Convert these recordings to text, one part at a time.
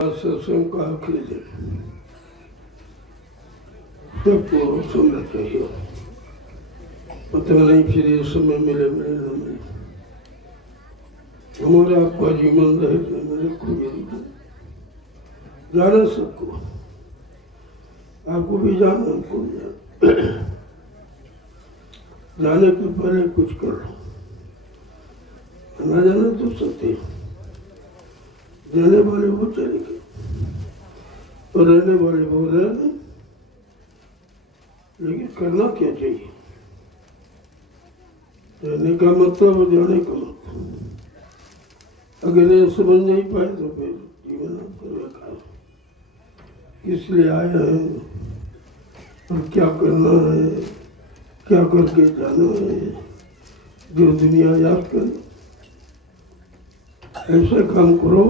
सत्संग कहा कीजिए, सबको सुनना चाहिए। पता नहीं फिर ये समय मिले मिले न मिले, हमारा आपका जीवन रहे मेरे को जाना सबको, आपको भी जाना हमको भी जाना। जाने के पहले कुछ कर लो, ना जाना तो सत्य, जाने वाले वो चलेंगे और रहने वाले वो रहने। लेकिन करना क्या चाहिए? रहने का मतलब और जाने का मतलब अगर ये समझ नहीं पाए तो फिर जीवन आपका बेकार। किस लिए आए हैं और क्या करना है, क्या करके जाना है, जो दुनिया याद करे ऐसे काम करो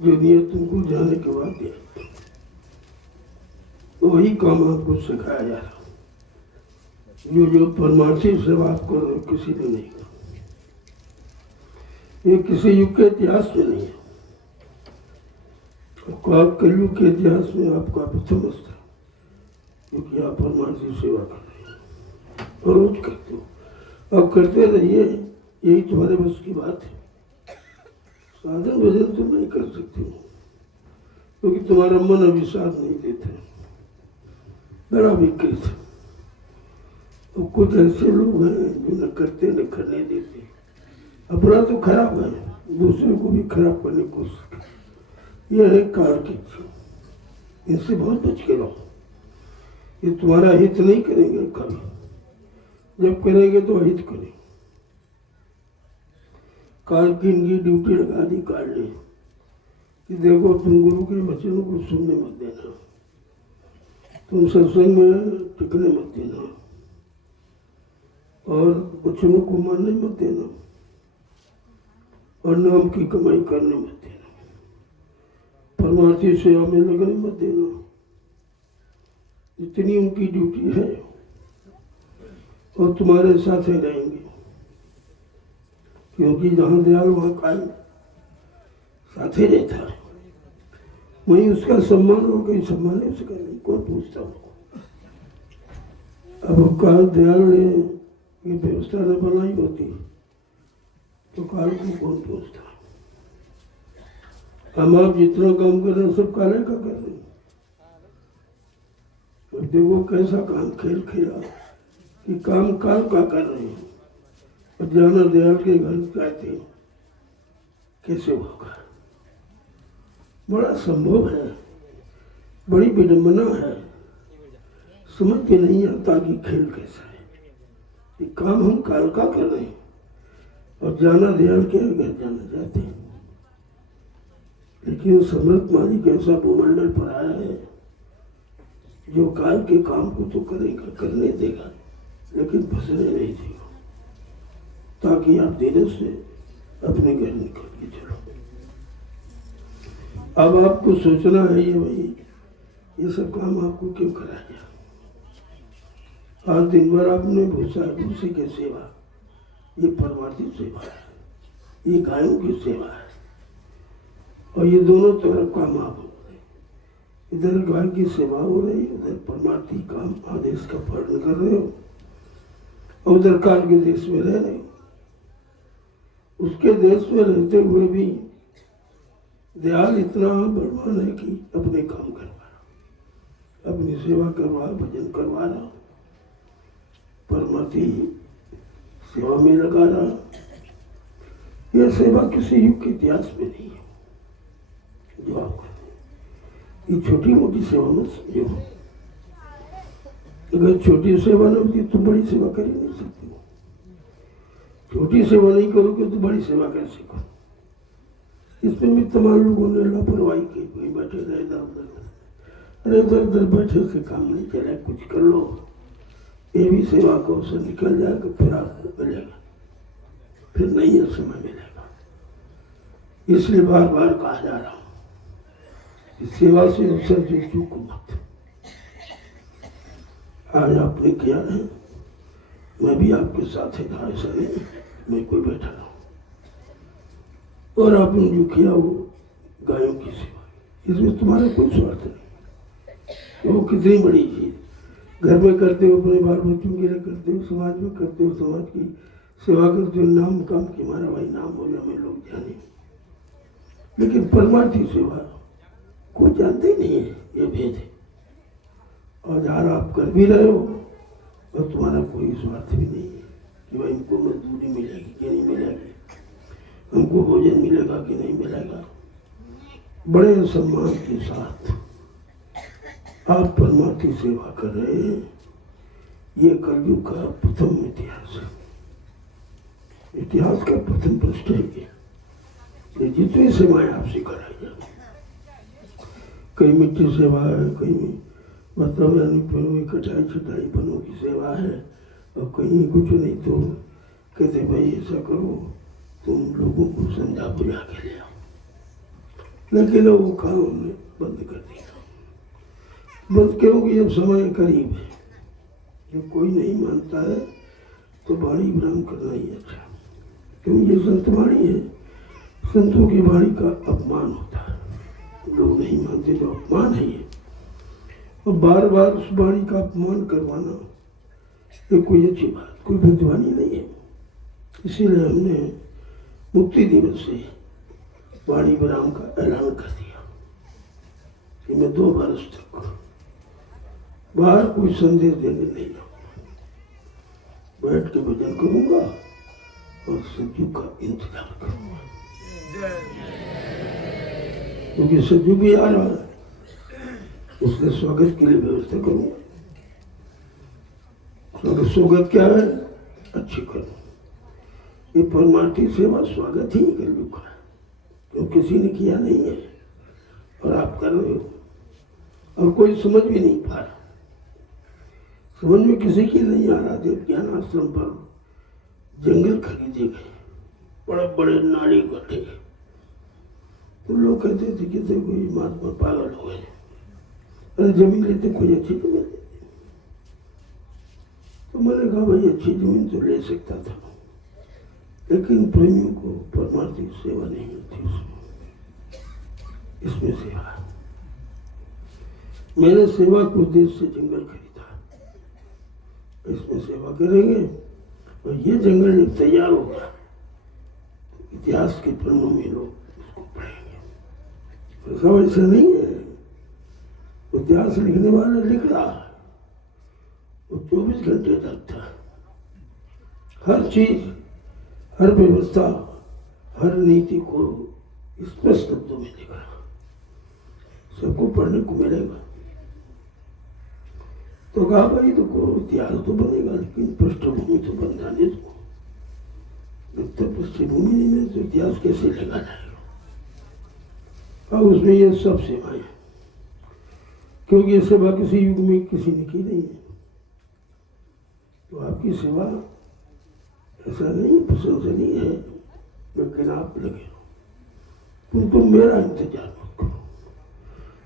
जो नियत तुमको जाने के बाद दिया। वही काम आपको सिखाया जा रहा, जो परमार्थी से बात करो किसी ने नहीं कहा। ये किसी युग के इतिहास में नहीं है। आप कलयुग के इतिहास में आपका प्रथम स्थान, क्योंकि आप परमार्थी सेवा कर रहे हैं और रोज करते हो। अब करते रहिए, यही तुम्हारे बस की बात है। साधन भजन तुम नहीं कर सकते हो क्योंकि तुम्हारा मन अभी साथ नहीं देता, बड़ा विकृत है। तो कुछ ऐसे लोग हैं जो न करते न करने देते। अपना तो खराब है, दूसरे को भी खराब करने की कोशिश कर। यह है काल की चीज, इनसे बहुत बच के रहो। ये तुम्हारा हित नहीं करेंगे कभी, जब करेंगे तो अहित करेंगे। काल की इनकी ड्यूटी लगा दी काल ने कि देखो तुम गुरु के वचनों को सुनने मत देना, तुम सत्संग में टिकने मत देना और वचनों को मानने मत देना और नाम की कमाई करने मत देना, परमार्थी सेवा में लगने मत देना। इतनी उनकी ड्यूटी है और तुम्हारे साथ ही रहेंगे, क्योंकि जहाँ दयाल वहाँ काल साथ ही रहता है। वहीं उसका सम्मान और कोई सम्मान है उसका नहीं, कौन पूछता हो। अब काल दयाल ने ये व्यवस्था न बनाई होती तो काल को कौन पूछता। हम आप जितना काम कर रहे हैं सब काले का कर रहे हैं। और देखो कैसा काम खेल खेला कि काम काल का कर रहे हैं और जाना दयाल के घर जाते हैं, कैसे होगा? बड़ा संभव है, बड़ी विडंबना है, समझ में नहीं आता कि खेल कैसा है। ये काम हम काल का कर रहे हैं और जाना दयाल के घर जाना चाहते हैं। लेकिन समर्थ मालिक ऐसा भूमंडल पर आया है जो काल के काम को तो करेगा, करने देगा, लेकिन फंसने नहीं देगा, ताकि आप धीरे से अपने घर निकल के चलो। अब आपको सोचना है ये भाई ये सब काम आपको क्यों कराया गया। आज दिन भर आपने भूसी की सेवा, ये परमार्थी सेवा है, ये गायों की सेवा है और ये दोनों तरफ काम आप हो रहे। इधर गाय की सेवा हो रही, उधर परमार्थी काम आदेश का पालन कर रहे हो और उधर काल के देश में रह रहे हो। उसके देश में रहते हुए भी दयाल इतना बलवान है कि अपने काम करवा रहा, अपनी सेवा करवा, भजन करवा रहा, परमार्थी सेवा में लगा रहा। यह सेवा किसी युग के इतिहास में नहीं है जो आप करते। ये छोटी मोटी सेवा मत समझो। अगर छोटी सेवा न होती तो बड़ी सेवा कर ही नहीं सकते हो। छोटी सेवा नहीं करोगे तो बड़ी सेवा कैसे करो? इसमें भी तमाम लोगों ने लापरवाही की, कोई बैठे रहे इधर उधर। अरे इधर उधर बैठे से काम नहीं चले, कुछ कर लो, ये भी सेवा को से निकल जाएगा, फिर आपको मिलेगा, फिर नहीं है समय मिलेगा। इसलिए बार बार कहा जा रहा हूँ इस सेवा से अवसर जो चूको मत। आज आपने किया है, मैं भी आपके साथ ही था, ऐसा नहीं मैं कोई बैठा रहा हूँ। और आपने जो किया वो गायों की सेवा, इसमें तुम्हारा कोई स्वार्थ नहीं। वो कितनी बड़ी चीज घर में करते हो, अपने बाल बच्चों के लिए करते हो, समाज में करते हो, समाज की सेवा करते हो, नाम काम की हमारा भाई नाम हो गया, हमें लोग जाने। लेकिन परमार्थी सेवा को जानते ही नहीं है, ये भेद है। और जहाँ आप कर भी रहे हो और तुम्हारा कोई स्वार्थ भी नहीं है कि भाई इनको मजदूरी मिलेगी कि नहीं मिलेगी, हमको भोजन मिलेगा कि नहीं मिलेगा। बड़े सम्मान के साथ आप परमार्थी सेवा कर रहे हैं। ये कलयुग का प्रथम इतिहास है, इतिहास का प्रथम पृष्ठ है ये जितनी सेवाएं आपसे कराई जाए, कहीं मिट्टी सेवा है, कहीं मतलब यानी कटाई छटाई बनों की सेवा है, और कहीं कुछ नहीं तो कहते भाई ऐसा करो तुम लोगों को समझा बुझा के ले आओ। लेकिन वो काम हमने बंद कर दिया। बंद क्योंकि अब समय करीब है, जब कोई नहीं मानता है तो वाणी विराम करना ही अच्छा, क्योंकि ये संत वाणी है, संतों की वाणी का अपमान होता है। लोग नहीं मानते तो अपमान है ये, और बार बार उस वाणी का अपमान करवाना ये कोई अच्छी बात, कोई बुद्धिमानी नहीं है। इसीलिए हमने मुक्ति दिवस से वाणी विराम का ऐलान कर दिया कि मैं 2 वर्ष तक बाहर कोई संदेश देने नहीं जाऊंगा, बैठ के भजन करूंगा और सज्जू का इंतजार करूंगा, क्योंकि सज्जू भी आ रहा है, उसके स्वागत के लिए व्यवस्था करूंगा। स्वागत क्या है? अच्छी करूं। ये परमार्थी सेवा स्वागत ही कलयुग का है, तो किसी ने किया नहीं है और आप कर रहे हो, और कोई समझ भी नहीं पा रहा। समझ में किसी की नहीं आ रहा। जब ज्ञान आश्रम पर जंगल खरीदे गए, बड़े बड़े नाली गड्ढे, तो लोग कहते थे कि देखो ये महात्मा पागल हो गए, अरे जमीन लेते कोई अच्छी जमीन लेते। तो मैंने कहा भाई अच्छी जमीन तो ले सकता था, लेकिन प्रेमियों को परमार्थी सेवा नहीं होती इसमें सेवा। मैंने सेवा को उद्देश्य से जंगल खरीदा, इसमें सेवा करेंगे, और ये जंगल जब तैयार होगा इतिहास के पन्नों में लोग इसको पढ़ेंगे। तो सब ऐसा नहीं है, इतिहास लिखने वाले लिख रहा है, वो 24 घंटे तक था। हर चीज, हर व्यवस्था, हर नीति को स्पष्ट शब्दों में लिखा, सबको पढ़ने को मिलेगा। तो कहा भाई तो इतिहास तो बनेगा, लेकिन पृष्ठभूमि तो बन जाने दो। जब तक पृष्ठभूमि नहीं मिले तो इतिहास कैसे लिखा जाएगा? अब उसमें ये सब सेवाएं, क्योंकि ये सेवा किसी युग में किसी ने की नहीं है। तो आपकी सेवा ऐसा नहीं प्रशंसनीय है, लेकिन आप लगे तुम मेरा इंतजार मत करो।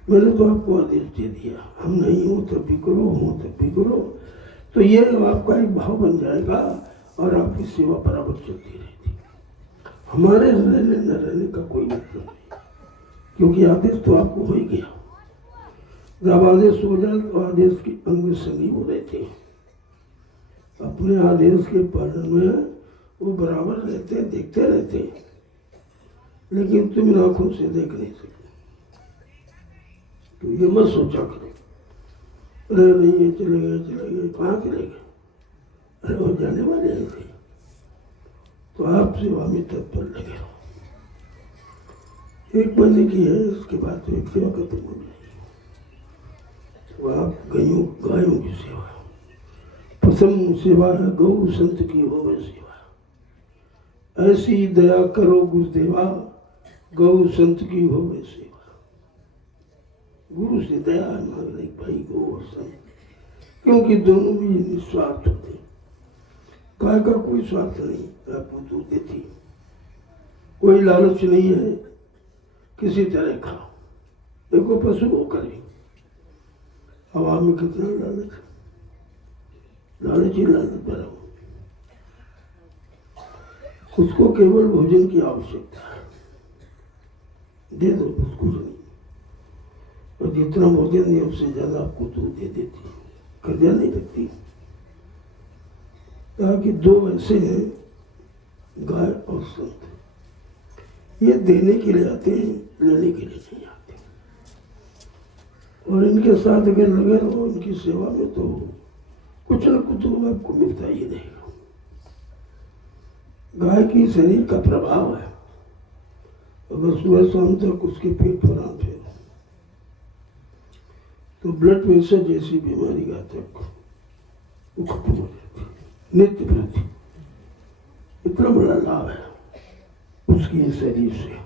मैंने तो आपको आदेश दे दिया, हम नहीं हो तब भी करो, हो तब भी करो, तो ये आपका एक भाव बन जाएगा और आपकी सेवा बराबर चलती रहेगी। हमारे रहने न रहने का कोई मतलब नहीं, क्योंकि आदेश तो आपको हो ही गया। जब आदेश हो जाए तो आदेश की अंग संगी हो रहते हैं, अपने आदेश के पालन में वो बराबर रहते हैं, देखते रहते हैं, लेकिन तुम इन आंखों से देख नहीं सकते। तो ये मत सोचा करो अरे नहीं ये चले गए, कहाँ चले गए, अरे वो जाने वाले हैं थे। तो आप सेवा में तत्पर लगे रहो। 1 महीने की है, उसके बाद तो एक सेवा खत्म हो जाएगी। तो आप गायों की सेवा, प्रथम सेवा है गौ संत की होवे सेवा। ऐसी दया करो गुरुदेवा, गौ संत की होवे सेवा। गुरु से दया मांगने भाई गौ और संत, क्योंकि दोनों भी निस्वार्थ होते, काय का कोई स्वार्थ नहीं। आपको दूध देती, कोई लालच नहीं है किसी तरह का। देखो पशु होकर भी हवा में कितना लालच, लालच ही लालच भरा हो। उसको केवल भोजन की आवश्यकता है, दे दो उसको नहीं। और जितना भोजन दिया उससे ज्यादा आपको दूध दे देती है, कर्जा नहीं रखती। ताकि दो ऐसे हैं, गाय और संत, ये देने के लिए आते हैं, लेने के लिए नहीं आते। और इनके साथ अगर लगे रहो इनकी सेवा में तो कुछ न कुछ तो आपको मिलता ही रहेगा। गाय की शरीर का प्रभाव है, अगर सुबह शाम तक उसके पेट पर आम फेरो तो ब्लड प्रेशर जैसी बीमारी का तक वो खत्म हो जाती है। नित्य प्रति इतना बड़ा लाभ है उसकी शरीर से।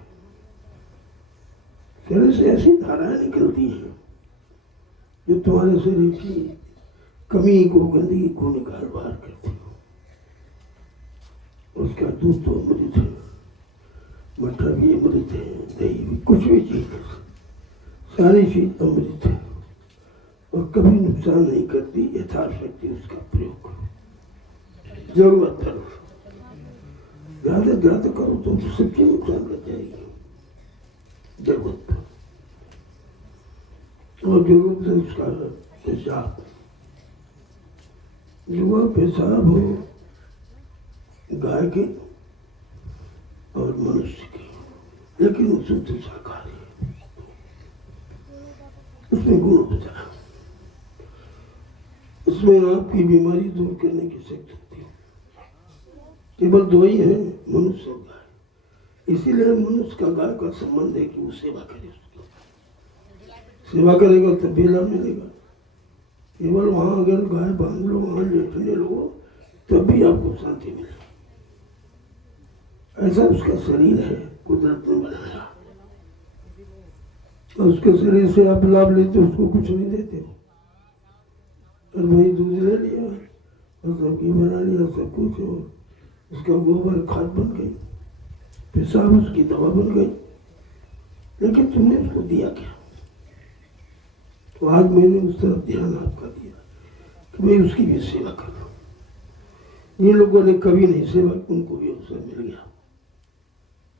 शरीर से ऐसी धाराएं निकलती हैं जो तुम्हारे शरीर की कमी को, गंदगी को निकाल बाहर करती हो। उसका दूध तो अमृत है, मट्ठा भी अमृत है, दही भी, कुछ भी चीज, सारी चीज अमृत है और कभी नुकसान नहीं करती। यथाशक्ति उसका प्रयोग करो, जरूरत करो, ज्यादा करो तो सबकी नुकसान कर जाएगी। जरूरत पर और जरूरत से उसका पेशाब, जो पेशाब हो गाय के और मनुष्य की, लेकिन वो शुद्ध शाकाहारी है, उसमें गुण होता है, उसमें आपकी बीमारी दूर करने की शक्ति होती है। केवल दो ही है, मनुष्य और गाय। इसीलिए मनुष्य का गाय का संबंध है कि वो सेवा करे, उसकी सेवा करेगा तब भी लाभ मिलेगा। केवल वहां अगर गाय बांध लो, वहां लेटने लो, तब भी आपको शांति मिलेगी। ऐसा उसका शरीर है, कुदरत ने बनाया, और उसके शरीर से आप लाभ लेते हो, उसको कुछ नहीं देते हो। और वही दूध ले लिया और सब्जी बना लिया, सब कुछ, और उसका गोबर खाद बन गई, पेशाब उसकी दवा बन गई, लेकिन तुमने उसको दिया क्या? तो आज मैंने उस तरफ ध्यान आपका दिया कि भाई उसकी भी सेवा करो। ये लोगों ने कभी नहीं सेवा, उनको भी अवसर मिल गया।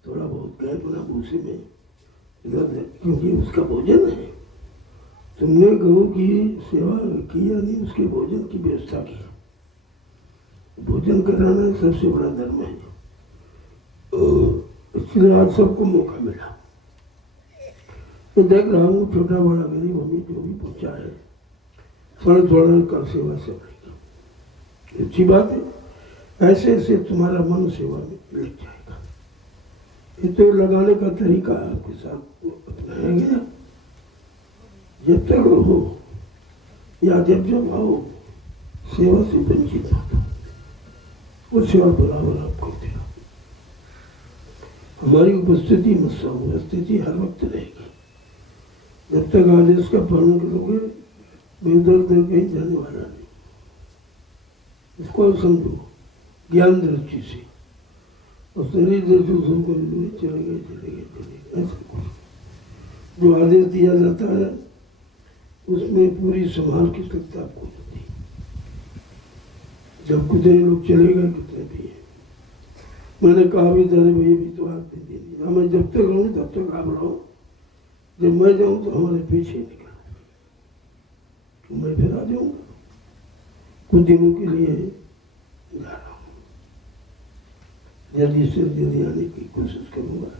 थोड़ा बहुत गए बना भूसे में, क्योंकि उसका भोजन है। तुमने गौ की सेवा की या नहीं, उसके भोजन की व्यवस्था की। भोजन कराना सबसे बड़ा धर्म है, इसलिए आज सबको मौका मिला। तो देख रहा हूँ छोटा बड़ा गरीब अभी जो भी पहुंचा है, थोड़ा थोड़ा कर सेवा से बढ़ेगा। अच्छी बात है, ऐसे ऐसे तुम्हारा मन सेवा में लग जाएगा। ये तो लगाने का तरीका आपके साथ अपनाया गया। जब तक रहो या जब आओ, सेवा से वंचित हो, वो सेवा बराबर आप करते हो। हमारी उपस्थिति मत समझो, स्थिति हर वक्त रहेगी। जब तक आदेश का पालन करोगे, मैं इधर उधर कहीं जाने वाला नहीं। इसको समझो ज्ञान दृष्टि से, और शरीर दृष्टि सुनकर चले गए ऐसा कुछ। जो आदेश दिया जाता है उसमें पूरी संभाल की सकता आपको होती है। जब कितने लोग चले गए, कितने भी है, मैंने कहा भी था भैया भी तो आप दे दीजिए, मैं जब तक रहूँ तब तक आप रहो, जब मैं जाऊँ तो हमारे पीछे निकल, तो मैं फिर आ जाऊँगा। कुछ दिनों के लिए जा रहा हूँ, जल्दी से जल्दी आने की कोशिश करूँगा,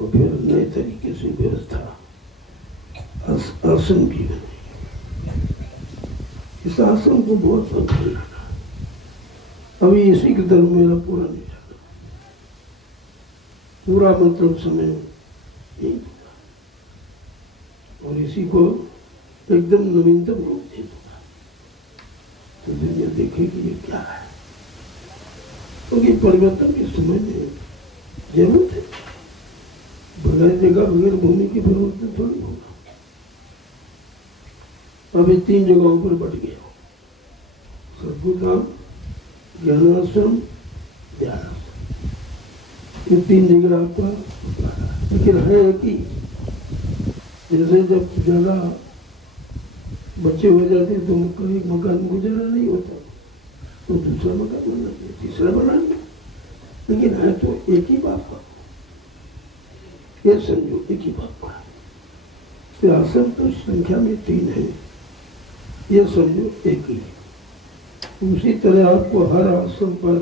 और फिर नए तरीके से व्यवस्था आसन की बनेगी। इस आसन को बहुत संभालना, अभी इसी की तरफ मेरा पूरा नहीं जाता, पूरा मतलब समय नहीं दूंगा, और इसी को एकदम नवीनतम रूप दे दूंगा, तो दुनिया देखेगी ये क्या है। क्योंकि परिवर्तन के समय में जरूरत है, बगैर जगह बगैर भूमि की परिवर्तन थोड़ी होगा। अभी 3 जगहों पर बढ़ गया, सद्गुधाम, ज्ञानाश्रम, ध्यानाश्रम, ये 3 जगह आपका, लेकिन है कि जैसे जब ज्यादा बच्चे हो जाते तो कभी मकान गुजारा नहीं होता, तो दूसरा मकान बना दिया, तीसरा बना दिया, लेकिन है तो एक ही बाप का। ये समझो एक ही बाप का, तो आसन तो संख्या में 3 है, ये समझो एक ही। उसी तरह आपको हर आसन पर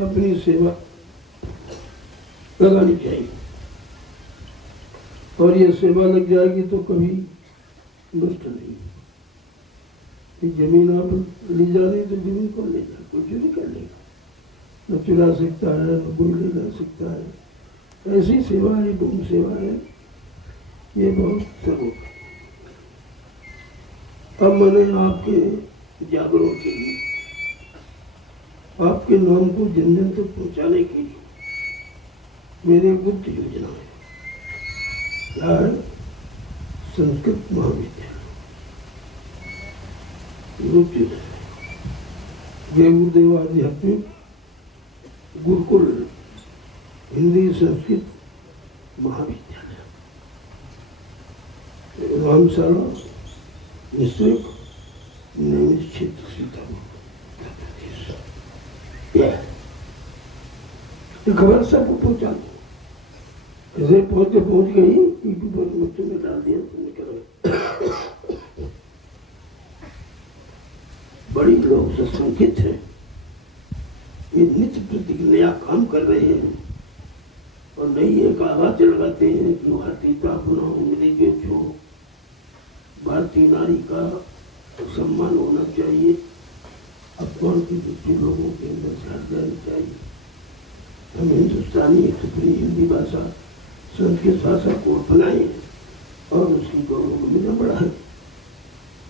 अपनी सेवा लगानी चाहिए, और ये सेवा लग जाएगी तो कभी नष्ट नहीं। जमीन आप ली जा रही तो जमीन को ले जा, कोई चोरी कर लेगा, न चुरा सकता है न कोई ले जा सकता है। ऐसी सेवा ये गुम सेवा है, ये बहुत सर्व। अब मैंने आपके जागरण के लिए, आपके नाम को जन जन तक पहुंचाने के लिए मेरे गुप्त योजना है। क्या है? संस्कृत महाविद्यालय गुप्त योजना, गुरुदेव आध्यात्मिक गुरुकुल हिंदी संस्कृत महाविद्यालय, रामशाला निश्चित नियमित क्षेत्र सीतापुर खबर सबको पहुंचा दो। ऐसे पहुंच गई क्योंकि बच्चों में डाल दिया तो निकल बड़ी लोग सशंकित है, ये नित्य प्रति नया काम कर रहे हैं और नई एक आवाज लगाते हैं कि भारतीयता अपनाओ, मिलेंगे जो भारतीय नारी का सम्मान होना चाहिए, अपमान की वृत्ति लोगों के अंदर से हट जानी चाहिए। हम हिंदुस्तानी अपनी हिंदी भाषा संस्कृत भाषा को अपनाएं और उसकी गौरव मिलना बढ़ाएं।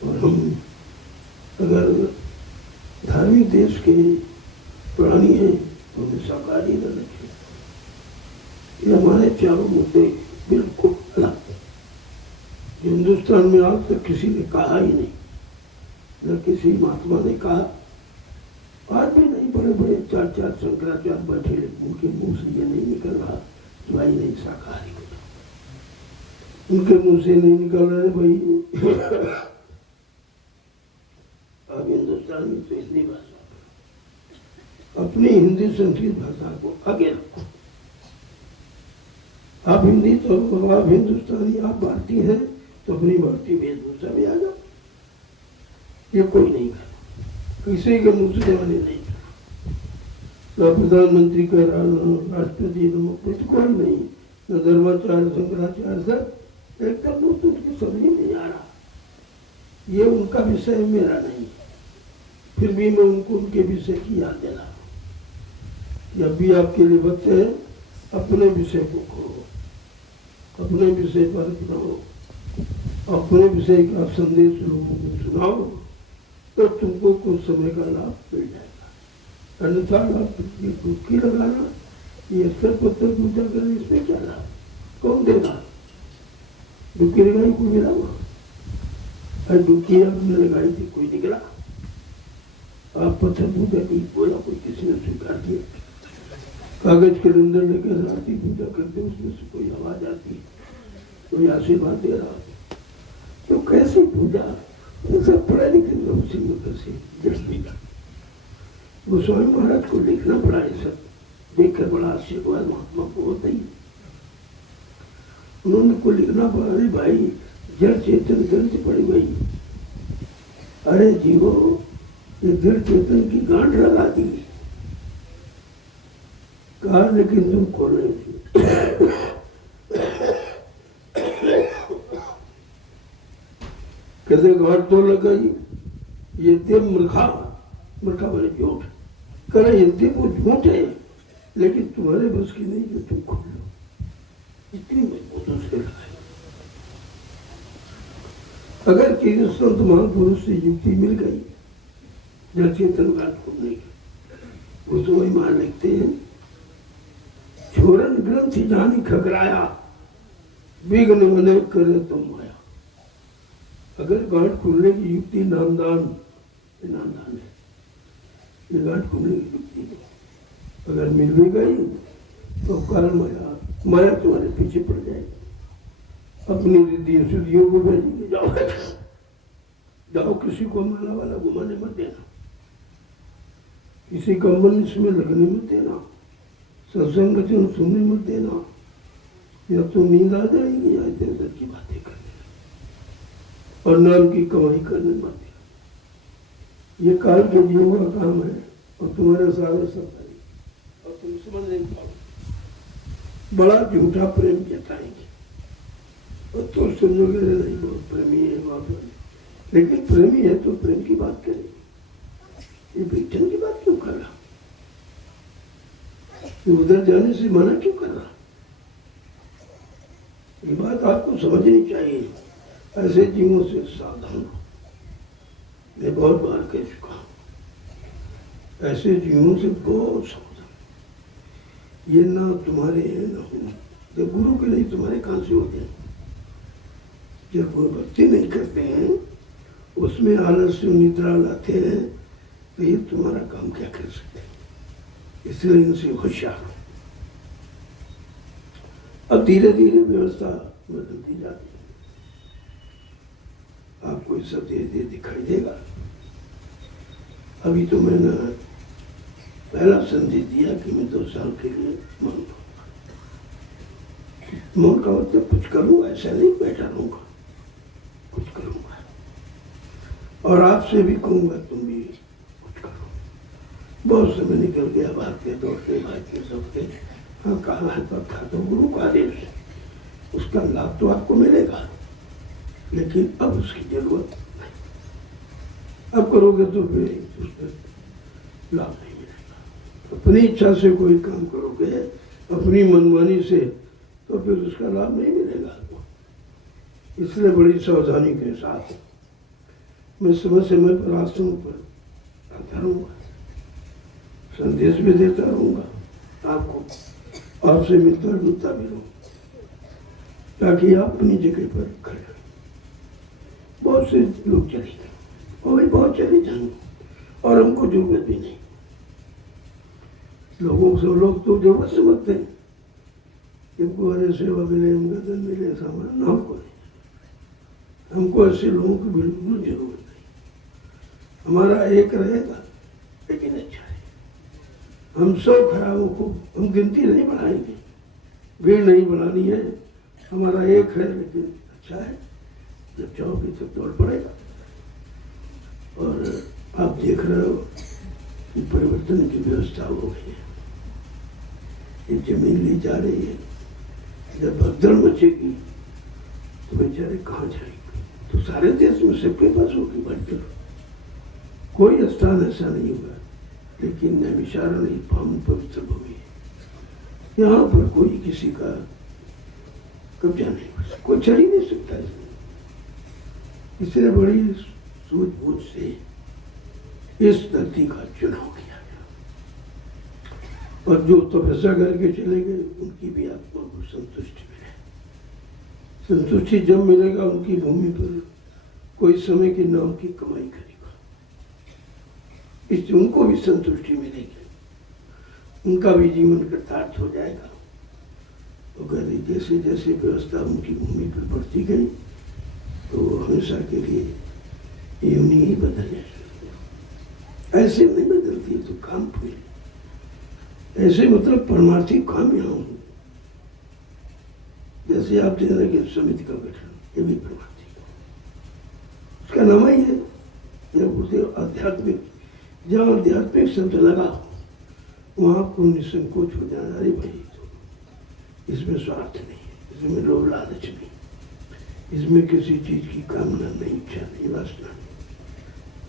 और हम अगर धार्मिक देश के प्राणी हैं तो हमें शाकाहारी न रखें। ये हमारे चारों मुद्दे बिल्कुल अलग है। हिंदुस्तान में आज तक किसी ने कहा ही नहीं, न किसी महात्मा ने कहा, आज भी नहीं। बड़े बड़े 4 शंकराचार्य बैठे, उनके मुंह से ये नहीं निकल रहा कि भाई नहीं शाकाहारी हो, उनके मुंह से नहीं निकल रहे भाई अब हिंदुस्तान में तो हिंदी भाषा, अपनी हिंदी संस्कृत भाषा को आगे रखो। आप हिंदी तो आप हिंदुस्तानी, आप भारतीय हैं तो अपनी भारतीय वेशभूषा में आ जाओ। ये कोई नहीं कर, किसी के मुंह से जवानी नहीं, न प्रधानमंत्री कह रहा, न राष्ट्रपति, न कुछ, कोई नहीं, न धर्माचार्य शंकराचार्य, सब एकदम मुझे उनकी समझ नहीं आ रहा। ये उनका विषय मेरा नहीं, फिर भी मैं उनको उनके विषय की याद दिला। जब भी आपके लिए वक्त है, अपने विषय को करो, अपने विषय पर अपनाओ, अपने विषय का संदेश लोगों को सुनाओ, तो तुमको कुछ समय का लाभ मिल जाएगा। अन्यथा लाभ डुबकी लगाना, ये स्तर पत्थर पूजा करना, इसमें क्या लाभ? कौन देगा? डुबकी लगाई कोई मिला वहां? अरे डुबकी आपने लगाई थी, कोई निकला? आप पत्थर पूजा की बोला, कोई किसी ने स्वीकार किया? कागज के अंदर लेकर आरती पूजा करते, उसमें से कोई आवाज आती, कोई आशीर्वाद दे रहा, तो कैसी पूजा? सब पढ़ाई लिखे लोग सिंह कैसे दृष्टि का गोस्वामी महाराज को लिखना पड़ा, है सब देखकर बड़ा आशीर्वाद महात्मा को होता ही। उन्होंने को लिखना पड़ा, अरे भाई जड़ चेतन गर्ज पड़ी गई, अरे जीवो ये जड़ चेतन की गांठ लगा दी, कहा लेकिन तुम खोल कहते गांठ तो लगाई, यद्यप मूर्खा बोले झूठ करे, यद्यप वो झूठ है लेकिन तुम्हारे बस की नहीं जो तुम खोल लो, इतनी मजबूत से लगाए। अगर किसी संत महापुरुष से युक्ति मिल गई जड़ चेतन गांठ खोलने की, वो तो वही मान लिखते हैं, छोरन ग्रंथि जानी खगराया, विघ्न बने करे तुम माया। अगर गांठ खुलने की युक्ति नामदान है, ये गांठ खुलने की युक्ति अगर मिल भी गई तो काल माया तुम्हारे पीछे पड़ जाएगी, अपनी रिद्धि शुद्धियों को भेजेंगे, जाओ किसी को माला वाला घुमाने मत देना, किसी का मन इसमें लगने मत देना, सत्संग सुनने मत देना, या तो नींद आ जाएगी या इधर उधर की बात। और नाम की कमाई करने मत दिया। ये काल के जीवों का काम है और तुम्हारे सारे सरकारी, और तुम समझ नहीं पाओ। बड़ा झूठा प्रेम जताएंगे और तुम समझोगे नहीं बहुत प्रेमी है बहुत प्रेमी। लेकिन प्रेमी है तो प्रेम की बात करें, ये बेचन की बात क्यों कर रहा, उधर जाने से मना क्यों कर रहा? ये बात आपको समझनी चाहिए। ऐसे जीवों से सावधान हो। मैं बहुत बार कह चुका हूं, ऐसे जीवों से बहुत सावधान। ये ना तुम्हारे हैं ना हो, जब गुरु के नहीं तुम्हारे कहां से होते हैं? जब वो भक्ति नहीं करते हैं, उसमें आलस्य निद्रा लाते हैं, तो ये तुम्हारा काम क्या कर सकते हैं? इसलिए इनसे होशियार हो। अब धीरे धीरे व्यवस्था बदलती जाती है, आपको सब धीरे धीरे दिखाई देगा। अभी तो मैंने पहला संदेश दिया कि मैं 2 साल के लिए मौन रहूंगा। मौन का मतलब कुछ करूंगा, ऐसा नहीं बैठा रहूंगा, कुछ करूंगा। और आपसे भी कहूंगा तुम भी कुछ करो। बहुत समय निकल गया, भागते दौड़ते दौड़ते, हाँ कहाँ है तो था, तो गुरु का आदेश, उसका लाभ तो आपको मिलेगा, लेकिन अब उसकी जरूरत नहीं। अब करोगे तो फिर उसमें लाभ नहीं मिलेगा। अपनी इच्छा से कोई काम करोगे, अपनी मनमानी से, तो फिर उसका लाभ नहीं मिलेगा आपको। इसलिए बड़ी सावधानी के साथ मैं समय समय पर आश्रम पर आता रहूँगा, संदेश भी देता रहूँगा आपको, आपसे मिलता जुलता भी रहूँ, ताकि आप अपनी जगह पर खड़े रहें। बहुत से लोग चले गए, और भी बहुत चले जाएंगे, और हमको जरूरत भी नहीं। लोगों से लोग तो जरूरत समझते हैं, हमको अरे सेवा मिले, गदन मिले, ऐसा हमारा नाम को नहीं। हमको ऐसे लोगों की बिल्कुल जरूरत नहीं। हमारा एक रहेगा लेकिन अच्छा है। हम 100 खराबों को हम गिनती नहीं बढ़ाएंगे, भीड़ नहीं बनानी है। हमारा एक है लेकिन अच्छा है, जब चाहोगे तो दौड़ पड़ेगा। और आप देख रहे हो कि परिवर्तन की व्यवस्था हो गई है, ये जमीन ली जा रही है। जब भगदड़ मचेगी तो बेचारे कहाँ जाएंगे? तो सारे देश में सबके पास होगी भगदड़। कोई स्थान ऐसा नहीं होगा, लेकिन नैमिषारण्य ही पावन पवित्र भूमि है। यहाँ पर कोई किसी का कब्जा नहीं हो सकता, कोई चल ही नहीं सकता। इसलिए बड़ी सूझबूझ से इस धरती का चुनाव किया गया, और जो तपस्या करके चले गए उनकी भी आत्मा को संतुष्टि मिले। संतुष्टि जब मिलेगा, उनकी भूमि पर कोई समय के नाम की कमाई करेगा, इससे उनको भी संतुष्टि मिलेगी, उनका भी जीवन कृतार्थ हो जाएगा। अगर जैसे जैसे व्यवस्था उनकी भूमि पर बढ़ती गई तो हमेशा के लिए यूनी ही बदल जाएगी। ऐसे नहीं बदलती तो काम पूरे, ऐसे मतलब परमार्थी काम यहाँ हो। जैसे आप देख रहे हैं समिति का गठन, ये भी परमार्थी, उसका नाम ही है जब आध्यात्मिक। जहाँ आध्यात्मिक शब्द लगा वहाँ को निसंकोच हो जाना, अरे भाई तो इसमें स्वार्थ नहीं है, इसमें लोभ लालच नहीं, इसमें किसी चीज की कामना नहीं, इच्छा नहीं, वासना नहीं।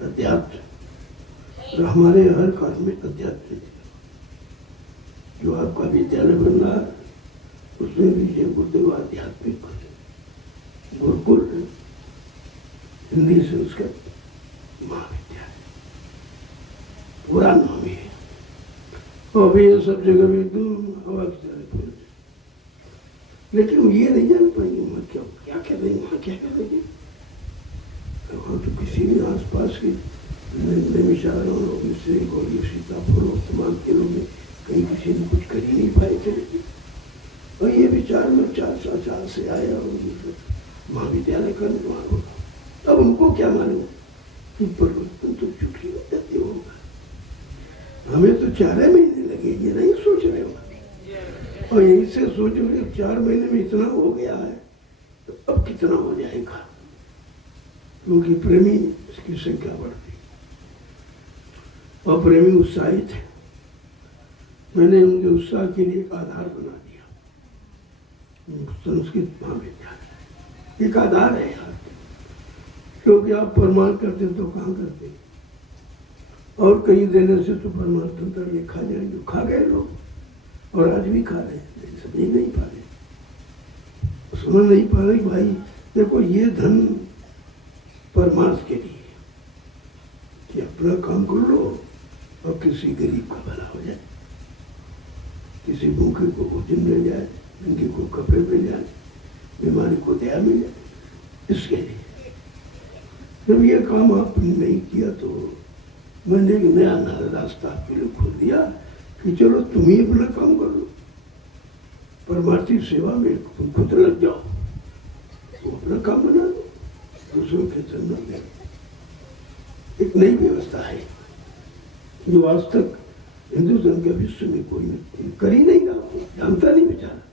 अध्यात्म हमारे हर कार्य में अध्यात्म है। जो आपका विद्यालय बन रहा है उसमें भी जय गुरुदेव आध्यात्मिक गुरुकुल हिंदी संस्कृत महाविद्यालय पूरा नाम ही है। और अभी ये सब जगह भी एकदम हवा की तरह, लेकिन ये नहीं जान पाएंगे वहाँ क्या कर रहे हैं, वहाँ क्या कर रहे हैं। वहाँ तो किसी भी आसपास के नैमिषारण्य और इससे गौरी सीतापुर और तमाम जिलों में कहीं किसी ने कुछ कर ही नहीं पाए थे। और ये विचार में 4 से आया और महाविद्यालय का निर्माण होगा। अब उनको क्या मालूम कि परिवर्तन तो चुटकी हो जाते होगा। हमें तो 4 महीने लगे, ये नहीं सोच रहे हो। और यहीं से सोचोगे 4 महीने में इतना हो गया है तो अब कितना हो जाएगा। क्योंकि प्रेमी इसकी संख्या बढ़ती और प्रेमी उत्साहित है। मैंने उनके उत्साह के लिए एक आधार बना दिया, संस्कृत महाविद्यालय एक आधार है यार, क्योंकि आप परमार्थ करते तो कहाँ करते, और कहीं देने से तो परमार्थ तंत्र ये खा जाएंगे, खा गए लोग और आज भी खा रहे हैं, समझ नहीं पा रहे, समझ नहीं पा रहे भाई। देखो ये धन परमार्थ के लिए कि अपना काम कर लो और किसी गरीब का भला हो जाए, किसी भूखे को भोजन मिल जाए, नंगे को कपड़े मिल जाए, बीमारी को दया मिल जाए, इसके लिए। जब ये काम आपने नहीं किया तो मैंने एक नया रास्ता आपके लिए खोल दिया कि चलो तुम ही अपना काम कर लो, परमार्थी सेवा में तुम खुद लग जाओ, तुम अपना काम बना लो, दूसरों के चलना में एक नई व्यवस्था है जो आज तक हिंदू धर्म के विश्व में कोई कर ही नहीं रहा, जानता नहीं बेचारा।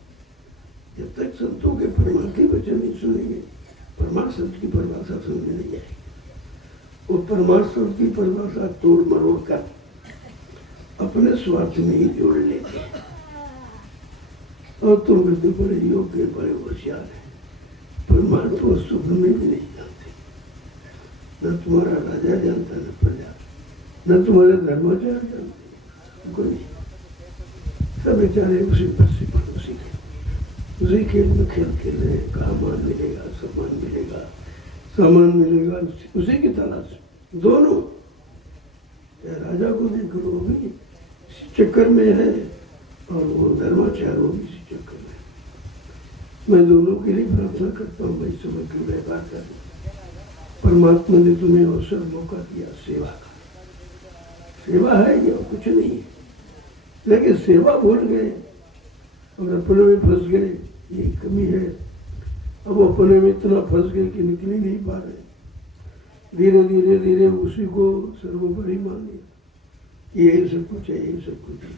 जब तक संतों के परमार्थ के वचन नहीं सुनेंगे, परमार्थ शब्द की परिभाषा समझ नहीं आएगी। वो परमार्थ शब्द की परिभाषा तोड़ मरोड़ कर अपने स्वार्थ में ही जोड़ लेते हैं। और तुम कहते बड़े योग्य, बड़े होशियार है, परमार्थ को स्वप्न में भी नहीं जानते, न तुम्हारा राजा जानता, न प्रजा, न तुम्हारे धर्माचार्य जानते, कोई नहीं। सब बेचारे उसी पश्चिम उसी के उसी खेल में खेल खेल रहे हैं। कहाँ मान मिलेगा, सम्मान मिलेगा, सामान मिलेगा, उसी की तलाश दोनों। राजा को देख लो भी इसी चक्कर में है और वो धर्माचार्य वो भी इसी चक्कर में। मैं दोनों के लिए प्रार्थना करता हूँ भाई, समग्र व्यवहार कर। परमात्मा ने तुम्हें अवसर मौका दिया सेवा का, सेवा है ये और कुछ नहीं है, लेकिन सेवा भूल गए और अपने में फंस गए, यही कमी है। अब अपने में इतना फंस गए कि निकल ही नहीं पा रहे। धीरे धीरे धीरे उसी को सर्वोपरि मान लिया, यही सब कुछ है, यही सब कुछ है।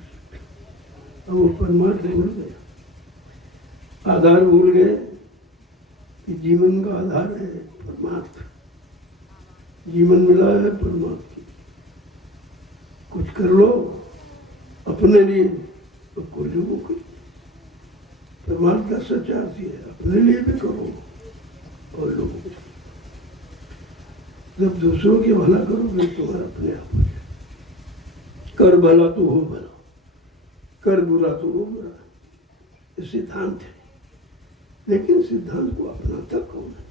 अब वो परमार्थ भूल गए, आधार भूल गए कि जीवन का आधार है परमार्थ। जीवन मिला है परमार्थ की, कुछ कर लो अपने लिए तो कोई लोगों को। परमार्थ का सच्चा अर्थ है अपने लिए भी करो और लोगों को। जब दूसरों के भला करोगे तुम्हारा अपने आप हो जाए। कर भला तो हो भला, कर बुरा तो हो बुरा, ये सिद्धांत है। लेकिन सिद्धांत को अपनाता कौन है?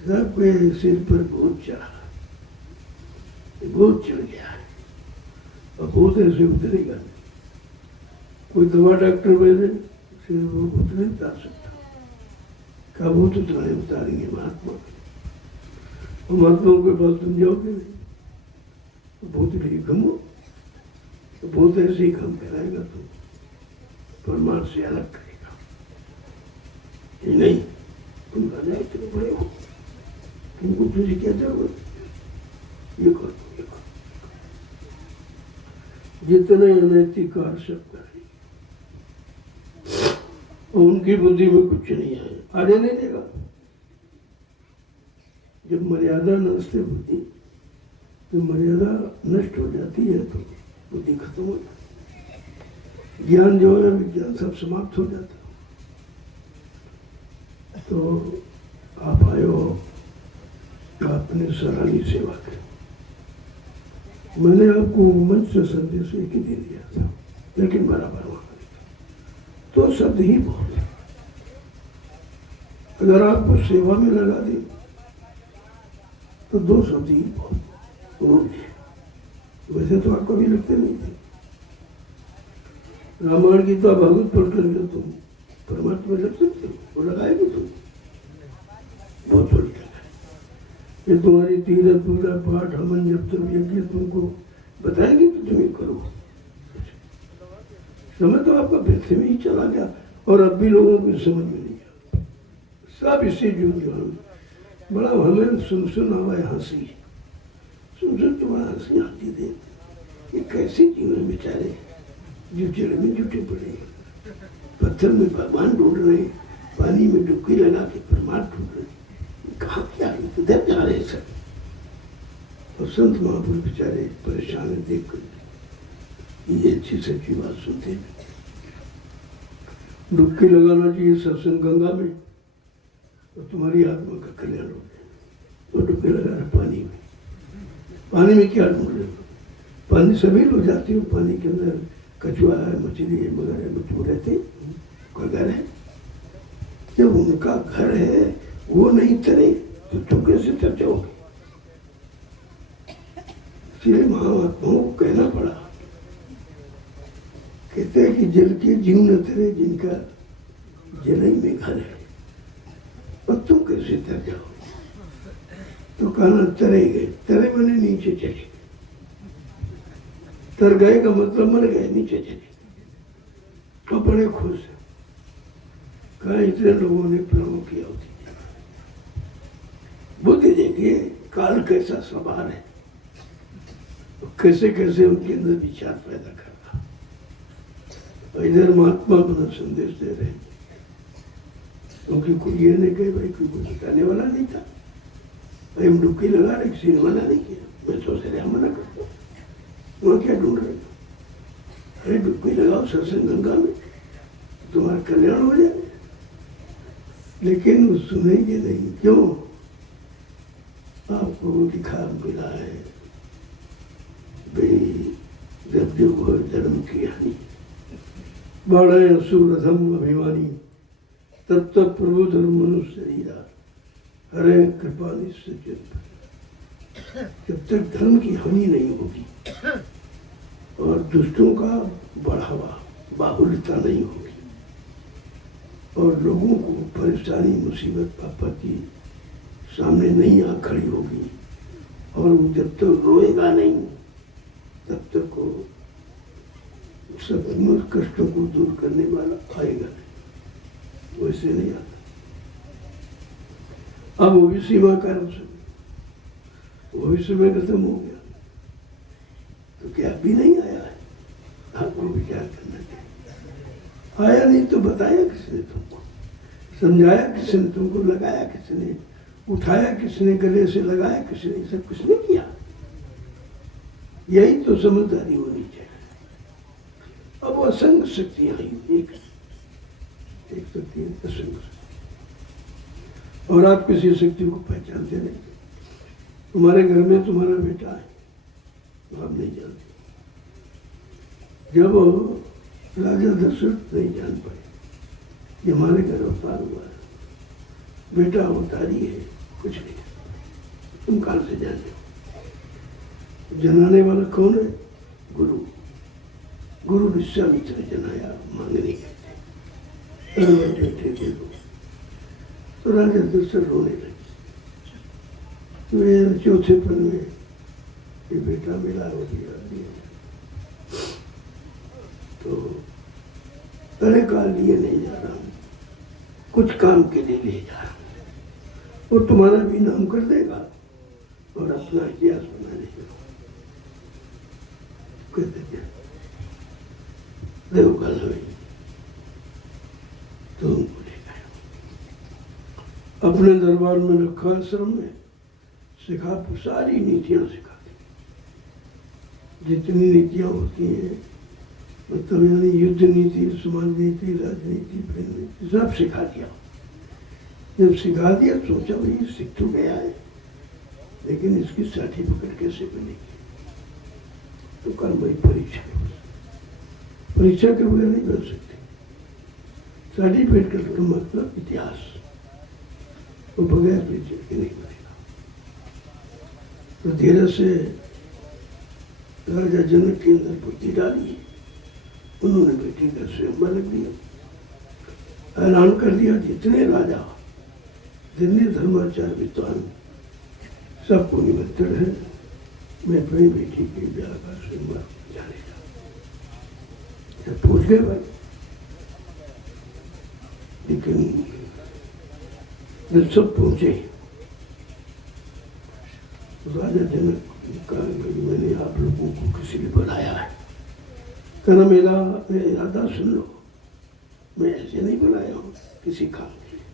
सबके सिर पर बोझ चढ़ा, बोझ चढ़ गया है और बोझ ऐसे उतरेगा नहीं। कोई दवा डॉक्टर बोले सिर वो बोझ नहीं उतार सकता, क्या बोझ उतारेंगे महात्मा। और महात्माओं के पास तुम जाओगे नहीं, तो बहुत ही घूमो, तो बहुत ऐसे ही काम कराएगा, तुम परमार्थ से अलग करेगा। ये नहीं तुम राजा इतने बड़े हो, तुमको तुझे क्या जरूरत, ये करो ये करो। जितने अनैतिक कार्य सब करें और उनकी बुद्धि में कुछ नहीं आए, आने नहीं देगा। जब मर्यादा नष्ट बुद्धि, तो मर्यादा नष्ट हो जाती है तो बुद्धि खत्म हो जाती है। ज्ञान जो है विज्ञान सब समाप्त हो जाता है। तो आप आयो, आपने सराहनीय सेवा की। मैंने आपको मंच से संदेश एक ही दे दिया था, लेकिन बराबर वहां तो शब्द ही बहुत है। अगर आपको सेवा में लगा दे तो दो शब्द ही बहुत उन्होंने। वैसे तो आप कभी लगते नहीं थे। रामायण गीता भागवत पढ़ करके तुम परमात्मा में लग सकते हो, वो लगाएगी तुम बहुत बड़ी जगह। ये तुम्हारी तीरथ पूरा पाठ हमन जब तक यज्ञ तुमको बताएंगे तो तुम करो। समय तो आपका वैसे में ही चला गया और अब भी लोगों को समझ में नहीं आया। सब इससे जुड़ गया। बड़ा हमें सुन हवाए हंसी, सुन तो बड़ा हंसी आती थी। ये कैसे जीवन बेचारे जो जल में जुटे पड़े, पत्थर में भगवान ढूंढ रहे, पानी में डुबकी लगा के परमार्थ ढूंढ रहे। कहाँ क्या संत महापुरुष बेचारे परेशान है देख कर, ये अच्छी सच्ची बात सुनते हैं। डुबकी लगाना चाहिए सत्संग गंगा में, तो तुम्हारी आत्मा का कल्याण हो जाए। तो डुबकी लगा रहे पानी में, पानी में क्या ढूंढ रहे हो? पानी सभी लोग जाते हो, पानी के अंदर कछुआ है, मछली है, मगर है, तुम रहते कोई घर है? जब उनका घर है वो नहीं तरे तो तुम कैसे तर जाओगे? इसलिए महात्माओं को कहना पड़ा, कहते हैं कि जल के जीव न तरे जिनका जलई में घर है, और तुम कैसे तर जाओगे? तो कहना तरे गए, तरे मैंने नीचे चले, तर गए का मतलब मर गए, नीचे चले। तो बड़े खुश है, कहा इतने लोगों ने प्राणों की आहुति दी। बुद्धि देखिए काल कैसा सवार है, तो कैसे कैसे उनके अंदर विचार पैदा कर रहा। और इधर महात्मा अपना संदेश दे रहे हैं, क्योंकि कोई ये नहीं कहे भाई कोई कुछ बताने वाला नहीं था, भाई हम डुबकी लगा रहे, किसी ने मना नहीं किया। मैं सोच रहा मना करता हूँ, वहाँ क्या ढूंढ रहे हो? अरे डुबकी लगाओ सत्संग गंगा में, तुम्हारा कल्याण हो जाए। लेकिन वो सुनेंगे नहीं, क्यों? आपको लिखा मिला है भाई, जब जो हो जन्म की हानि, बड़े असुर धर्म अभिमानी, तब तक प्रभु धर्म मनुष्य शरीरा, हरे कृपा निश्चय। जब तक धर्म की हानि नहीं होगी और दुष्टों का बढ़ावा बाहुल्यता नहीं होगी और लोगों को परेशानी मुसीबत आपत्ति सामने नहीं आ खड़ी होगी, और वो जब तक रोएगा नहीं तब तक वो सब कष्टों को दूर करने वाला आएगा नहीं, वैसे नहीं आता। अब वो भी सीमा का वो भी समय खत्म हो गया, तो क्या अभी नहीं आया है? आपको विचार करना चाहिए। आया नहीं तो बताया किसने तुमको, समझाया किसने तुमको, लगाया किसने, उठाया किसने, गले से लगाया किसने, सब किसने किया? यही तो समझदारी होनी चाहिए। अब असंग शक्तियां आई, एक शक्ति असंग, और आप किसी शक्ति को पहचानते नहीं। तुम्हारे घर में तुम्हारा बेटा है, आप नहीं जानते। जब राजा दशरथ नहीं जान पाए कि हमारे घर अवतार हुआ है, बेटा अवतारी है, कुछ नहीं, तुम कहां से जानते हो? जनाने वाला कौन है? गुरु। गुरु विश्वामित्र जनाया, मांगने कहते, दे दो। तो राजा दशरथ रोने लगे। तो चौथे पल में ये बेटा मिला हो गया, तो अरे काल लिए नहीं जा रहा हूँ, कुछ काम के लिए ले जा रहा हूँ, वो तुम्हारा भी नाम कर देगा और अपना इतिहास बना देगा। कहते क्या देखो कल हुई तुमको ले गया, अपने दरबार में रखा, आश्रम में सिखा, सारी नीतियां सिखाती, जितनी नीतियां होती हैं, मतलब यानी युद्ध नीति, समाज नीति, राजनीति, प्रेम नीति, सब सिखा दिया। जब सिखा दिया सोचा भाई सीख तो गया है, लेकिन इसकी सर्टिफिकेट कैसे बनेगी? तो कल भाई परीक्षा के बगैर नहीं बन सकती। सर्टिफिकेट का मतलब इतिहास, वो बगैर परीक्षा के नहीं बनेगा। तो धीरे से राजा जनक के अंदर बुद्धि डाली, उन्होंने बेटी का स्वयंवर रख दिया, ऐलान कर दिया जितने राजा, जितने धर्माचार्य विद्वान, सबको निमंत्रण है, मैं अपनी बेटी के ब्याह का स्वयंवर जाने जा। जब पूछ गए भाई, लेकिन जब सब पहुंचे तो राजा जनक कहा मैंने आप लोगों को किसी ने बुलाया है, कहना मेरा इरादा सुन लो, मैं ऐसे नहीं बुलाया हूँ किसी काम के लिए।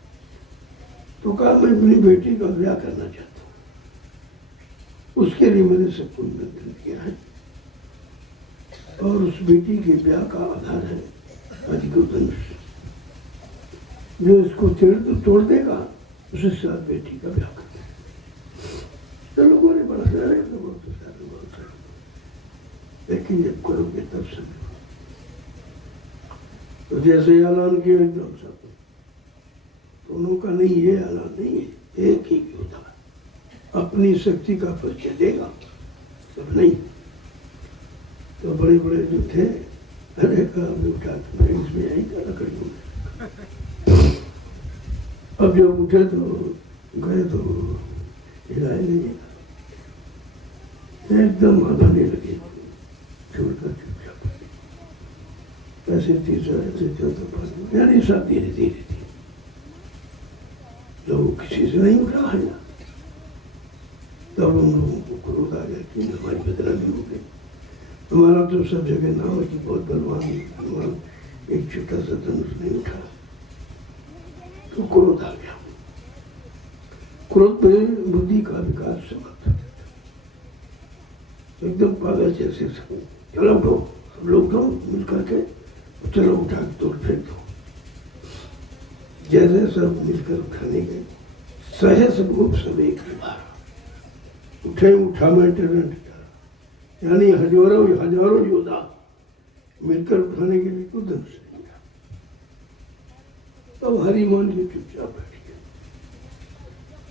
तो कहा मैं अपनी बेटी का ब्याह करना चाहता हूँ। उसके लिए मैंने सबको निमंत्रण किया है। और उस बेटी के ब्याह का आधार है अधिकृत धनुष। जो इसको तोड़ देगा उसके साथ बेटी का ब्याह कर देगा। तो लोगों ने बड़ा सारे बहुत सारे, लेकिन जब करोगे तब समझो। तो जैसे ऐलान किया एकदम सब दोनों का नहीं, ये ऐलान नहीं है, एक ही योद्धा अपनी शक्ति का परिचय देगा, सब नहीं। तो बड़े बड़े जो थे, अरे काम उठा इसमें यही का लकड़ियों में। अब जब उठे तो गए तो हिलाए नहीं, एकदम आगाने लगे, छोड़कर चुपचाप। ऐसे तीसरा ऐसे चौथा पाँच, यानी सब धीरे धीरे धीरे लोग किसी से नहीं उठा है ना। तब उन लोगों को क्रोध आ गया कि हमारी बदनामी हो गई, हमारा तो सब जगह नाम है कि बहुत बलवान, एक छोटा सा धनुष नहीं उठा। तो क्रोध आ गया। क्रोध पे बुद्धि का विकास समाप्त हो जाता, एकदम पागल जैसे चलो उठो, सब लोग उठो मिल करके, चलो उठा तोड़ फेंक दो। जैसे सब मिलकर उठाने गए, सहस रूप सब एक बार उठे, उठा में टरंट, यानी हजारों योद्धा मिलकर उठाने के लिए कोई धनुष नहीं था। तब हरिमान जी चुपचाप बैठ गए।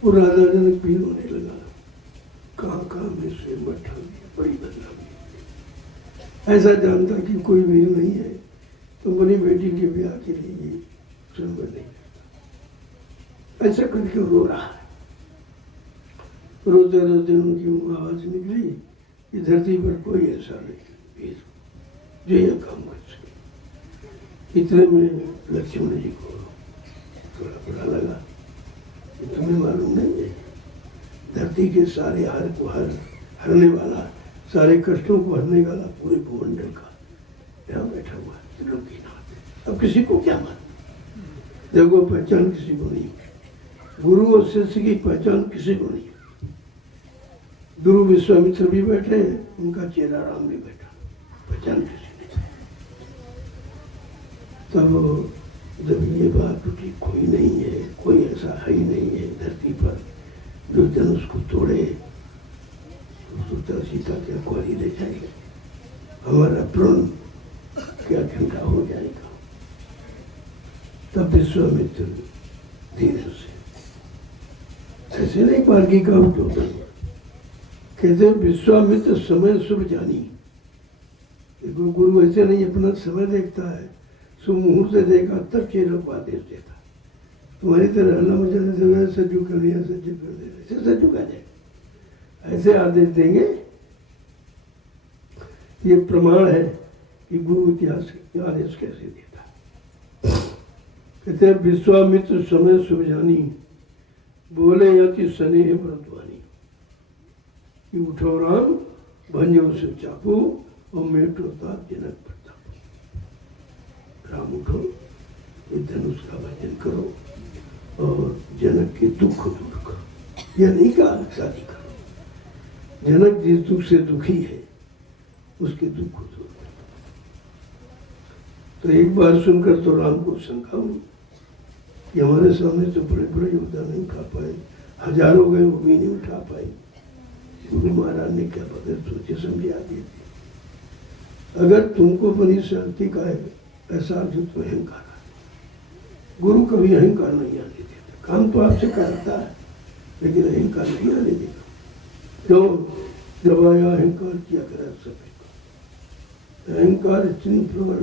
वो राजा जनक भी रोने लगा, कहाँ में से मठा बड़ी बदनामी। ऐसा जानता कि कोई वीर नहीं है तो अपनी बेटी के ब्याह के लिए संभव नहीं, ऐसा करके रो रहा है। रोते रोते उनकी आवाज निकली कि धरती पर कोई ऐसा नहीं वीर जो यह काम कर सके। इतने में लक्ष्मण जी को थोड़ा बुरा लगा कि तुम्हें मालूम नहीं है, धरती के सारे हार को हरने वाला, सारे कष्टों को हरने वाला पूरे भूमंडल का यहाँ बैठा हुआ है त्रिलोकीनाथ। अब किसी को क्या मान, देखो पहचान किसी को नहीं, गुरु और शिष्य की पहचान किसी को नहीं। गुरु विश्वामित्र भी बैठे हैं, उनका चेला राम भी बैठा, पहचान किसी नहीं। तब जब ये बात उठी, कोई नहीं है, कोई ऐसा है ही नहीं है धरती पर जो धनुष को तोड़े, तो सोचा सीता क्या कुआरी रह जाएगी, हमारा प्रण क्या ठंडा हो जाएगा। तब विश्वामित्र धीरे से, ऐसे नहीं पालकी का उठोता, कहते विश्वामित्र समय शुभ जानी। देखो गुरु ऐसे नहीं अपना समय देखता है, सुमुहूर्त देखा तब चेलों को आदेश देता। तुम्हारी तरह अल्लाह मचाने से सज्जू कर दिया, सज्जू कर दिया, ऐसे सज्जू कर जाए, ऐसे आदेश देंगे। ये प्रमाण है कि गुरु इतिहास के आदेश कैसे देता। कहते विश्वामित्र समय शुभ जानी, बोले यति स्नेह व्रतवानी, कि उठो राम भंजो से चापू और मेटो ताप जनक प्रताप। राम उठो, ये धनुष का भजन करो और जनक के दुख दूर करो। यह नहीं कहा शादी करो, जनक जिस दुख से दुखी है उसके दुख को दूर करो। तो एक बार सुनकर तो राम को शंका हुई कि हमारे सामने तो बड़े बड़े योद्धा नहीं उठा पाए, हजारों गए वो भी नहीं उठा पाए। गुरु महाराज ने क्या बगैर सोचे समझे आदि थी, अगर तुमको अपनी शक्ति का एहसास हो तो अहंकार आ। गुरु कभी अहंकार नहीं आने देता, काम तो आपसे करता है लेकिन अहंकार नहीं आने देगा। क्यों? जब आया अहंकार किया करा सभी को, अहंकार इतनी प्रबल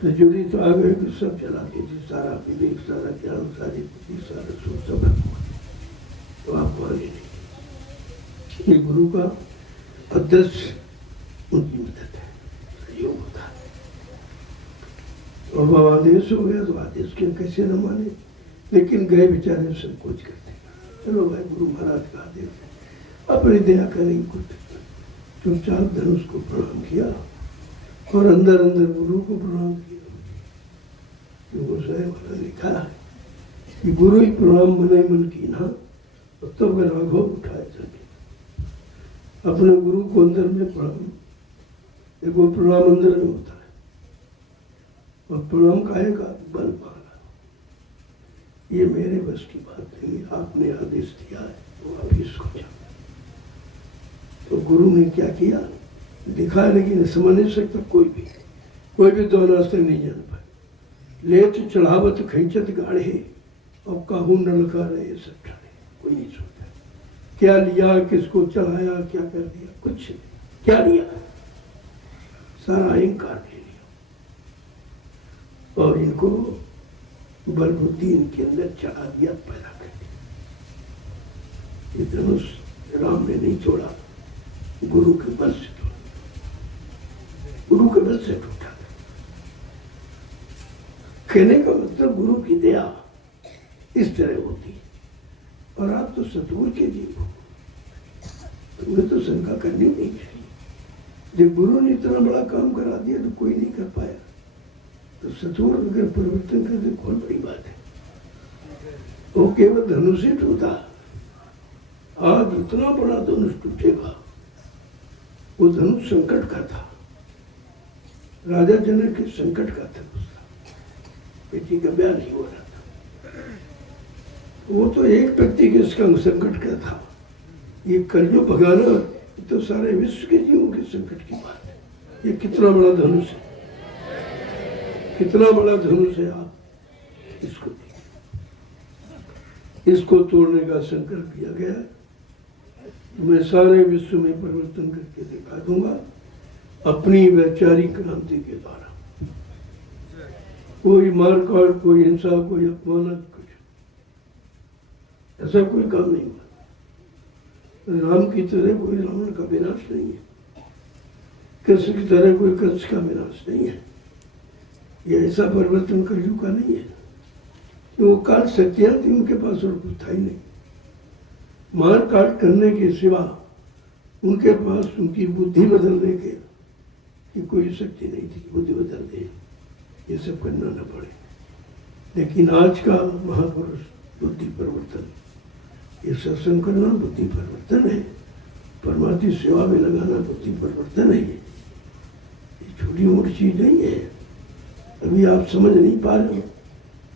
प्रज्वलित तो आ गए कि सब चलाते थे, सारा विवेक, सारा ज्ञान, सारी बुद्धि, सारा सोच सब तो आप माने नहीं। ये गुरु का अदृश्य उनकी मदद है, सहयोग होता है। और वह आदेश हो गया तो आदेश के कैसे न माने, लेकिन गए बेचारे संकोच करते, चलो भाई गुरु महाराज का आदेश है, अपनी दया करेंगे कुछ। चुपचाप धनुष को प्रणाम किया और अंदर अंदर गुरु को प्रणाम किया। स्वयं लिखा है कि गुरु ही प्रणाम मन मन की ना, तब राघव उठाए सके। अपने गुरु को अंदर में प्रणाम, देखो प्रणाम अंदर में होता है, और प्रणाम काहेगा? बल पाना। ये मेरे बस की बात नहीं है, आपने आदेश दिया है तो आप इसको जाओ। तो गुरु ने क्या किया? दिखाया, लेकिन समझ नहीं सकता कोई भी दो रास्ते नहीं जान पाए। लेत चढ़ावत खींचत गाढ़े, और काहू न लगा रहे सब ठाड़े। कोई नहीं सोचता क्या लिया, किसको चढ़ाया, क्या कर दिया, कुछ नहीं। क्या लिया? सारा अहंकार ले लिया, और इनको बल बुद्धि इनके अंदर चढ़ा दिया, पैदा कर दिया। ये धनुष राम ने नहीं तोड़ा, गुरु के बल से तोड़ा, गुरु के बल से टूटा। कहने का मतलब गुरु की दया इस तरह होती है। और आप तो सतगुरु के जीव हो, तुम्हें तो शंका करनी नहीं चाहिए। जब गुरु ने इतना बड़ा काम करा दिया तो कोई नहीं कर पाया, तो सतगुरु अगर परिवर्तन कर दे कौन बड़ी बात है। वो केवल धनुष ही टूटा, आज इतना बड़ा धनुष टूटेगा। वो धनुष संकट का था, राजा जनक के संकट का था। बेटी का ब्याह नहीं हो रहा था, वो तो एक व्यक्ति के इसका संकट का था। ये कलयुग भगाना तो सारे विश्व के जीवों के संकट की बात है। ये कितना बड़ा धनुष है, कितना बड़ा धनुष है। आप इसको तोड़ने का संकल्प किया गया। मैं सारे विश्व में परिवर्तन करके दिखा दूंगा अपनी वैचारिक क्रांति के द्वारा। कोई मारकाट, कोई हिंसा, कोई अपमान, कुछ ऐसा कोई काम नहीं हुआ। राम की तरह कोई रावण का विनाश नहीं है, कृष्ण की तरह कोई कंस का विनाश नहीं है। ये ऐसा परिवर्तन कलयुग का नहीं है। वो काल सत्या थी उनके पास, और कुछ था ही नहीं। मार काट करने के सिवा उनके पास उनकी बुद्धि बदलने के की कोई शक्ति नहीं थी। बुद्धि बदल दे, ये सब करना न पड़े। लेकिन आज का महापुरुष बुद्धि परिवर्तन, ये सत्संग करना बुद्धि परिवर्तन है, परमात्मा सेवा में लगाना बुद्धि परिवर्तन है। ये छोटी मोटी चीज नहीं है। अभी आप समझ नहीं पा रहे हो,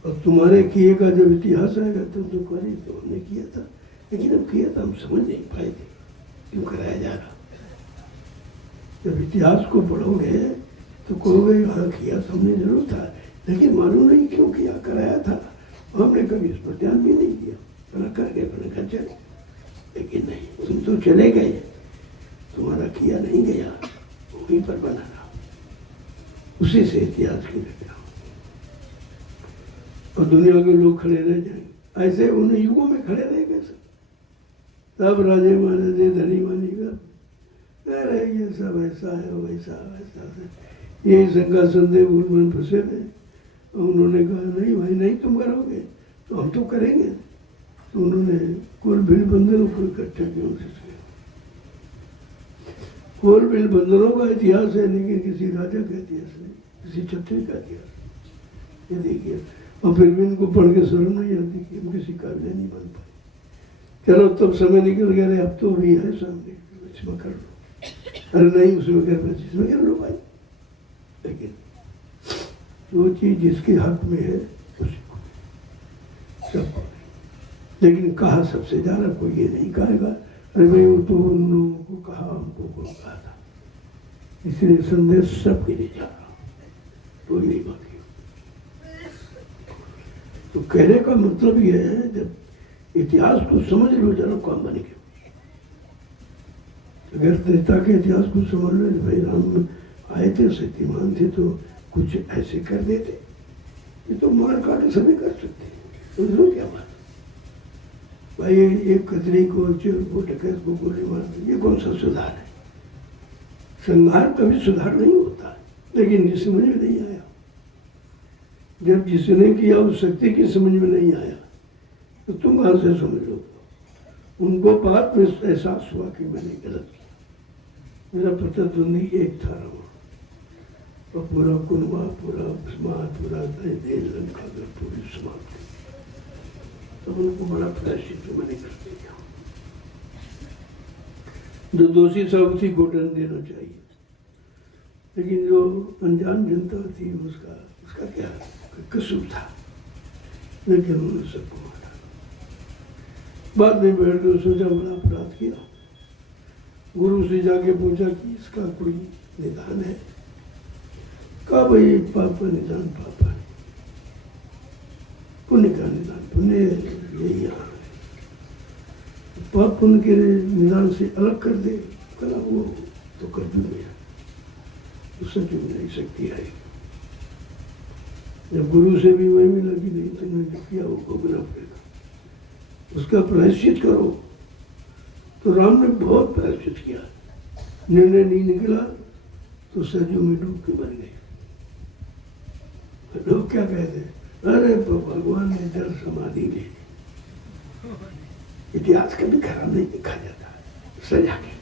और तुम्हारे किए का जब इतिहास आएगा तुम तो करें, तो हमने किया था, लेकिन हम किया था, हम समझ नहीं पाए थे क्यों कराया जा रहा। जब इतिहास को पढ़ोगे तो कहोगे हाँ किया तो हमने जरूर था, लेकिन मालूम नहीं क्यों किया, कराया था, हमने कभी इस पर ध्यान भी नहीं दिया। बना कर गए, बना कर चले, लेकिन नहीं, तुम तो चले गए, तुम्हारा किया नहीं गया, वहीं पर बना रहा। उसी से इतिहास की रखा, और दुनिया के लोग खड़े रह जाएंगे। ऐसे उन युगों में खड़े रह गए सब राजे महाराजे धनी वानी का, अरे ये सब ऐसा है, वैसा वैसा है, यही शंका संदेह भूल में फंसे थे। उन्होंने कहा नहीं भाई, नहीं तुम करोगे तो हम तो करेंगे। तो उन्होंने कुल भीड़ बंदरों को इकट्ठा किया। कुल भीड़ बंदरों का इतिहास है, लेकिन किसी राजा का इतिहास नहीं, किसी क्षत्रिय का इतिहास। ये देखिए, और फिर भी इनको पढ़ के शर्म नहीं आती कि हम किसी काबिल नहीं बन पाए। चलो तब समय निकल गया, अब तो भी है सामने, इसमें कर लो, अरे नहीं उसमें कर लो, इसमें कर लो भाई। लेकिन जो चीज जिसके हाथ में है उसी को सबको। लेकिन कहा सबसे ज्यादा कोई ये नहीं कहेगा, अरे भाई वो तो उन लोगों को कहा, हमको कौन कहा था। इसलिए संदेश सबके लिए जा रहा, कोई नहीं बाकी। तो कहने का मतलब ये है, जब इतिहास को समझ लो जरा काम बन गया। अगर त्रेता के इतिहास को समझ लो, भाई राम आए थे, शक्तिमान थे, तो कुछ ऐसे कर देते। ये तो मार काट सभी कर सकते हैं, तो क्या बात भाई। एक कतरी को, चोर को, डकैत को गोली मार दी, ये कौन सा सुधार है? संहार कभी सुधार नहीं होता, लेकिन जिस समझ में नहीं आया, जब जिसने किया उस शक्ति की समझ में नहीं आया, तो तुम कहाँ से समझ लो? उनको बात में एहसास हुआ कि मैंने गलत किया, मेरा प्रतिद्वंदी एक था रावण, और पूरा कुनवा, पूरा समाज, पूरा देश लंका में पूरी समाप्त। तब उनको बड़ा प्रायश्चित मैंने कर दिया। जो दोषी साबुती को दंड देना चाहिए, लेकिन जो अनजान जनता थी उसका क्या कसूर था, लेकिन उन्होंने सबको मारा। बाद में बैठ कर सोचा बड़ा अपराध किया। गुरु से जाके पूछा कि इसका कोई निदान है? कहा भाई पाप का निदान पाप है, पुण्य का निदान पुण्य, यही यहाँ है। पाप पुण्य के निदान से अलग कर दे, कला वो तो कर भी नहीं, उससे क्यों नहीं सकती है। जब गुरु से भी वही मिला कि नहीं तुमने जो किया वो भोगना पड़ेगा, उसका प्रायश्चित करो। तो राम ने बहुत प्रायश्चित किया, निर्णय नहीं निकला तो सरयू में डूब के मर गए। लोग क्या कहते हैं, अरे भगवान ने जल समाधि ले ली। इतिहास कभी खराब नहीं लिखा जाता, सजा के।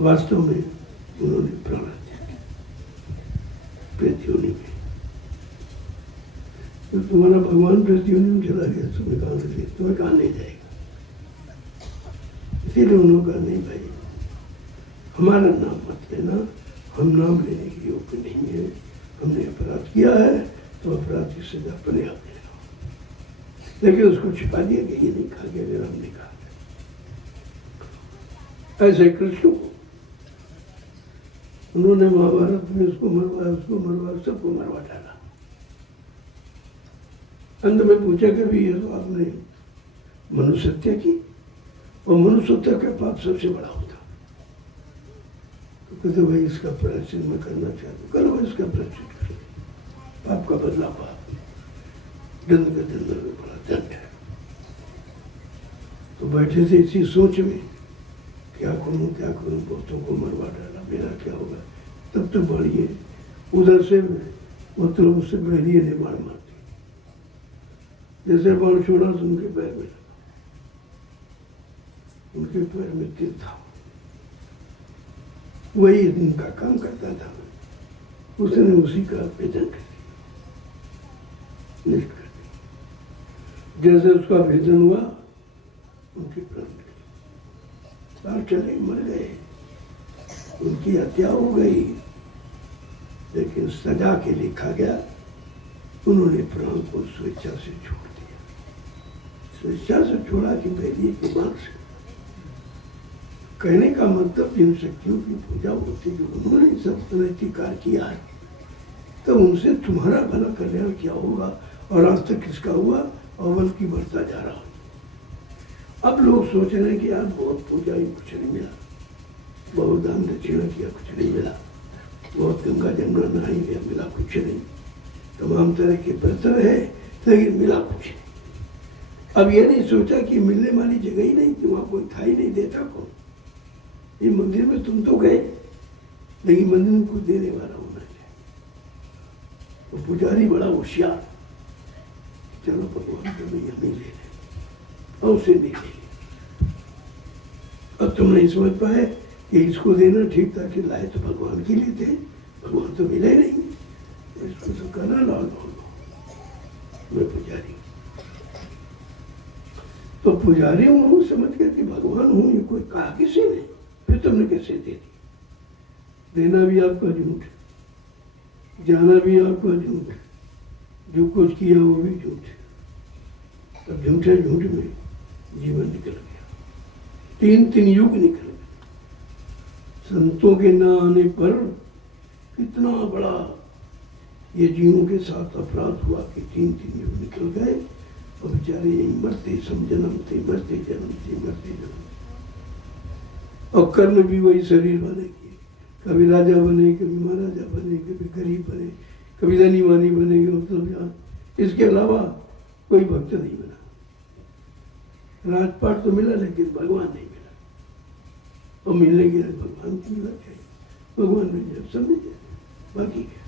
वास्तव में उन्होंने प्राण त्याग पृथ्वी में। तो तुम्हारा भगवान पृथ्वी में चला गया, तुम्हें कहाँ ले जाएगा? इसीलिए उन्होंने कहा नहीं भाई, हमारा नाम मत लेना, हम नाम लेने के योग्य नहीं है। हमने अपराध किया है तो अपराध की सजा अपने आप लेना। लेकिन उसको छिपा दिया गया, ये नहीं कहा गया, राम ने कहा। ऐसे कृष्ण को उन्होंने महाभारत में उसको मरवाया, सबको मरवा डाला। अंत में पूछा कभी ये तो आपने मनुष्य हत्या की, और मनुष्य हत्या का पाप सबसे बड़ा होता। तो कहते भाई इसका प्रायश्चित मैं करना चाहता हूँ, करो इसका प्रायश्चित करो, पाप का बदला पाप, दंड का दंड में बड़ा दंड है। तो बैठे थे इसी सोच में, क्या करूँ, बहुतों को मरवा डाला, मेरा क्या होगा। तब तक बढ़िए उधर से मतलब उससे बहरिए ने बाण मार दी, जैसे बाण छोड़ा तो उनके पैर में लगा, उनके पैर में तीर था। वही उनका काम करता था, उसने उसी का भेदन कर दिया, नष्ट कर दिया। जैसे उसका भेदन हुआ उनके प्राण चले, मर गए, उनकी हत्या हो गई। लेकिन सजा के लिखा गया, उन्होंने प्राण को स्वेच्छा से छोड़ दिया। स्वेच्छा से छोड़ा कि बैरिए के बाण से। कहने का मतलब जिन शक्तियों की पूजा होती है, उन्होंने सब स्वीकार किया है, तो उनसे तुम्हारा भला कल्याण क्या होगा। और आज तक किसका हुआ, और बल्कि बढ़ता जा रहा। अब लोग सोच रहे हैं कि यार बहुत पूजा ही कुछ नहीं मिला, बहुत दान दक्षिणा किया कुछ नहीं मिला, बहुत गंगा जमुना नहाई गया मिला कुछ नहीं, तमाम तरह के व्रत है लेकिन मिला कुछ नहीं। अब ये नहीं सोचा कि मिलने वाली जगह ही नहीं थी, वहाँ कोई था ही नहीं, देता कौन। ये मंदिर में तुम तो गए, लेकिन मंदिर में कुछ देने वाला होना चाहिए। तो पुजारी बड़ा होशियार, चलो भगवान तुम्हें हमें ले ले, और उसे दे ले। अब तुम नहीं समझ पाए कि इसको देना ठीक था, कि लाए तो भगवान के लिए थे, भगवान तो मिले नहीं, तो इसको तो करना लो, मैं पुजारी। तो पुजारी हूँ समझ कर कि भगवान हूँ, ये कोई कहा किसी ने, फिर तुमने कैसे दे दी। देना भी आपका झूठ, जाना भी आपका झूठ, जो कुछ किया वो भी झूठ। अब झूठे झूठ में जीवन निकल गया, तीन युग निकल गए। संतों के न आने पर कितना बड़ा ये जीवों के साथ अपराध हुआ कि तीन युग निकल गए, और बेचारे यही मरते जन्मते, मरते जन्मते। और कर्म भी वही शरीर वाले किए, कभी राजा बने, कभी महाराजा बने, कभी गरीब बने, कभी धनी मानी बनेंगे, मतलब यहाँ इसके अलावा कोई भक्त नहीं बना। राजपाट तो मिला लेकिन भगवान नहीं मिला, और मिलने के लिए भगवान को मिला चाहिए, भगवान मिल जाए सब मिल जाए, बाकी क्या।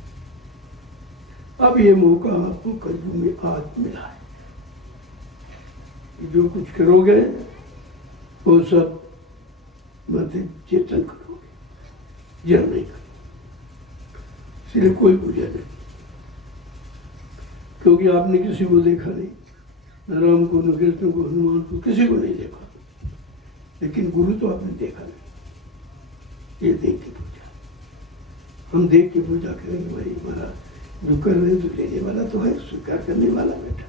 अब ये मौका आपको कलयुग में आज मिला है, जो कुछ करोगे वो सब मतलब चेतन करोगे, जड़ नहीं करोगे। इसलिए कोई पूजा नहीं, क्योंकि आपने किसी को देखा नहीं, न राम को, न कृष्ण को, हनुमान को, किसी को नहीं देखा। लेकिन गुरु तो आपने देखा नहीं। ये देख के पूजा, हम देख के पूजा करेंगे भाई हमारा जो कर रहे तो लेने वाला तो है, स्वीकार करने वाला बेटा,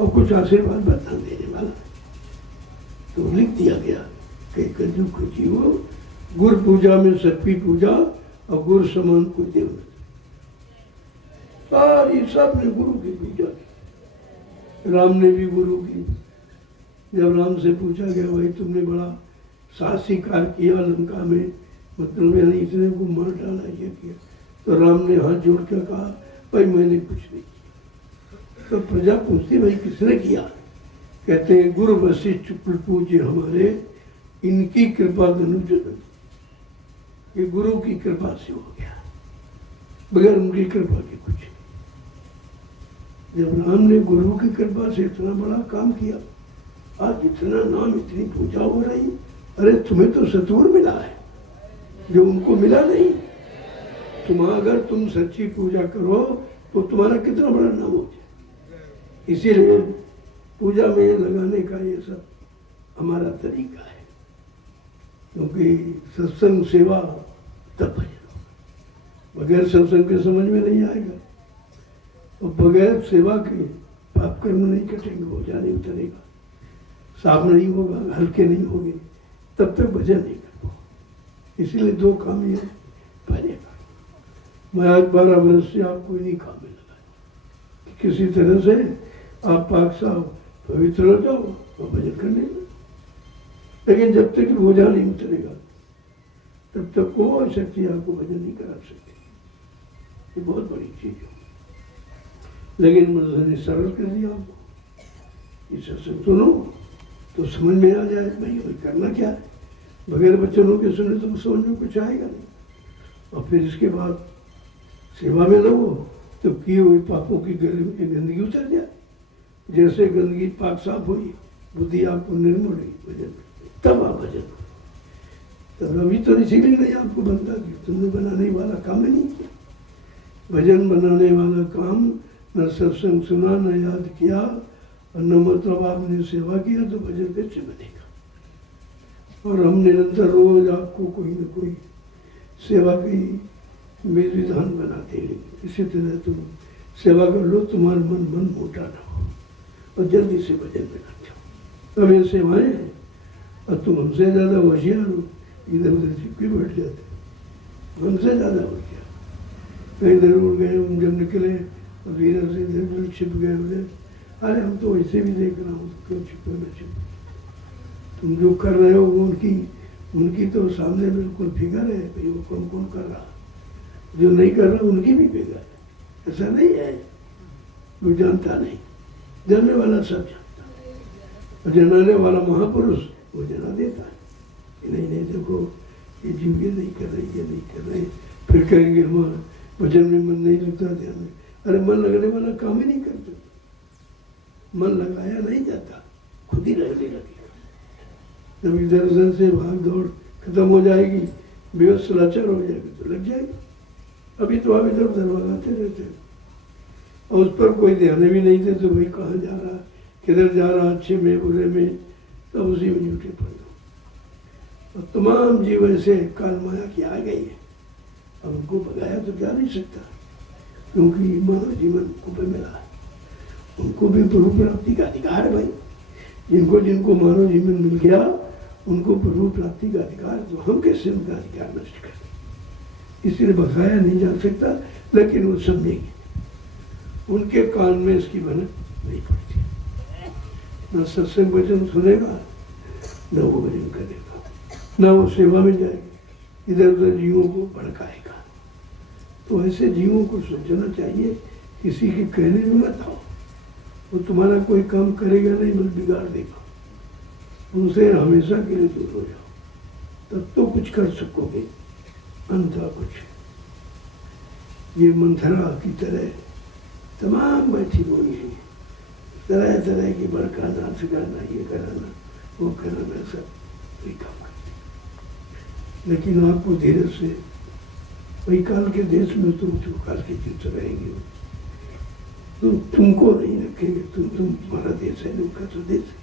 और कुछ आशीर्वाद वरदान देने वाला। तो लिख दिया गया कि कलयुग को जीवो, गुरु पूजा में सबकी पूजा, और गुरु समान कोई देव नहीं। सारी सब ने गुरु की पूजा की। राम ने भी गुरु की। जब राम से पूछा गया भाई तुमने बड़ा साहसी कार्य किया लंका में, मतलब यानी इतने को मार डाला, ये किया, तो राम ने हाथ जोड़ कर कहा भाई मैंने कुछ नहीं किया। तो प्रजा पूछती भाई किसने किया? कहते हैं गुरु वशिष्ठ पूज्य हमारे, इनकी कृपा धनुजन। ये गुरु की कृपा से हो गया, बगैर उनकी कृपा के कुछ नहीं। जब राम ने गुरु की कृपा से इतना बड़ा काम किया, आज इतना नाम, इतनी पूजा हो रही। अरे तुम्हें तो सतुर मिला है जो उनको मिला नहीं। अगर तुम सच्ची पूजा करो तो तुम्हारा कितना बड़ा नाम हो जाए। इसीलिए पूजा में लगाने का ये सब हमारा तरीका है, क्योंकि सत्संग सेवा तब भजन। बगैर सत्संग के समझ में नहीं आएगा, और बगैर सेवा के पाप कर्म नहीं कटेंगे, बोझा नहीं उतरेगा, साफ नहीं होगा, हल्के नहीं होंगे, तब तक भजन नहीं कर पाओ। इसीलिए दो काम ये पहले करो। मैं आज 12 वर्ष से आपको इन्हीं काम में लगा, किसी तरह से आप पाक साफ पवित्र हो जाओ और भजन करने में। लेकिन जब तक बोझा नहीं उतरेगा तब तक कोई शक्ति आपको भजन नहीं करा सकती। ये बहुत बड़ी चीज है। लेकिन मैंने सरल कर दिया आपको, इसे सुनो तो समझ में आ जाए भाई करना क्या है। बगैर वचनों के सुने तो समझ में कुछ आएगा नहीं। और फिर इसके बाद सेवा में लगो तो किए हुए पापों की गंदगी उतर जाए। जैसे गंदगी पाक साफ हुई, बुद्धि आपको निर्मल हुई भजन, तब आप भजन। तब अभी तो इसीलिए नहीं आपको बनता कि तुमने बनाने वाला काम ही नहीं किया। भजन बनाने वाला काम न सत्संग सुना, न याद किया, और न मतलब आपने सेवा किया, तो भजन कैसे बनेगा। और हम निरंतर रोज आपको कोई न कोई सेवा की विधि विधान बनाते हैं। इसी तरह तुम सेवा कर लो, तुम्हारा मन मोटा ना हो, और जल्दी से भजन में लग जाओ। अब ये सेवाएं हैं, और तुम हमसे ज़्यादा होशियार हो, इधर उधर चिपके बैठ जाते, हमसे ज़्यादा होशियार। कहीं इधर उड़ गए, हम जब निकले वीर से इधर छिप गए उधर। अरे हम तो वैसे भी देख रहा हूँ, तो क्यों छिपे मैं छिप। तुम जो कर रहे हो वो उनकी तो सामने बिल्कुल फिगर है कि वो कौन कौन कर रहा। जो नहीं कर रहा उनकी भी फिगर है। ऐसा नहीं है वो जानता नहीं, जानने वाला सब जानता है। और जनाने वाला महापुरुष वो जना देता है। नहीं नहीं देखो ये जीव ये नहीं कर रही, ये नहीं कर रहे, फिर कहेंगे हमारा भजन में मन नहीं लगता, ध्यान में। अरे मन लगने वाला काम ही नहीं करते, मन लगाया नहीं जाता, खुद ही लगने लगेगा। जब इधर उधर से भाग दौड़ खत्म हो जाएगी, बेहोश लाचार हो जाएगी तो लग जाएगी। अभी तो आप इधर उधर भगाते रहते हैं, और उस पर कोई ध्यान भी नहीं देते, भाई कहाँ जा रहा, किधर जा रहा, अच्छे में बुरे में, तो उसी में ड्यूटी पड़ जाओ। और तमाम जीव ऐसे काल माया की आ गई है, अब उनको भगाया तो जा नहीं सकता, क्योंकि मानव जीवन को पे मिला है। उनको भी प्रभु प्राप्ति का अधिकार है भाई। जिनको मानव जीवन मिल गया उनको प्रभु प्राप्ति का अधिकार, तो हम कैसे उनका अधिकार नष्ट करें। इसलिए भगाया नहीं जा सकता, लेकिन वो समझेंगे, उनके कान में इसकी भनक नहीं पड़ती। न सत्संग वचन सुनेगा, न वो भजन करेगा, न वो सेवा में जाएगा, इधर उधर जीवों को भड़काएगा। तो ऐसे जीवों को सोचना चाहिए, किसी के कहने में मत आओ। वो तुम्हारा कोई काम करेगा नहीं, बस बिगाड़ देगा। उनसे हमेशा के लिए दूर हो जाओ, तब तो कुछ कर सकोगे, अन्यथा कुछ। ये मंथरा की तरह तमाम बैठी हुई है, तरह तरह की भड़काना, सिखाना, ये कराना, वो कराना, सब वही काम करते। लेकिन आपको धीरे से वही काल के देश में तुम जो काल के चित्त रहेंगे, तुमको नहीं रखेंगे। तुम्हारा देश है, उनका तो देश है।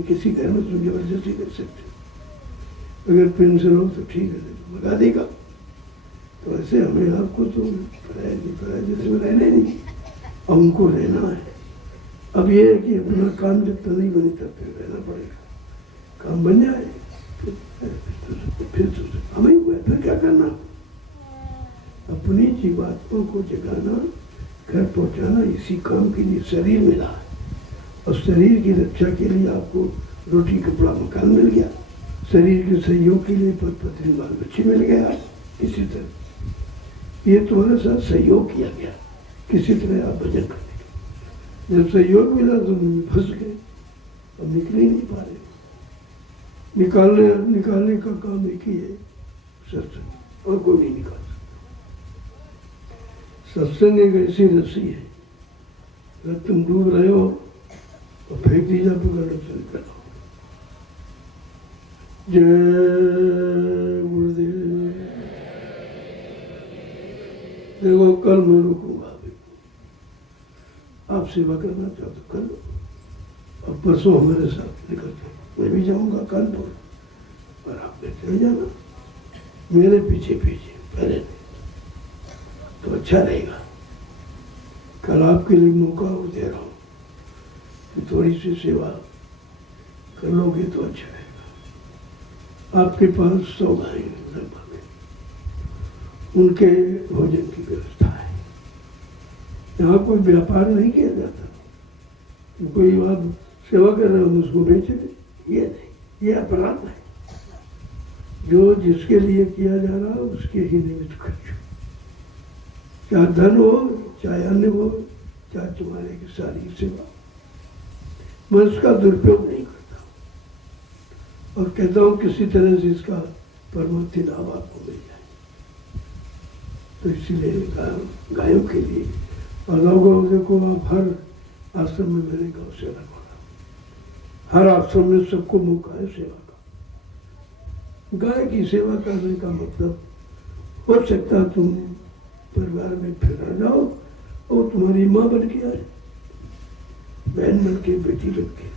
किसी घर में तुम जबरदस्ती कर सकते हो, अगर पेंशन हो तो ठीक है, नहीं तो भगा देगा। तो ऐसे हमें आपको तो पराया जैसे में रहना ही नहीं, और उनको रहना है। अब ये है कि अपना काम जब तक नहीं बनी तब तक रहना पड़ेगा, काम बन जाए फिर तो हमें हुआ, फिर क्या करना, अपनी जीवात्मा को जगाना, घर पहुंचाना, इसी काम के लिए शरीर मिला है। और शरीर की रक्षा के लिए आपको रोटी कपड़ा मकान मिल गया, शरीर के सहयोग के लिए पद पत्नी बाल बच्चे मिल गया। इसी तरह ये तुम्हारे साथ सहयोग किया गया, किसी तरह आप भजन करने के। जब सहयोग मिला तो फंस गए, अब निकल ही नहीं पा रहे। निकालने का काम एक ही है, सत्संग, और कोई नहीं निकाल सकता। सत्संग एक ऐसी रस्सी है, अगर तुम डूब रहे हो तो फेंक दीजिए, पकड़ करो। जय गुरुदेव। देखो कल मैं रुकूंगा, अभी आप सेवा करना चाहो तो कर लो, और परसों हमारे साथ निकलते, मैं भी जाऊंगा कानपुर, और आप भी चले जाना मेरे पीछे पीछे, पहले तो अच्छा रहेगा। कल आपके लिए मौका दे रहा हूँ कि थोड़ी सी सेवा कर लोगे तो अच्छा रहेगा। आपके पास 100 गायें लगभग, उनके भोजन की व्यवस्था है। यहाँ कोई व्यापार नहीं किया जाता, कोई आप सेवा कर रहे हो उसको बेच रहे, ये नहीं, ये अपराध है। जो जिसके लिए किया जा रहा है उसके ही निमित्त खर्च, चाहे धन हो, चाहे अन्न हो, चाहे तुम्हारे की सारी सेवा, मैं उसका दुरुपयोग नहीं करता और कहता हूँ किसी तरह से इसका परमार्थी लाभ आपको मिल जाए। तो इसीलिए गायों के लिए, और लोगों को आप हर आश्रम में मैंने गौ सेवा करा, हर आश्रम में सबको मौका है सेवा का। गाय की सेवा करने का मतलब, हो सकता तुम परिवार में फिर आ जाओ और तुम्हारी माँ बन के आए, बहन बन के, बेटी बन के।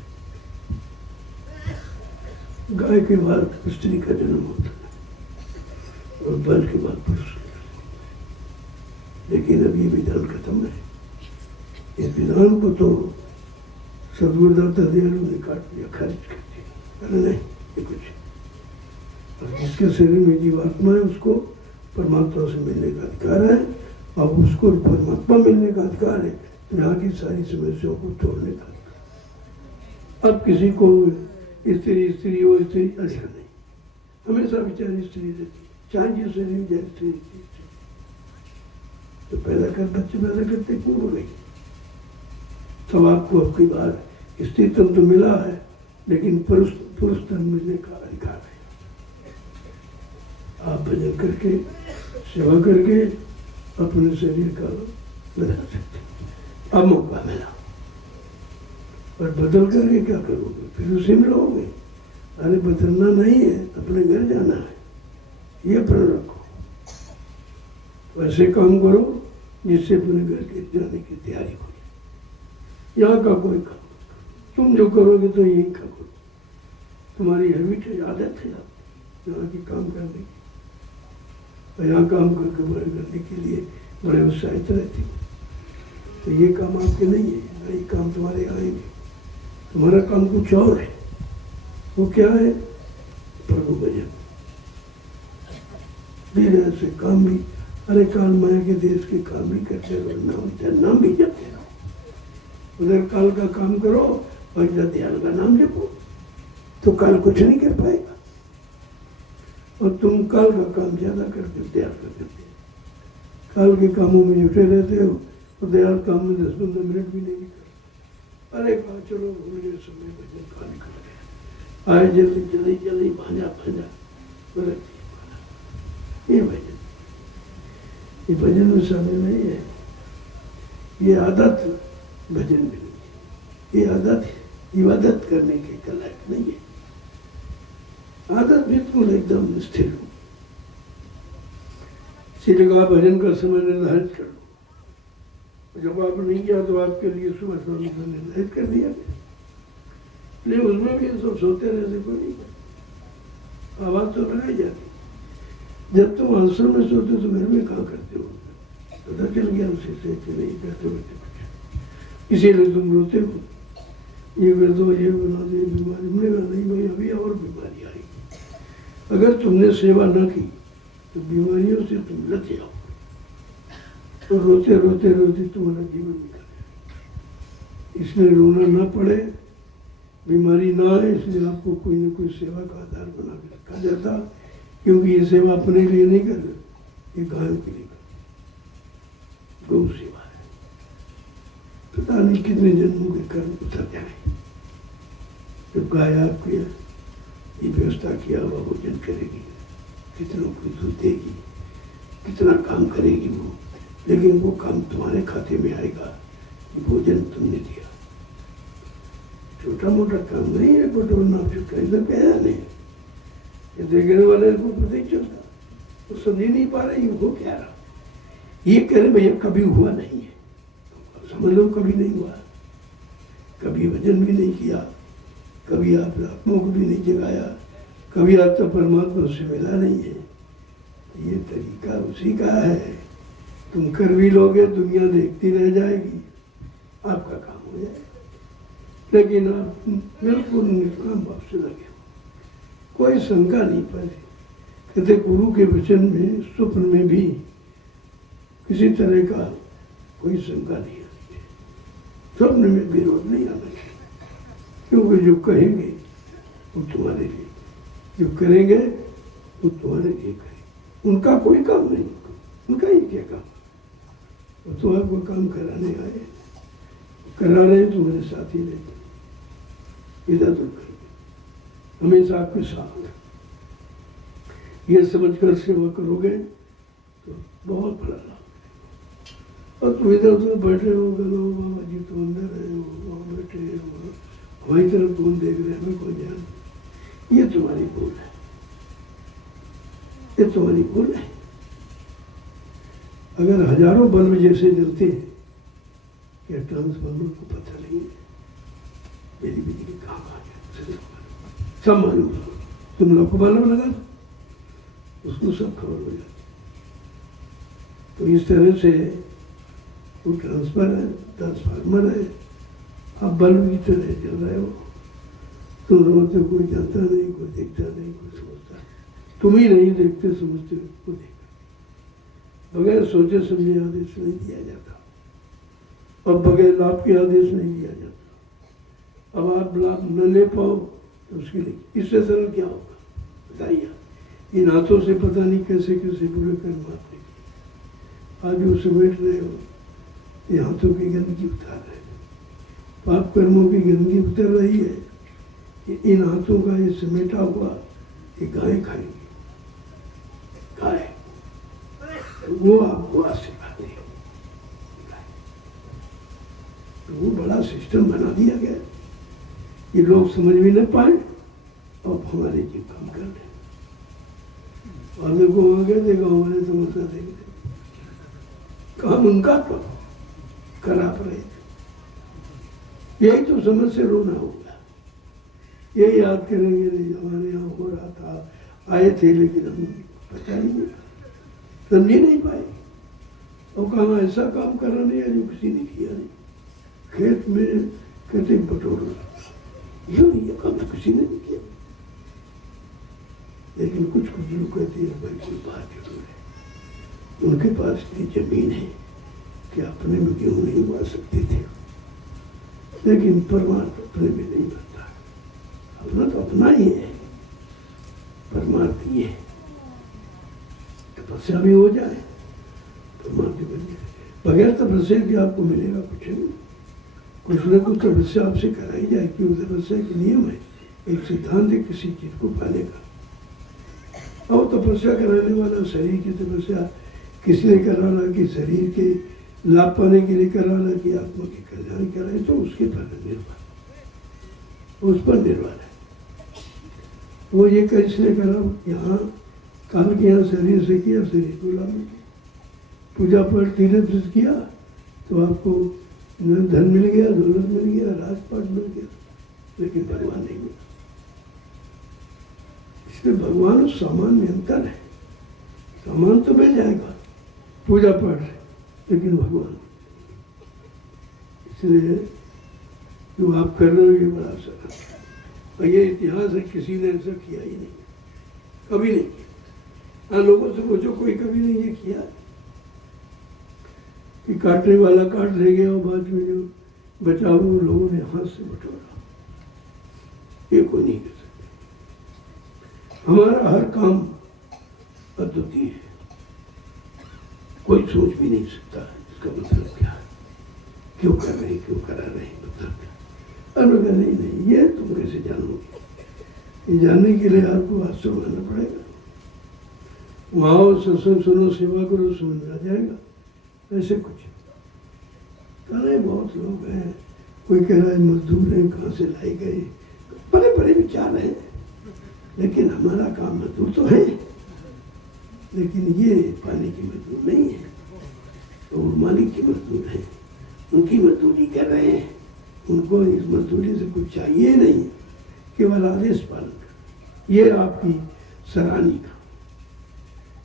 गाय के बाद स्त्री का जन्म होता है और बैल के बाद पुरुष। लेकिन अब ये विधान खत्म है। इस विधान को तो सदगुरुदाता दयालु ने काट दिया, खारिज कर दिया। अरे नहीं, ये कुछ, और जिसके शरीर में जीवात्मा है उसको परमात्मा से मिलने का अधिकार है, और उसको परमात्मा मिलने का अधिकार है, तो यहाँ की सारी समस्याओं को तोड़ने का अधिकार। अब किसी को स्त्री वो स्त्री ऐसा नहीं, हमेशा बेचारी स्त्री रहती, चाहे जिस शरीर में जाए स्त्री रहती। तो पैदा कर, बच्चे पैदा करते क्यों हो गई? तब आपको अब की बार स्त्री तन तो मिला है, लेकिन पुरुष तन मिलने का अधिकार है। आप भजन करके, सेवा करके अपने शरीर का बदल सकते। अब मौका मिला, और बदल करके क्या करोगे? फिर उसी में रहोगे। अरे बदलना नहीं है, अपने घर जाना है, ये प्रण रखो। वैसे काम करो जिससे अपने घर के जाने की तैयारी हो जाए। यहाँ का कोई काम तुम जो करोगे तो यही का करो, तुम्हारी हैबिट है, आदत है यहाँ की काम करने की, और यहाँ काम करके बड़े करने के लिए बड़े उत्साहित रहती हो। तो ये काम आपके नहीं है, नहीं काम तुम्हारे आएंगे। तुम्हारा काम कुछ और है। वो क्या है? प्रभु भजन। धीरे से काम भी, अरे काल माया के देश के काम भी करते रहो, नाम भी जपते रहो। उधर काल का काम करो और इधर दयाल का नाम जपो, तो काल कुछ नहीं कर पाएगा। और तुम काल का काम ज्यादा करते हो, दयाल का करते हो। काल के कामों में जुटे रहते हो और दयाल काम में 10-15 मिनट भी नहीं निकल। अरे कहा चलो भूल गए समय, भजन का निकल गया, आए जल्दी जल्दी जल्दी भांजा भांजा, ये भजन, ये भजन में शामिल नहीं है। ये आदत भजन में नहीं है, ये आदत इबादत करने के लायक नहीं है। आदत बिल्कुल एकदम स्थिर हो। इसीलिए कहा भजन का समय निर्धारित कर लो। जब आप नहीं किया तो आपके लिए सुबह शाम का निर्धारित कर दिया गया, लेकिन उसमें भी सब सोते रहते कोई नहीं। आवाज तो लगाई जाती। जब तुम आश्रम में सोते तो घर में कहाँ करते हो? पता चल गया उसे से कि नहीं करते होते कुछ, इसीलिए तुम रोते हो, ये कर दो, ये बना दो, ये बीमारी। हमने कहा नहीं भाई, अभी और बीमारी आएगी। अगर तुमने सेवा न की तो बीमारियों से तुम लग जाओ, तो रोते रोते रोते तुम्हारा जीवन निकले। इसलिए रोना ना पड़े, बीमारी ना आए, इसलिए आपको कोई ना कोई सेवा का आधार बना के रखा जाता। क्योंकि ये सेवा अपने लिए नहीं कर रहे, ये गायों के लिए कर, गौ सेवा है। पता नहीं कितने जन्मों के कर्म उतर जाए। जब गाय आपके ये व्यवस्था किया हुआ भोजन करेगी, कितनों को दूध देगी, कितना काम करेगी वो, लेकिन वो काम तुम्हारे खाते में आएगा कि भोजन तुमने दिया। छोटा मोटा काम नहीं है बटोरना फिर एकदम कहना नहीं। ये देखने वाले को पता ही चलता, वो समझ ही नहीं पा रहे ये हो क्या रहा। ये कह रहे भैया कभी हुआ नहीं है, समझ लो कभी नहीं हुआ, कभी वजन भी नहीं किया, कभी आप आत्मा को भी नहीं जगाया, कभी आप तो परमात्मा से मिला नहीं है। ये तरीका उसी का है। तुम कर भी लोगे, दुनिया देखती रह जाएगी, आपका काम हो जाएगा। लेकिन आप बिल्कुल निष्काम भाव से लगे, कोई शंका नहीं पाए। कहते गुरु के वचन में स्वप्न में भी किसी तरह का कोई शंका नहीं आती है, स्वप्न में विरोध नहीं आना चाहिए। क्योंकि जो कहेंगे वो तुम्हारे लिए, जो करेंगे वो तुम्हारे लिए करेंगे। उनका कोई काम नहीं, उनका ही क्या काम, वो तो आपको काम कराने आए, करा रहे तुम्हारे साथ ही रहते, इधर उधर करेंगे, हमेशा आपके साथ। ये समझकर सेवा करोगे तो बहुत बड़ा लाभ। और तुम इधर उधर बैठे हो, गलो बाबा जी तो अंदर है, वहाँ बैठे हो, हमारी तरफ कौन देख रहे हैं, हमें कौन जान। ये तुम्हारी भूल है, ये तुम्हारी भूल है। अगर हजारों बल्ब जैसे जलते हैं, क्या ट्रांसफार्मर को पता नहीं है मेरी बिजली कहाँ आ गया, सब मालूम। तुम लोग को बल्ब लगा दो, उसको सब खबर हो जाती। तो इस तरह से वो ट्रांसफार्मर है, आप बल्ब की तरह जल रहे हो। तुम रोते, कोई जानता नहीं, कोई देखता नहीं, कोई समझता नहीं। तुम ही नहीं देखते समझते, वो देखते। बगैर सोचे समझे आदेश नहीं दिया जाता, और बगैर लाभ के आदेश नहीं दिया जाता। अब आप लाभ न ले पाओ तो उसके लिए इससे सरल क्या होगा बताइए। इन हाथों से पता नहीं कैसे कैसे बुरे कर्म आपने किए, आज वो समेट रहे हो, ये हाथों की गंदगी उतार रहे हो, पाप कर्मों की गंदगी उतर रही है। इन हाथों का ये समेटा हुआ ये गाय खाएंगी, गाय वो आपको सिखाते हैं। तो वो बड़ा सिस्टम बना दिया गया, ये लोग समझ भी न पाए और हमारे जीव काम कर रहे। और देखो वहां गए, देखो हमारे तमाशा देख रहे, काम उनका तो खराब रहे थे। यही तो समझ से रोना होगा, यही याद करेंगे नहीं हमारे यहाँ हो रहा था, आए थे लेकिन हम पता नहीं, समझे नहीं पाए। और कहा ऐसा काम करना नहीं है जो किसी ने किया नहीं। खेत में कहते बटोर, ये काम तो किसी ने नहीं किया। लेकिन कुछ कुछ लोग कहते हैं भाई कोई बात जरूर है, उनके पास इतनी जमीन है कि अपने में गेहूं नहीं उगा सकते थे, लेकिन परमार्थ अपने में नहीं बनता। अपना तो अपना ही है, परमार्थ ये है। तपस्या भी हो जाए, परमार्थ भी बन जाए। बगैर तपस्या के आपको मिलेगा कुछ नहीं। कुछ न कुछ तपस्या आपसे कराई जाए, क्योंकि तपस्या के नियम है, एक सिद्धांत है किसी चीज को पाने का। और तपस्या कराने वाला शरीर की तपस्या किस लिए कराना, कि शरीर के लाभ पाने के लिए कराना, कि आत्मा के कल्याण कराए, तो उसके पर निर्भर, उस पर निर्भर है। वो ये कैसे करा, यहाँ काल के यहाँ शरीर से किया, शरीर को लाभ मिला। पूजा पाठ तीर्थ से किया तो आपको धन मिल गया, दौलत मिल गया, राजपाट मिल गया, लेकिन भगवान नहीं मिला। इसलिए भगवान और सामान में अंतर है। सामान तो मिल जाएगा पूजा पाठ से, लेकिन भगवान, इसलिए जो आप कर रहे हो ये बड़ा सरल, और ये इतिहास है, किसी ने ऐसा किया ही नहीं, कभी नहीं किया। हाँ, लोगों से पूछो, कोई कभी नहीं ये किया कि काटने वाला काट ले गया और बाद में जो बचा वो लोगों ने हाथ से बटोरा, ये कोई नहीं कर सकता। हमारा हर काम अद्वितीय है, कोई सोच भी नहीं सकता इसका मतलब क्या है, क्यों कर रहे हैं, क्यों करा रहे हैं, मतलब क्या। और नहीं, ये तुम कैसे जानोगे, ये जानने के लिए आपको वास्तव में आना पड़ेगा। वहाँ आओ, सत्संग सुनो, सेवा करो, समझ आ जाएगा। ऐसे कुछ कह रहे बहुत लोग हैं, कोई कह रहा है मजदूर हैं, कहाँ से लाए गए, बड़े बड़े विचार हैं, लेकिन हमारा काम मजदूर तो है, लेकिन ये पानी की मजदूर नहीं है, तो मालिक की मजदूर है, उनकी मजदूरी कर रहे हैं। उनको इस मजदूरी से कुछ चाहिए नहीं, केवल आदेश पालन कर, ये आपकी सराहनी का।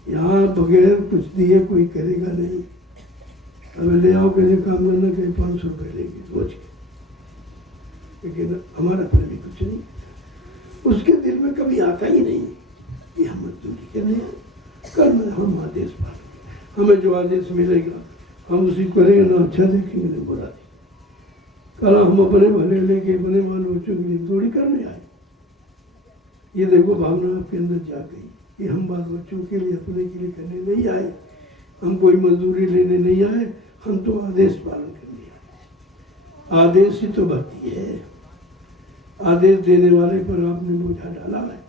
यहाँ बगैर कुछ दिए कोई करेगा नहीं। अब ले आओ के लिए काम करना, कहीं 500 रुपये लेगी सोच के, लेकिन हमारा अपने भी कुछ नहीं, उसके दिल में कभी आता ही नहीं कि हम मजदूरी करने हैं, करना हम आदेश पालन, हमें जो आदेश मिलेगा हम उसी करेंगे, ना अच्छा देखेंगे ना बुरा देखेंगे। कल हम अपने भले लेके अपने बाल बच्चों के लिए थोड़ी करने आए। ये देखो भावना आपके अंदर जा गई कि हम बाल बच्चों के लिए, अपने के लिए करने नहीं आए, हम कोई मजदूरी लेने नहीं आए, हम तो आदेश पालन करने आए। आदेश ही तो भक्ति है। आदेश देने वाले पर आपने बोझा डाला है,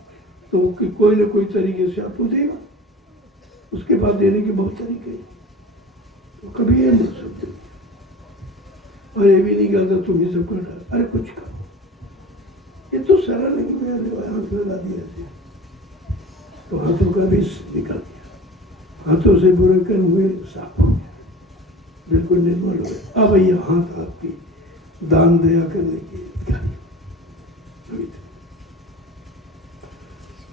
तो कोई ना कोई तरीके से आपको देगा। उसके बाद देने के बहुत तरीके हैं, तो कभी ये मत सोचो और ये भी नहीं कहता तुम ही सब कर डाल, अरे कुछ करो, ये तो सरल है कि हाथ लगा दिया ऐसे, तो हाथों का विष निकल गया, हाथों से बुरे कर्म हुए, साफ हो गया, बिल्कुल निर्मल हो गया। अब ये हाथ आपकी दान दया करने की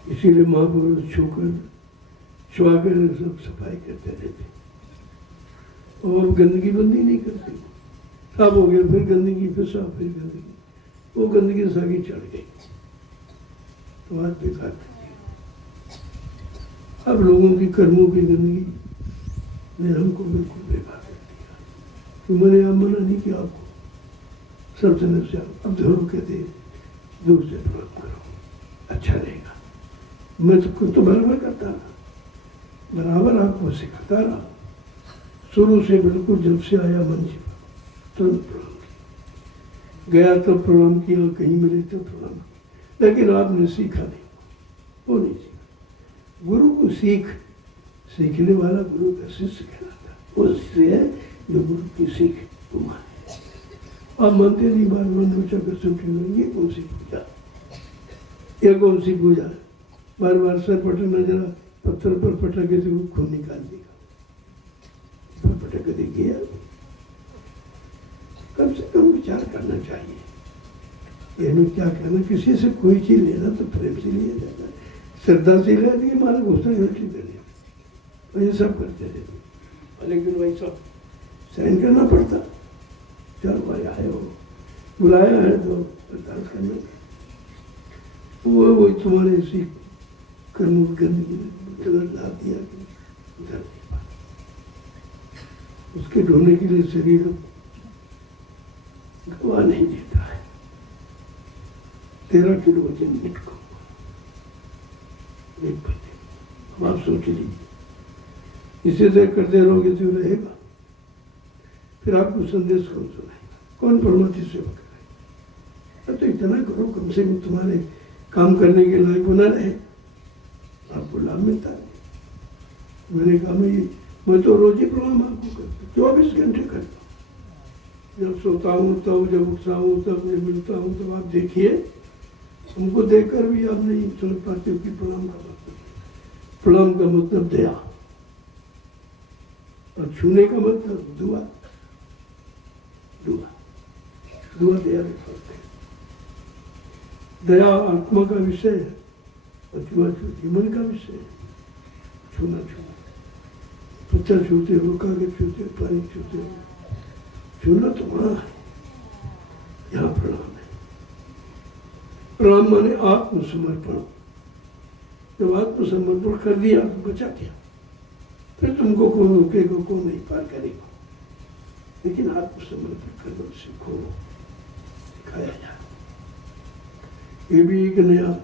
इसीलिए महापुरुष छूकर छुआकर सब सफाई करते रहते, और गंदगी बंदी नहीं करते। साफ हो गया, फिर गंदगी, फिर साफ, फिर गंदगी, वो गंदगी सागी चढ़ गई तो आज बेकार करती है। अब लोगों की कर्मों की गंदगी ने हमको बिल्कुल बेकार कर दिया। तो मैंने आप मना नहीं किया आपको, सब जने से अब जरूर कहते दूर से प्रणाम करो, अच्छा रहेगा। मैं तो खुद तो बराबर करता रहा, बराबर आपको सिखाता रहा, शुरू से बिल्कुल, जब से आया मंच तुरंत प्रणाम किया, गया तब प्रणाम किया, कहीं मिले तब प्रणाम किया, लेकिन आपने सीखा नहीं, वो नहीं सीखा। गुरु को सीखने वाला गुरु का शिष्य कहलाता, वो शिष्य है जो गुरु की सीख को माने। आप मानते नहीं, बार सोचा कर सुनते, ये कौन सी पूजा, ये कौन सी पूजा, बार बार सर पटकना, जरा पत्थर पर पटके तो खून निकाल देगा, पटक देखिए, कम से कम विचार करना चाहिए। ये हमें क्या कहना, किसी से कोई चीज लेना तो प्रेम से लिया जाता है, श्रद्धा से लिया कि हमारा गुस्सा गलती कर लिया, तो ये सब करते रहते, लेकिन वही सब सहन करना पड़ता। चलो भाई आए हो, बुलाया है तो बर्दाश्त करना, वो तुम्हारे इसी कर्मों की गंदगी में गलत ला दिया कि घर उसके ढोने के लिए शरीर गवा नहीं देता है। 13 किलो वजन मिट को एक बजे, अब आप सोच लीजिए, इसे तय करते रहोगे तो रहेगा, फिर आपको संदेश कौन सुनाएगा, कौन परमार्थी सेवा करेगा। तो इतना करो, कम से कम तुम्हारे काम करने के लायक बना रहे, आपको लाभ मिलता है। मैंने कहा मैं तो रोज ही प्रणाम आपको करता, 24 घंटे करता हूँ, जब सोता हूँ तब, जब उठता हूँ तब, जब मिलता हूँ तब। आप देखिए, हमको देखकर भी आप नहीं समझ पाते हो कि प्रणाम का मतलब, प्रणाम का मतलब दया, और छूने का मतलब दुआ, दुआ, दुआ दया में फर्क है। दया आत्मा का विषय है, छुआछूत मन का विषय, छूना छूना, पत्थर छूते हो, कागज छूते हो, पानी छूते हो, छूना तो वहां है, यहाँ प्रणाम है। प्रणाम माने आत्मसमर्पण। जब आत्मसमर्पण कर दिया तो बचा क्या? फिर तुमको कौन रोकेगा, कौन नहीं पार करेगा? लेकिन आत्मसमर्पण करना सीखो, सिखाया जाए। ये भी एक नया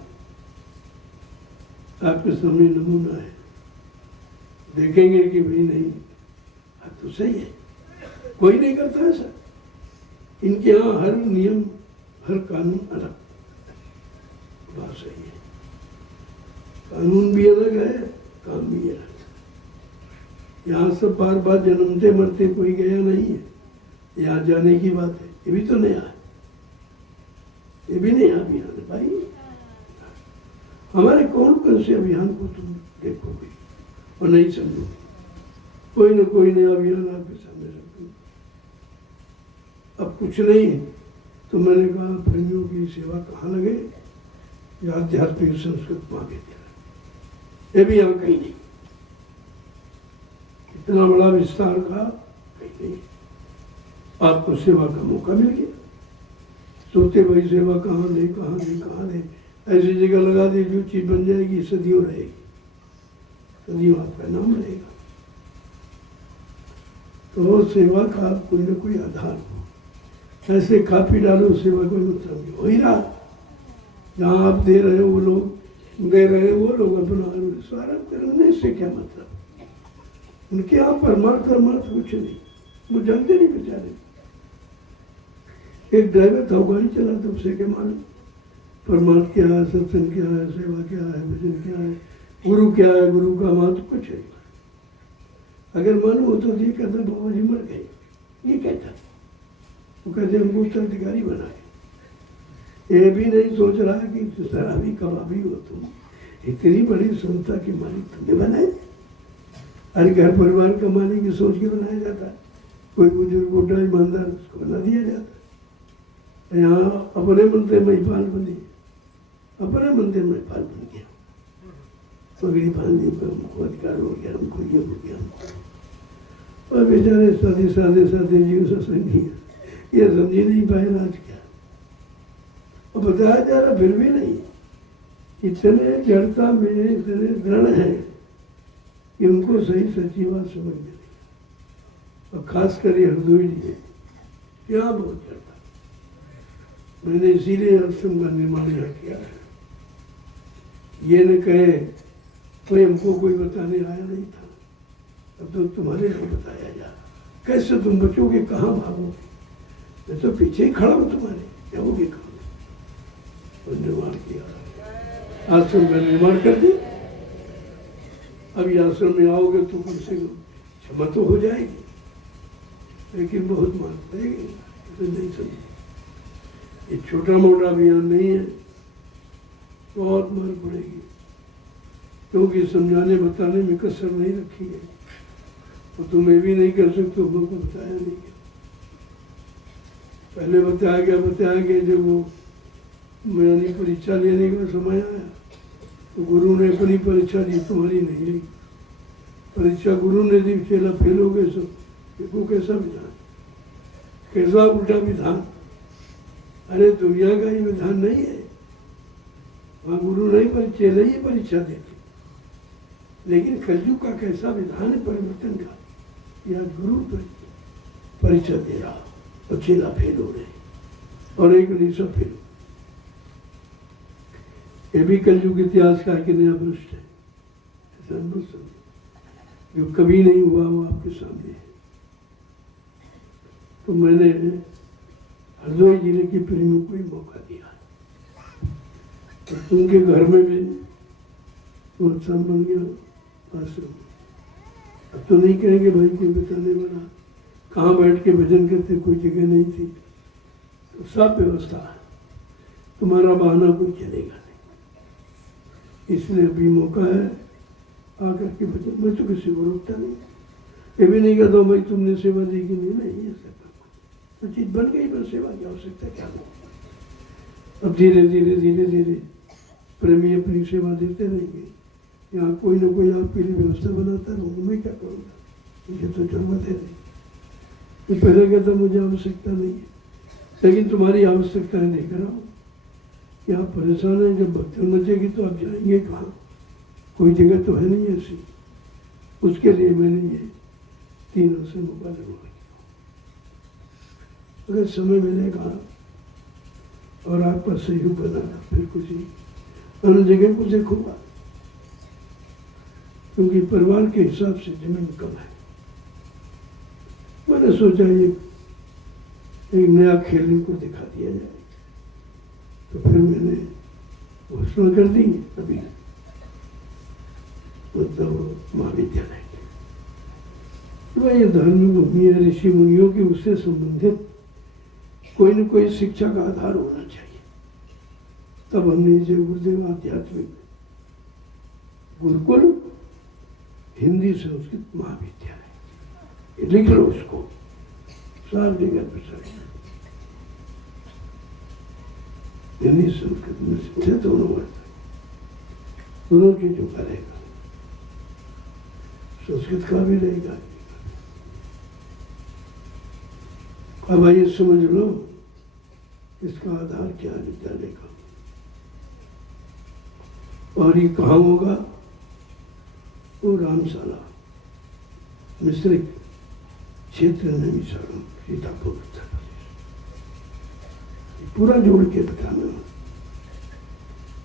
आपके सामने नमूना है। देखेंगे कि भाई नहीं, तो सही है, कोई नहीं करता ऐसा। इनके यहाँ हर नियम, हर कानून अलग, बात सही है। कानून भी अलग है, काम भी अलग है। यहाँ सब बार बार जन्मते मरते कोई गया नहीं है, यहाँ जाने की बात है। ये भी तो नया है, ये भी नया अभियान है भाई। हमारे कौन से अभियान को तुम देखोगे और नहीं समझोगे? कोई न कोई नया अभियान आपके सामने रख दूँ। अब कुछ नहीं तो मैंने कहा प्रेमियों की सेवा कहाँ लगे? या आध्यात्मिक संस्कृत मांगे थे, ये भी यहाँ कहीं नहीं। इतना बड़ा विस्तार का कहीं नहीं। आपको सेवा का मौका मिल गया, सोते भाई सेवा कहाँ दे, कहाँ दे, कहाँ दे। ऐसी जगह लगा दे जो चीज बन जाएगी, सदियों रहेगी, सदियों आपका नाम रहेगा। तो सेवा का कोई ना कोई आधार हो। ऐसे खा पी डालो, सेवा कोई मतलब नहीं। हो ही रहा, जहाँ आप दे रहे हो वो लोग दे रहे हो, वो लोग अपना सारा करने से क्या मतलब? उनके यहाँ परमार्थ परमार्थ कुछ नहीं, वो जानते नहीं बेचारे। एक ड्राइवर था, गाड़ी चलाता, उसे क्या मालूम परमार्थ क्या है, सत्संग क्या है, सेवा क्या है, भजन क्या है, गुरु क्या है, गुरु का महत्व कुछ है। अगर मालूम हो तो ये कहता बाबा जी मर गए, ये कहता। वो कहते हमको उत्तराधिकारी बनाए। ये भी नहीं सोच रहा कि शराबी कबाबी हो तुम, इतनी बड़ी संस्था की मालिक तुमने बनाए। हर घर परिवार का मालिक की सोच के बनाया जाता है। कोई बुजुर्ग बुढ़ा ईमानदार उसको बना दिया जाता है। यहाँ अपने मंदिर में महिपाल बने, अपने मंदिर में महिपाल बन गया, पगड़ी बांधने पर हमको अधिकार हो गया, हमको ये हो गया, हमको। और बेचारे सादे सादे सादे जीव सत्संगी ये समझ नहीं पाए राज क्या। और बताया जा रहा फिर भी नहीं, इतने जड़ता में इतने दृढ़ है कि उनको सही सच्ची बात समझ में नहीं। और खास कर ये हरदोई जी क्या बहुत जड़ता। मैंने इसीलिए आश्रम का निर्माण यहाँ किया है। ये न कहे कोई हमको कोई बताने आया नहीं था, अब तो तुम्हारे यहाँ बताया जा रहा। कैसे तुम बचोगे, कहाँ भागोगे? मैं तो पीछे ही खड़ा हूँ तुम्हारे, जाओगे कहाँ? तो निर्माण किया, आश्रम का निर्माण कर दिया। अभी आश्रम में आओगे तो कम से कम क्षमा तो हो जाएगी, लेकिन बहुत मार पड़ेगी, तो नहीं समझे। ये छोटा मोटा अभियान नहीं है, बहुत मार पड़ेगी, क्योंकि समझाने बताने में कसर नहीं रखी है। तो तुम ये भी नहीं कर सकते, हमको बताया नहीं गया। पहले बताया गया जब वो मैंने परीक्षा लेने का समय आया तो गुरु ने अपनी परीक्षा दी, तुम्हारी नहीं ली। परीक्षा गुरु ने दी, चेला फेल हो गए सब। देखो कैसा विधान, कैसा उल्टा विधान। अरे दुनिया का ये विधान नहीं है, वहाँ गुरु नहीं पर चेले ही परीक्षा देते। लेकिन कलयुग का कैसा विधान है परिवर्तन का, यह गुरु परीक्षा दे रहा और चेला फेल हो रहे, और एक नहीं सब फेल। ये भी कलयुग इतिहास का कि नया भ्रष्ट है, ऐसा मत समझो। जो कभी नहीं हुआ वो आपके सामने है। तो मैंने हरदोई जिले के प्रेमियों को ही मौका दिया, तो उनके घर में भी तो अच्छा बन गया आश्रम। अब तो नहीं कहेंगे भाई कि बताने वाला कहाँ बैठ के भजन करते, कोई जगह नहीं थी, तो सब व्यवस्था है, तुम्हारा बहाना कोई चलेगा नहीं। इसलिए अभी मौका है आकर के भजन। मैं तो किसी को रोकता नहीं, ये भी नहीं कहता भाई तुमने सेवा दी कि नहीं, ऐसा तो चीज बन गई, बस सेवा की आवश्यकता क्या हो। अब धीरे धीरे धीरे धीरे प्रेमी अपनी सेवा देते रहेंगे, यहाँ कोई ना कोई आपके लिए व्यवस्था बनाता रहूँगा, मैं क्या करूँगा, मुझे तो जरूरत है नहीं। मैं पहले कहता मुझे आवश्यकता नहीं है, लेकिन तुम्हारी आवश्यकताएं देख रहा हूँ कि आप परेशान हैं। जब भक्ति मचेगी तो आप जाएंगे कहाँ, कोई जगह तो है नहीं ऐसी। उसके लिए मैंने ये तीनों से मुकाबला किया। अगर समय मिलेगा और आपका सहयोग बना फिर कुछ अन्य जगह को देखूंगा, क्योंकि परिवार के हिसाब से जमीन कम है। मैंने सोचा ये एक नया खेल इनको दिखा दिया जाए, तो फिर मैंने घोषणा कर दी अभी, मतलब महाविद्यालय ये धार्मिक भूमि है, ऋषि मुनियों की उससे संबंधित कोई न कोई शिक्षा का आधार होना चाहिए। तब हमने इसे गुरुदेव आध्यात्मिक गुरुकुल हिंदी संस्कृत महाविद्यालय लिख लो, उसको साफ जगह पर हिंदी संस्कृत में शिक्षा दोनों चीजों का रहेगा, संस्कृत का भी रहेगा। अब आइए समझ लो इसका आधार क्या है विद्यालय का, और ये कहाँ होगा, वो रामशाला मिश्रिक क्षेत्र में सीतापुर उत्तर प्रदेश। पूरा जोड़ के बताना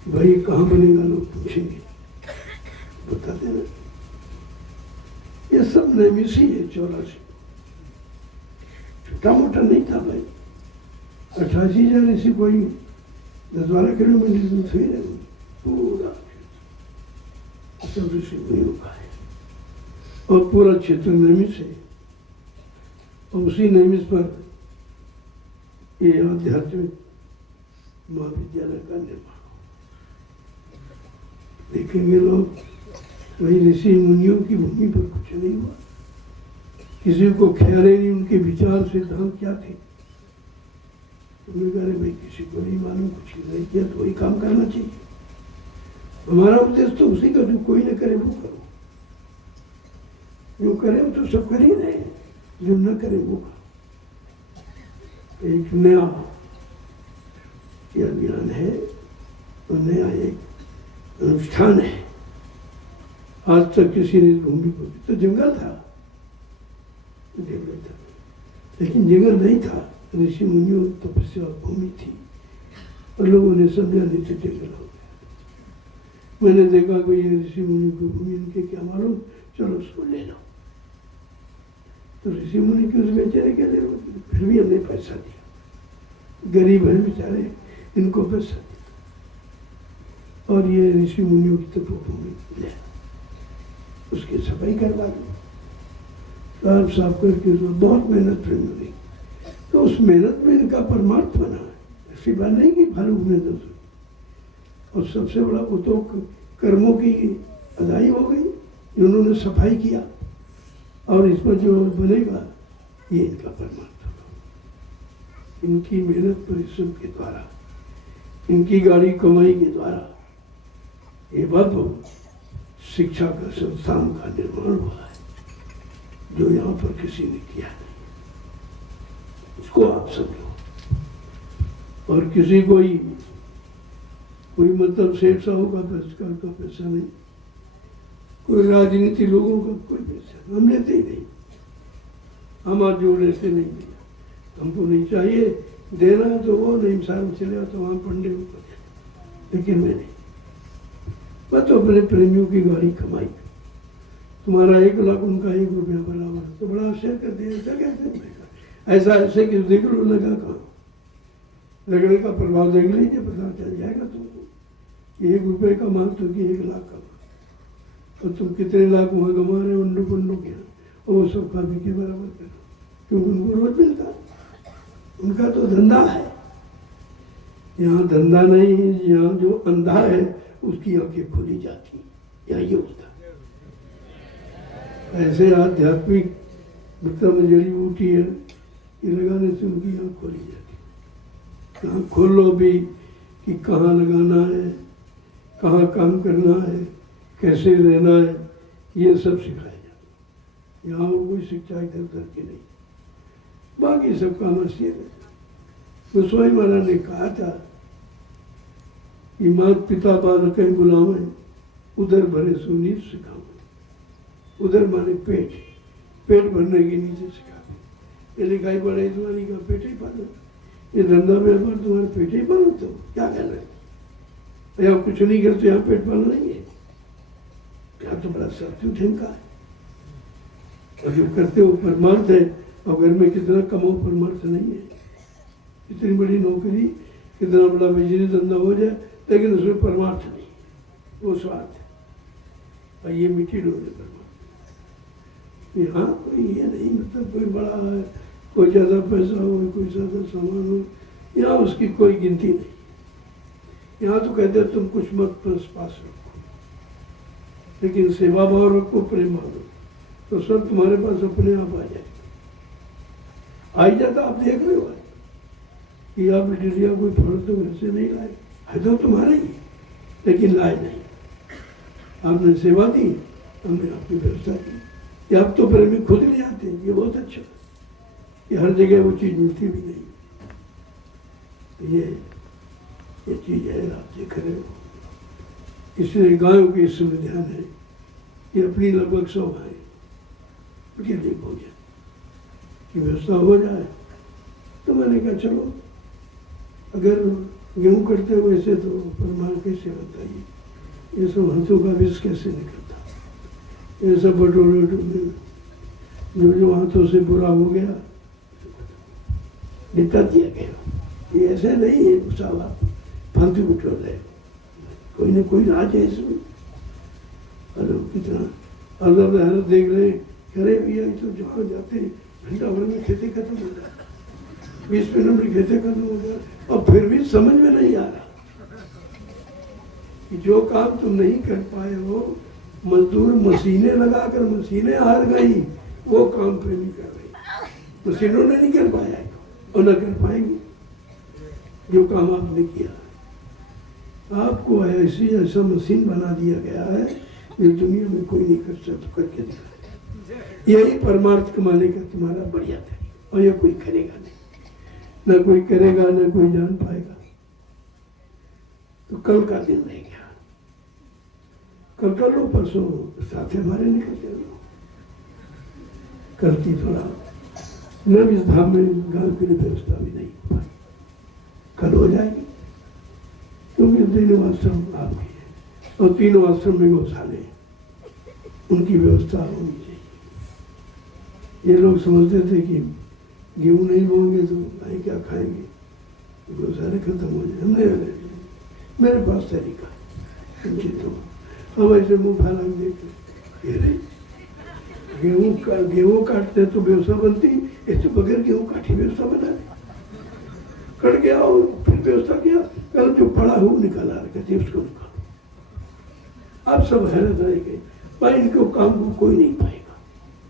भाई कहाँ बनेगा, लोग पूछेंगे बता देना। ये सब नैमिषी है, 84 छोटा मोटा नहीं था भाई। 88,000 ऐसी कोई 10-12 किलोमीटर दूर से नहीं, पूरा सब ऋषि मुनियों का है, और पूरा क्षेत्र नैमिष है। और उसी नैमिष पर ये आध्यात्मिक महाविद्यालय का निर्माण देखेंगे लोग। वही ऋषि मुनियों की भूमि पर कुछ नहीं हुआ, किसी को ख्याल नहीं उनके विचार सिद्धांत क्या थे। उन्होंने कहा भाई किसी को नहीं मालूम, कुछ नहीं किया तो वही काम करना चाहिए। हमारा उद्देश्य तो उसी का, जो कोई न करे वो करो, जो करे वो तो सब कर ही रहे, जो न करे वो करो। एक नया अभियान है, और नया एक अनुष्ठान है। आज तक किसी ने भूमि को, तो जंगल था, जंगल था, लेकिन जंगल नहीं था, ऋषि मुनियों तपस्या भूमि थी, और लोगों ने समझा नहीं तो जंगल हो गया। मैंने देखा कोई ऋषि मुनि को भूमि, उनके क्या मालूम, चलो उसको ले लो। तो ऋषि मुनि की उस बेचारे के लिए, फिर भी हमने पैसा दिया, गरीब है बेचारे, इनको पैसा दिया, और ये ऋषि मुनियों की तपोभूमि ले, उसकी सफाई करवा दी, साफ साफ करके उसमें बहुत मेहनत लगी। तो उस मेहनत में इनका परमार्थ बना है, ऐसी बात नहीं कि फालतू मेहनत। और सबसे बड़ा वो तो कर्मों की अदाई हो गई, उन्होंने सफाई किया, और इसमें जो बनेगा ये इनका परमार्थ होगा। इनकी मेहनत परिश्रम के द्वारा, इनकी गाड़ी कमाई के द्वारा ये भव्य शिक्षा का संस्थान का निर्माण हुआ है, जो यहाँ पर किसी ने किया नहीं। इसको आप समझो। और किसी कोई मतलब सेठ साहू का पैसा नहीं, कोई राजनीति लोगों का कोई पैसा हम लेते ही नहीं, हम आज जो लेते नहीं दिया, हमको नहीं चाहिए। देना तो वो नहीं, सारा चलेगा तो वहाँ पंडे ऊपर, लेकिन मैं तो अपने प्रेमियों की गाड़ी कमाई। तुम्हारा 1 लाख, उनका 1 रुपया बराबर, तो बड़ा आश्चर्य कर दिया, ऐसा कैसे? ऐसा ऐसे कि देख लो लगा कहाँ, लगने का प्रभाव देख लीजिए, पता चल जाएगा तुमको। 1 रुपये का माल तो कि 1 लाख का, तो तुम कितने लाख वहाँ कमा रहे हो उन लोगों के यहाँ, और वो सब खा पी के बराबर करो, क्योंकि उनको रोज मिलता, उनका तो धंधा है। यहाँ धंधा नहीं, यहाँ जो अंधा है उसकी आंखें खोली जाती, यहाँ ये होता। ऐसे आध्यात्मिक मतलब जड़ी बूटी है, ये लगाने से उनकी आँख खोली जाती। यहाँ खोल लो भी कि कहाँ लगाना है, कहाँ काम करना है, कैसे रहना है, ये सब सिखाया जाए। यहाँ और कोई शिक्षा इधर उधर की नहीं, बाकी सब काम ऐसे है। गोस्वामी महाराज ने कहा था कि मात पिता बाल कहीं बुलावे, उधर भरे सो नीच सिखाओ। उधर माने पेट, पेट भरने के नीचे सिखाओ। ये लिखाई पढ़ाई तुम्हारी का पेट ही पालो, ये धंधा व्यापार तुम्हारे पेट ही पालो, तो क्या करना है? यहाँ कुछ नहीं करते, यहाँ पेट पालना नहीं है। यहाँ तो बड़ा सत्य ठेका है, और जो करते हो परमार्थ है। और घर में कितना कमाओ परमार्थ नहीं है। इतनी बड़ी नौकरी, कितना बड़ा बिजनेस धंधा हो जाए, लेकिन उसमें परमार्थ नहीं, वो स्वार्थ है। और ये मिट्टी डोले परमार्थ। यहाँ कोई ये नहीं, मतलब कोई बड़ा है, कोई ज़्यादा पैसा हो, कोई ज़्यादा सामान हो, यहाँ उसकी कोई गिनती नहीं। यहाँ तो कहते हैं तुम कुछ मत पास रखो, लेकिन सेवा भाव रखो, प्रेम भाव रखो, तो सब तुम्हारे पास अपने आप आ जाएगा। आ ही जाता। आप देख रहे हो कि आप डिलिया कोई फल तो वैसे नहीं लाए, है तो तुम्हारे ही, लेकिन लाए नहीं। आपने सेवा दी, हमने आपकी व्यवस्था की, ये आप तो प्रेमी खुद ले आते हैं। ये बहुत अच्छा है, ये हर जगह वो चीज़ मिलती भी नहीं। तो ये चीज़ है, आप देख रहे हो। इसलिए गायों की इस समय ध्यान है कि अपनी लगभग 100 गाय उनके लिए भोजन की व्यवस्था हो जाए। तो मैंने कहा चलो, अगर गेहूँ करते हो वैसे तो परमार कैसे बनता है, ये सब हाथों का विष कैसे निकलता, ये सब बटोरे जो हाथों से बुरा हो गया निपटा दिया गया। ये ऐसे नहीं है उसावा फालतू बटोर रहे, कोई ना कोई राज है इसमें। अरे कितना अल्लाह देख रहे, करे भैया तो जहाँ जाते घंटा भर में खेती खत्म हो जाए, 20 मिनट में खेती खत्म हो जाए, और फिर भी समझ में नहीं आ रहा कि जो काम तुम नहीं कर पाए हो, मजदूर मशीनें लगाकर मशीनें हार गई, वो काम फिर नहीं कर रही। मशीनों ने नहीं कर पाया और न कर पाएंगे जो काम आपने किया। आपको ऐसा मशीन बना दिया गया है जो दुनिया में कोई नहीं कर सकता, करके दिखा। यही परमार्थ कमाने का तुम्हारा बढ़िया था, और ये कोई करेगा नहीं, ना कोई करेगा, ना कोई जान पाएगा। तो कल का दिन रह गया, कल कर लो, परसों साथ हमारे निकलते रहो। करती थोड़ा न इस धाम में गांव की व्यवस्था भी नहीं हो पाई, कल हो जाएगी, क्योंकि तीनों आश्रम आपके हैं और तीनों आश्रम में गौशाले, उनकी व्यवस्था होनी चाहिए। ये लोग समझते थे कि गेहूँ नहीं बोएंगे तो भाई क्या खाएंगे, गौशाले खत्म हो जाए। हमने मेरे पास तरीका चिंतित हो, अब ऐसे मुँह फैला देखे गेहूँ काटते तो व्यवस्था बनती, ऐसे बगैर गेहूँ काटी व्यवस्था बना कट गया और फिर व्यवस्था किया। कल जो पड़ा हो निकाला कहते उसको निकालो। आप सब हैरत रह गए, भाई इनको काम को कोई नहीं पाएगा,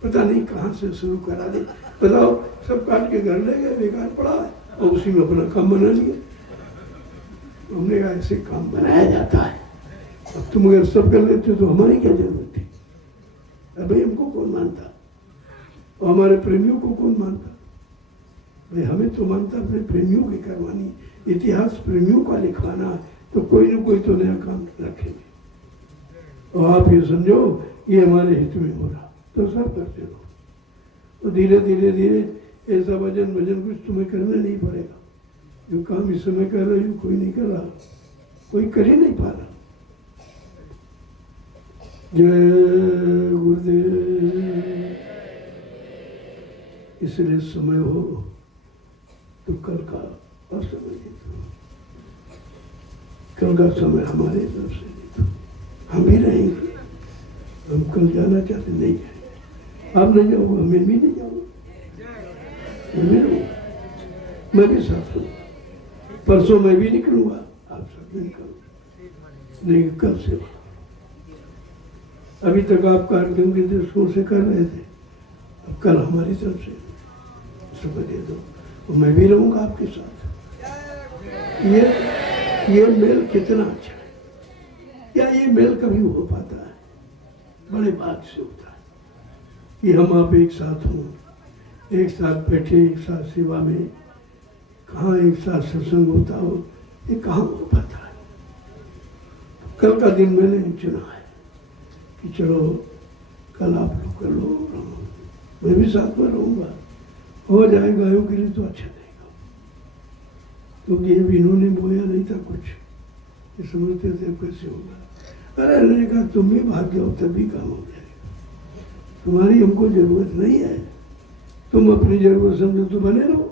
पता नहीं कहाँ से शुरू करा दे। बताओ, सब काट के घर ले गए, बेकार पड़ा है, और उसी में अपना काम बना लिया। हमने कहा ऐसे काम बनाया जाता है, अब तुम अगर सब कर लेते तो हमारी क्या जरूरत थी? भाई हमको कौन मानता, और हमारे प्रेमियों को कौन मानता? भाई हमें तो मानता अपने प्रेमियों की करवानी, इतिहास प्रेमियों का लिखवाना, तो कोई ना कोई तो नया काम रखेंगे। और आप ये समझो ये हमारे हित में हो रहा, तो सब करते रहो। तो धीरे धीरे धीरे ऐसा भजन कुछ तुम्हें करना नहीं पड़ेगा। जो काम इस समय कर रहे हो कोई नहीं कर रहा, कोई कर ही नहीं पा रहा। जय गुरुदेव। इसलिए समय हो तो कल का असमय नहीं दो, कल का समय हमारे तरफ से नहीं दो। हम भी रहेंगे, हम कल जाना चाहते नहीं जाएंगे। आप नहीं जाओगे, मैं भी नहीं जाऊँगा, मैं भी रहूँगा, मैं भी साथ हूँ। परसों मैं भी निकलूँगा, आप साथ में निकलो, नहीं कल से। अभी तक आप कार्यक्रम के दृष्टि से कर रहे थे, अब कल हमारी तरफ से समय दे दो, और मैं भी रहूँगा आपके साथ। ये मेल कितना अच्छा है, या ये मेल कभी हो पाता है? बड़े भाग से होता है कि हम आप एक साथ हों, एक साथ बैठे, एक साथ सेवा में, कहाँ एक साथ सत्संग होता हो, ये कहाँ हो पाता है? कल का दिन मैंने चुना है कि चलो कल आप लोग कर लो, मैं भी साथ में रहूँगा, हो जाए गायों के लिए तो अच्छा रहेगा, क्योंकि ये भी इन्होंने बोया नहीं था कुछ, ये समझते थे कैसे होगा। अरे मैंने कहा तुम भी भाग जाओ तभी काम हो जाएगा, तुम्हारी हमको जरूरत नहीं है, तुम अपनी जरूरत समझो तो बने रहो,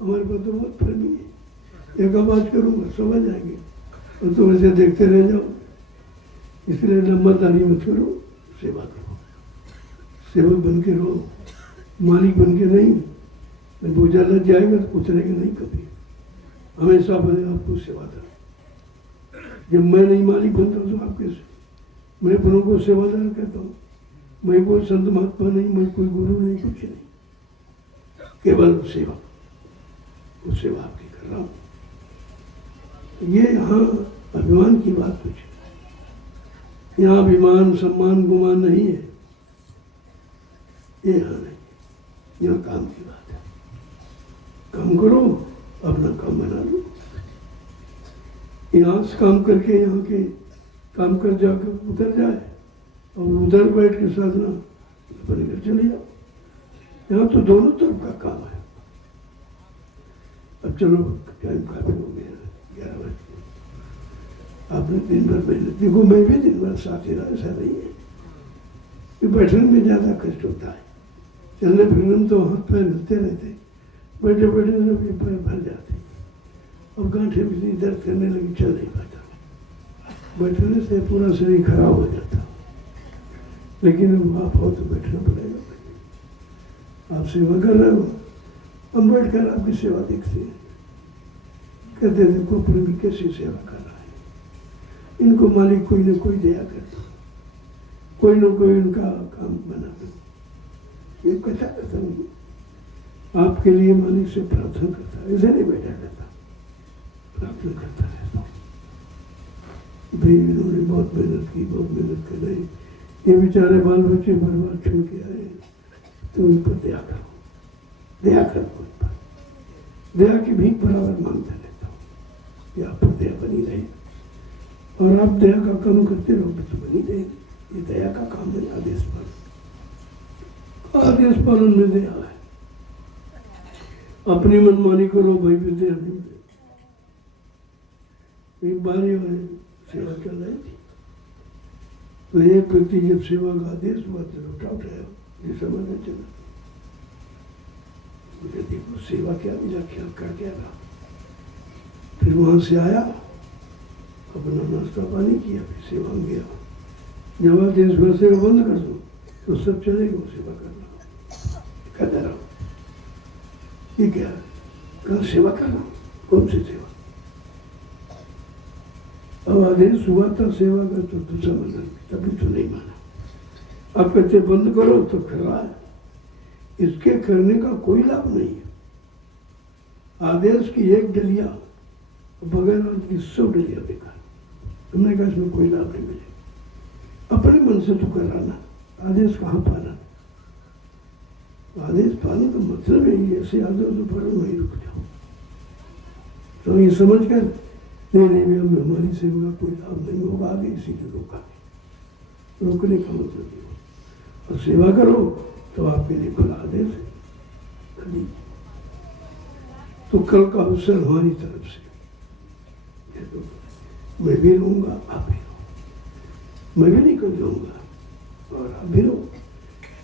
हमारे पास तो बहुत प्रेमी है, एक आवाज करूँगा समझ आएंगे और तुम ऐसे देखते रह जाओ। इसलिए नंबरदारी मत करो, सेवा करो, सेवक बन के रहो, मालिक बन के नहीं। बोझा लग जाएगा तो उतरेगा नहीं कभी, हमेशा बने आपको सेवादार। जब मैं नहीं मालिक बनता तो आप कैसे? मैं अपनों को सेवादार कहता हूँ, मैं कोई संत महात्मा नहीं, मैं कोई गुरु नहीं, कुछ नहीं, केवल सेवा, वो सेवा आपकी कर रहा हूँ। ये यहाँ अभिमान की बात कुछ, यहाँ अभिमान सम्मान गुमान नहीं है, ये यहाँ नहीं, यहाँ काम की बात है। काम करो, अपना काम बना लो, यहाँ से काम करके यहाँ के काम कर जाकर उधर जाए और उधर बैठ के साधना अपने घर चले जाओ। यहाँ तो दोनों तरफ का काम है। अब चलो टाइम काफी हो गया, 11 बजे, आपने दिन भर मेहनत, देखो मैं भी दिन भर साथ ही रहा, ऐसा नहीं है कि बैठने में ज़्यादा कष्ट होता है, चलने फिरने में तो हाथ पैर हिलते रहते, बैठे बैठे सब ये पैर भर जाते और गांठे भी दर्द करने लगी, चल नहीं पाता, बैठने से पूरा शरीर खराब हो जाता। लेकिन आप हो तो बैठना पड़ेगा, आप सेवा कर रहे हो, हम बैठ कर आपकी सेवा देखते हैं, कहते देखो प्रेमी कैसी सेवा कर रहा है, इनको मालिक कोई न कोई दया करता, कोई न कोई उनका काम बना दो। ये कथा करता हूँ, आपके लिए मालिक से प्रार्थना करता है, ऐसे नहीं बैठा करता, प्रार्थना करता है। भाई इन्होंने बहुत मेहनत की, बहुत मेहनत कर रही, ये बेचारे बाल बच्चे बर्बाद छोड़ के आए, तो उन पर दया करो, दया करो उन पर, दया की भीख बराबर मांगता रहता हूँ कि आप पर दया बनी रहे, और आप दया का काम करते रहोगे तो बनी रहेगी। ये दया का काम है, आदेश पालन, आदेश पालन में दया है। अपनी मनमानी करो भाई, भी दया नहीं मिलेगी। एक बार ये सेवा चल रही थी, तो एक व्यक्ति जब सेवा का आदेश हुआ तो लौटा उठाया, ये समझ में चला, मुझे देखो सेवा क्या मिला, क्या कर क्या रहा। फिर वहां से आया, अपना नाश्ता पानी किया, फिर सेवा में गया। जब आदेश घर से बंद कर दो तो सब चलेगा, सेवा करना कहता रहा, ये क्या कल सेवा करना, कौन सी सेवा? अब आदेश हुआ था सेवा का तो दूसरा मना, तभी तो नहीं माना। अब कहते बंद करो तो कर रहा है, इसके करने का कोई लाभ नहीं है। आदेश की एक डलिया बगैर की 100 डलिया बेकार, तुमने कहा इसमें कोई लाभ नहीं मिलेगा। अपने मन से तो कर रहा ना, आदेश कहाँ पाना? आदेश पाने का मतलब है ऐसे आदेश तो पढ़ो वहीं रुक जाओ, तो ये समझ कर नहीं हमारी सेवा का कोई लाभ नहीं होगा, आगे इसीलिए रोका, रोकने का मतलब ये हो। और सेवा करो तो आपके लिए खुला आदेश है। तो कल का अवसर हमारी तरफ से, तो मैं भी रहूँगा, आप भी रहो, मैं भी निकल जाऊँगा और आप भी रहो।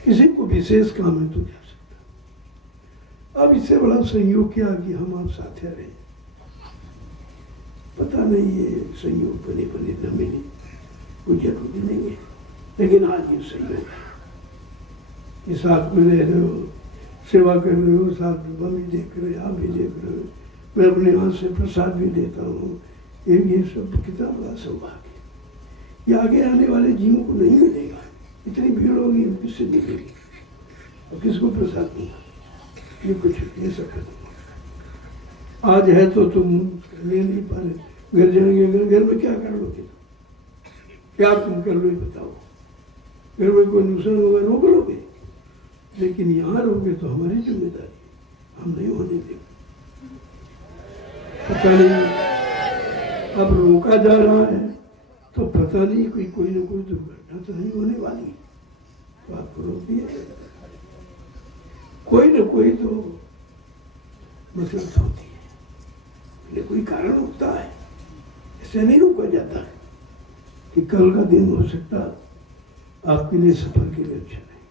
किसी को विशेष काम है तो जा सकता। अब इससे बड़ा संयोग क्या कि हम आप साथ रहे, पता नहीं ये संयोग बने बने न मिले, कुछ जरूरी नहीं है, लेकिन आज ये संयोग है कि साथ में रह रहे हो, सेवा कर रहे हो, साथ में मम्मी देख रहे हो, आप भी देख रहे हो, मैं अपने हाथ से प्रसाद भी देता हूँ। ये सब कितना बड़ा सौभाग्य है, ये आगे आने वाले जीवों को नहीं मिलेगा। इतनी भीड़ होगी, किससे मिलेगी और किसको प्रसाद दूंगा? ये कुछ ये सब खत्म। आज है तो तुम ले नहीं पा रहे, घर जाएंगे, घर में क्या कर लोगे? क्या तुम कर लो बताओ, घर में कोई नुकसान होगा रोक लोगे, लेकिन यहाँ रहोगे तो हमारी जिम्मेदारी, हम नहीं होने देंगे। पता नहीं अब रोका जा रहा है तो पता नहीं कोई ना कोई दुर्घटना तो नहीं होने वाली, तो आपको रोक दिया। कोई ना कोई तो मसलत होती है, इसलिए कोई कारण होता है, ऐसे नहीं रोका जाता है कि कल का दिन हो सकता आपके लिए सफर के लिए अच्छा नहीं,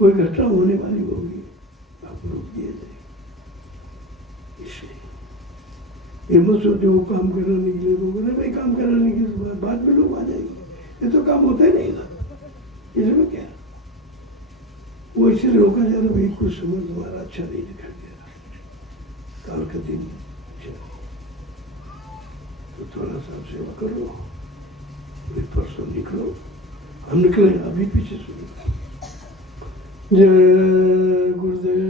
कोई घटना होने वाली होगी, आपको रोक दिया जाएगा। इसलिए ये मत सोचो वो काम कराने के लिए रोक रहे, भाई काम कराने के बाद में लोग आ जाएंगे, ये तो काम होता ही नहीं था, इसमें क्या वो इसलिए रोका जा रहा, भाई कुछ समय तुम्हारा अच्छा नहीं दिखाई दे रहा, काल का दिन अच्छा तो थोड़ा सा सेवा करो, फिर परसों निकलो। हम निकले अभी पीछे सुनो। जय गुरुदेव,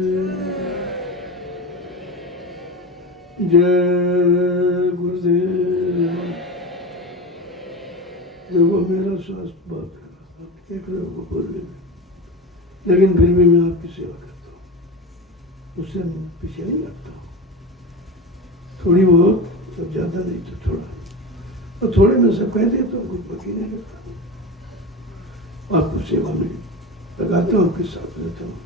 जय गुरुदेव। देखो मेरा स्वास्थ्य बहुत खराब, आप देख रहे हो बोलने में, लेकिन फिर भी मैं आपकी सेवा करता हूँ, उससे पीछे नहीं लगता हूँ। थोड़ी बहुत, सब ज़्यादा नहीं तो थोड़ा, और थोड़े में सब कह देता हूँ, कुछ बाकी नहीं करता हूँ, आपको सेवा में लगाता हूँ, आपके साथ रहता हूँ।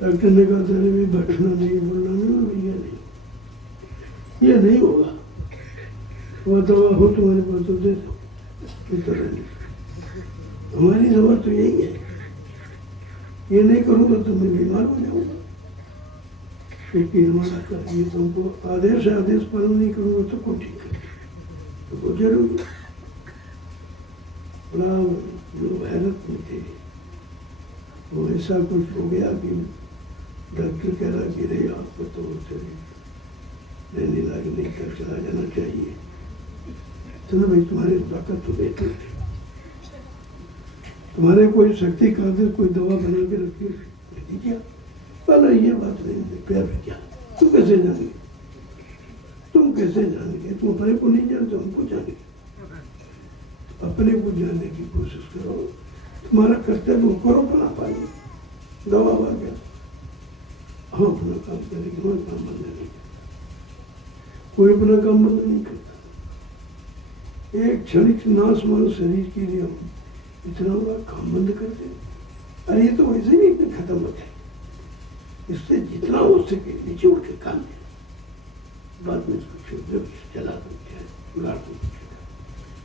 डॉक्टर ने कहा था भी बैठना नहीं, बोलना नहीं, ये नहीं होगा, वो दवा हो तुम्हारे पास तो दे दो, इस तरह नहीं। हमारी दवा तो यही है, ये नहीं करूँगा तो मैं बीमार हो जाऊँगा, क्योंकि हमारा ये तुमको आदेश पालन नहीं करूँगा तो को ठीक है, तो वो जरूरी। बड़ा जो हैरत में थे, वो ऐसा कुछ हो गया कि डॉक्टर कह रहा कि नहीं आपको तो रहने लायक नहीं कर चला जाना चाहिए। चलो भाई तुम्हारी ताकत तो बेहतर है, तुम्हारे कोई शक्ति खातिर कोई दवा बना के रखी दीजिए, पहले ये बात नहीं प्यार में क्या, तुम कैसे जानेंगे, तुम कैसे जानेंगे, तुम अपने को नहीं जानते, हमको जानेंगे। अपने को जानने की कोशिश करो, तुम्हारा कर्तव्य करो, अपना पानी दवा आ गया, हम अपना काम करेंगे, हमारा काम बंद नहीं, कोई अपना काम बंद नहीं करता। एक क्षणिक नाशमान शरीर के लिए हम इतना बड़ा काम बंद करते हैं, अरे ये तो वैसे ही नहीं खत्म हो जाए, इससे जितना हो सके नीचे उठ के काम है, बाद में इसको छोड़ दो, चला दो, उगाड़ दो,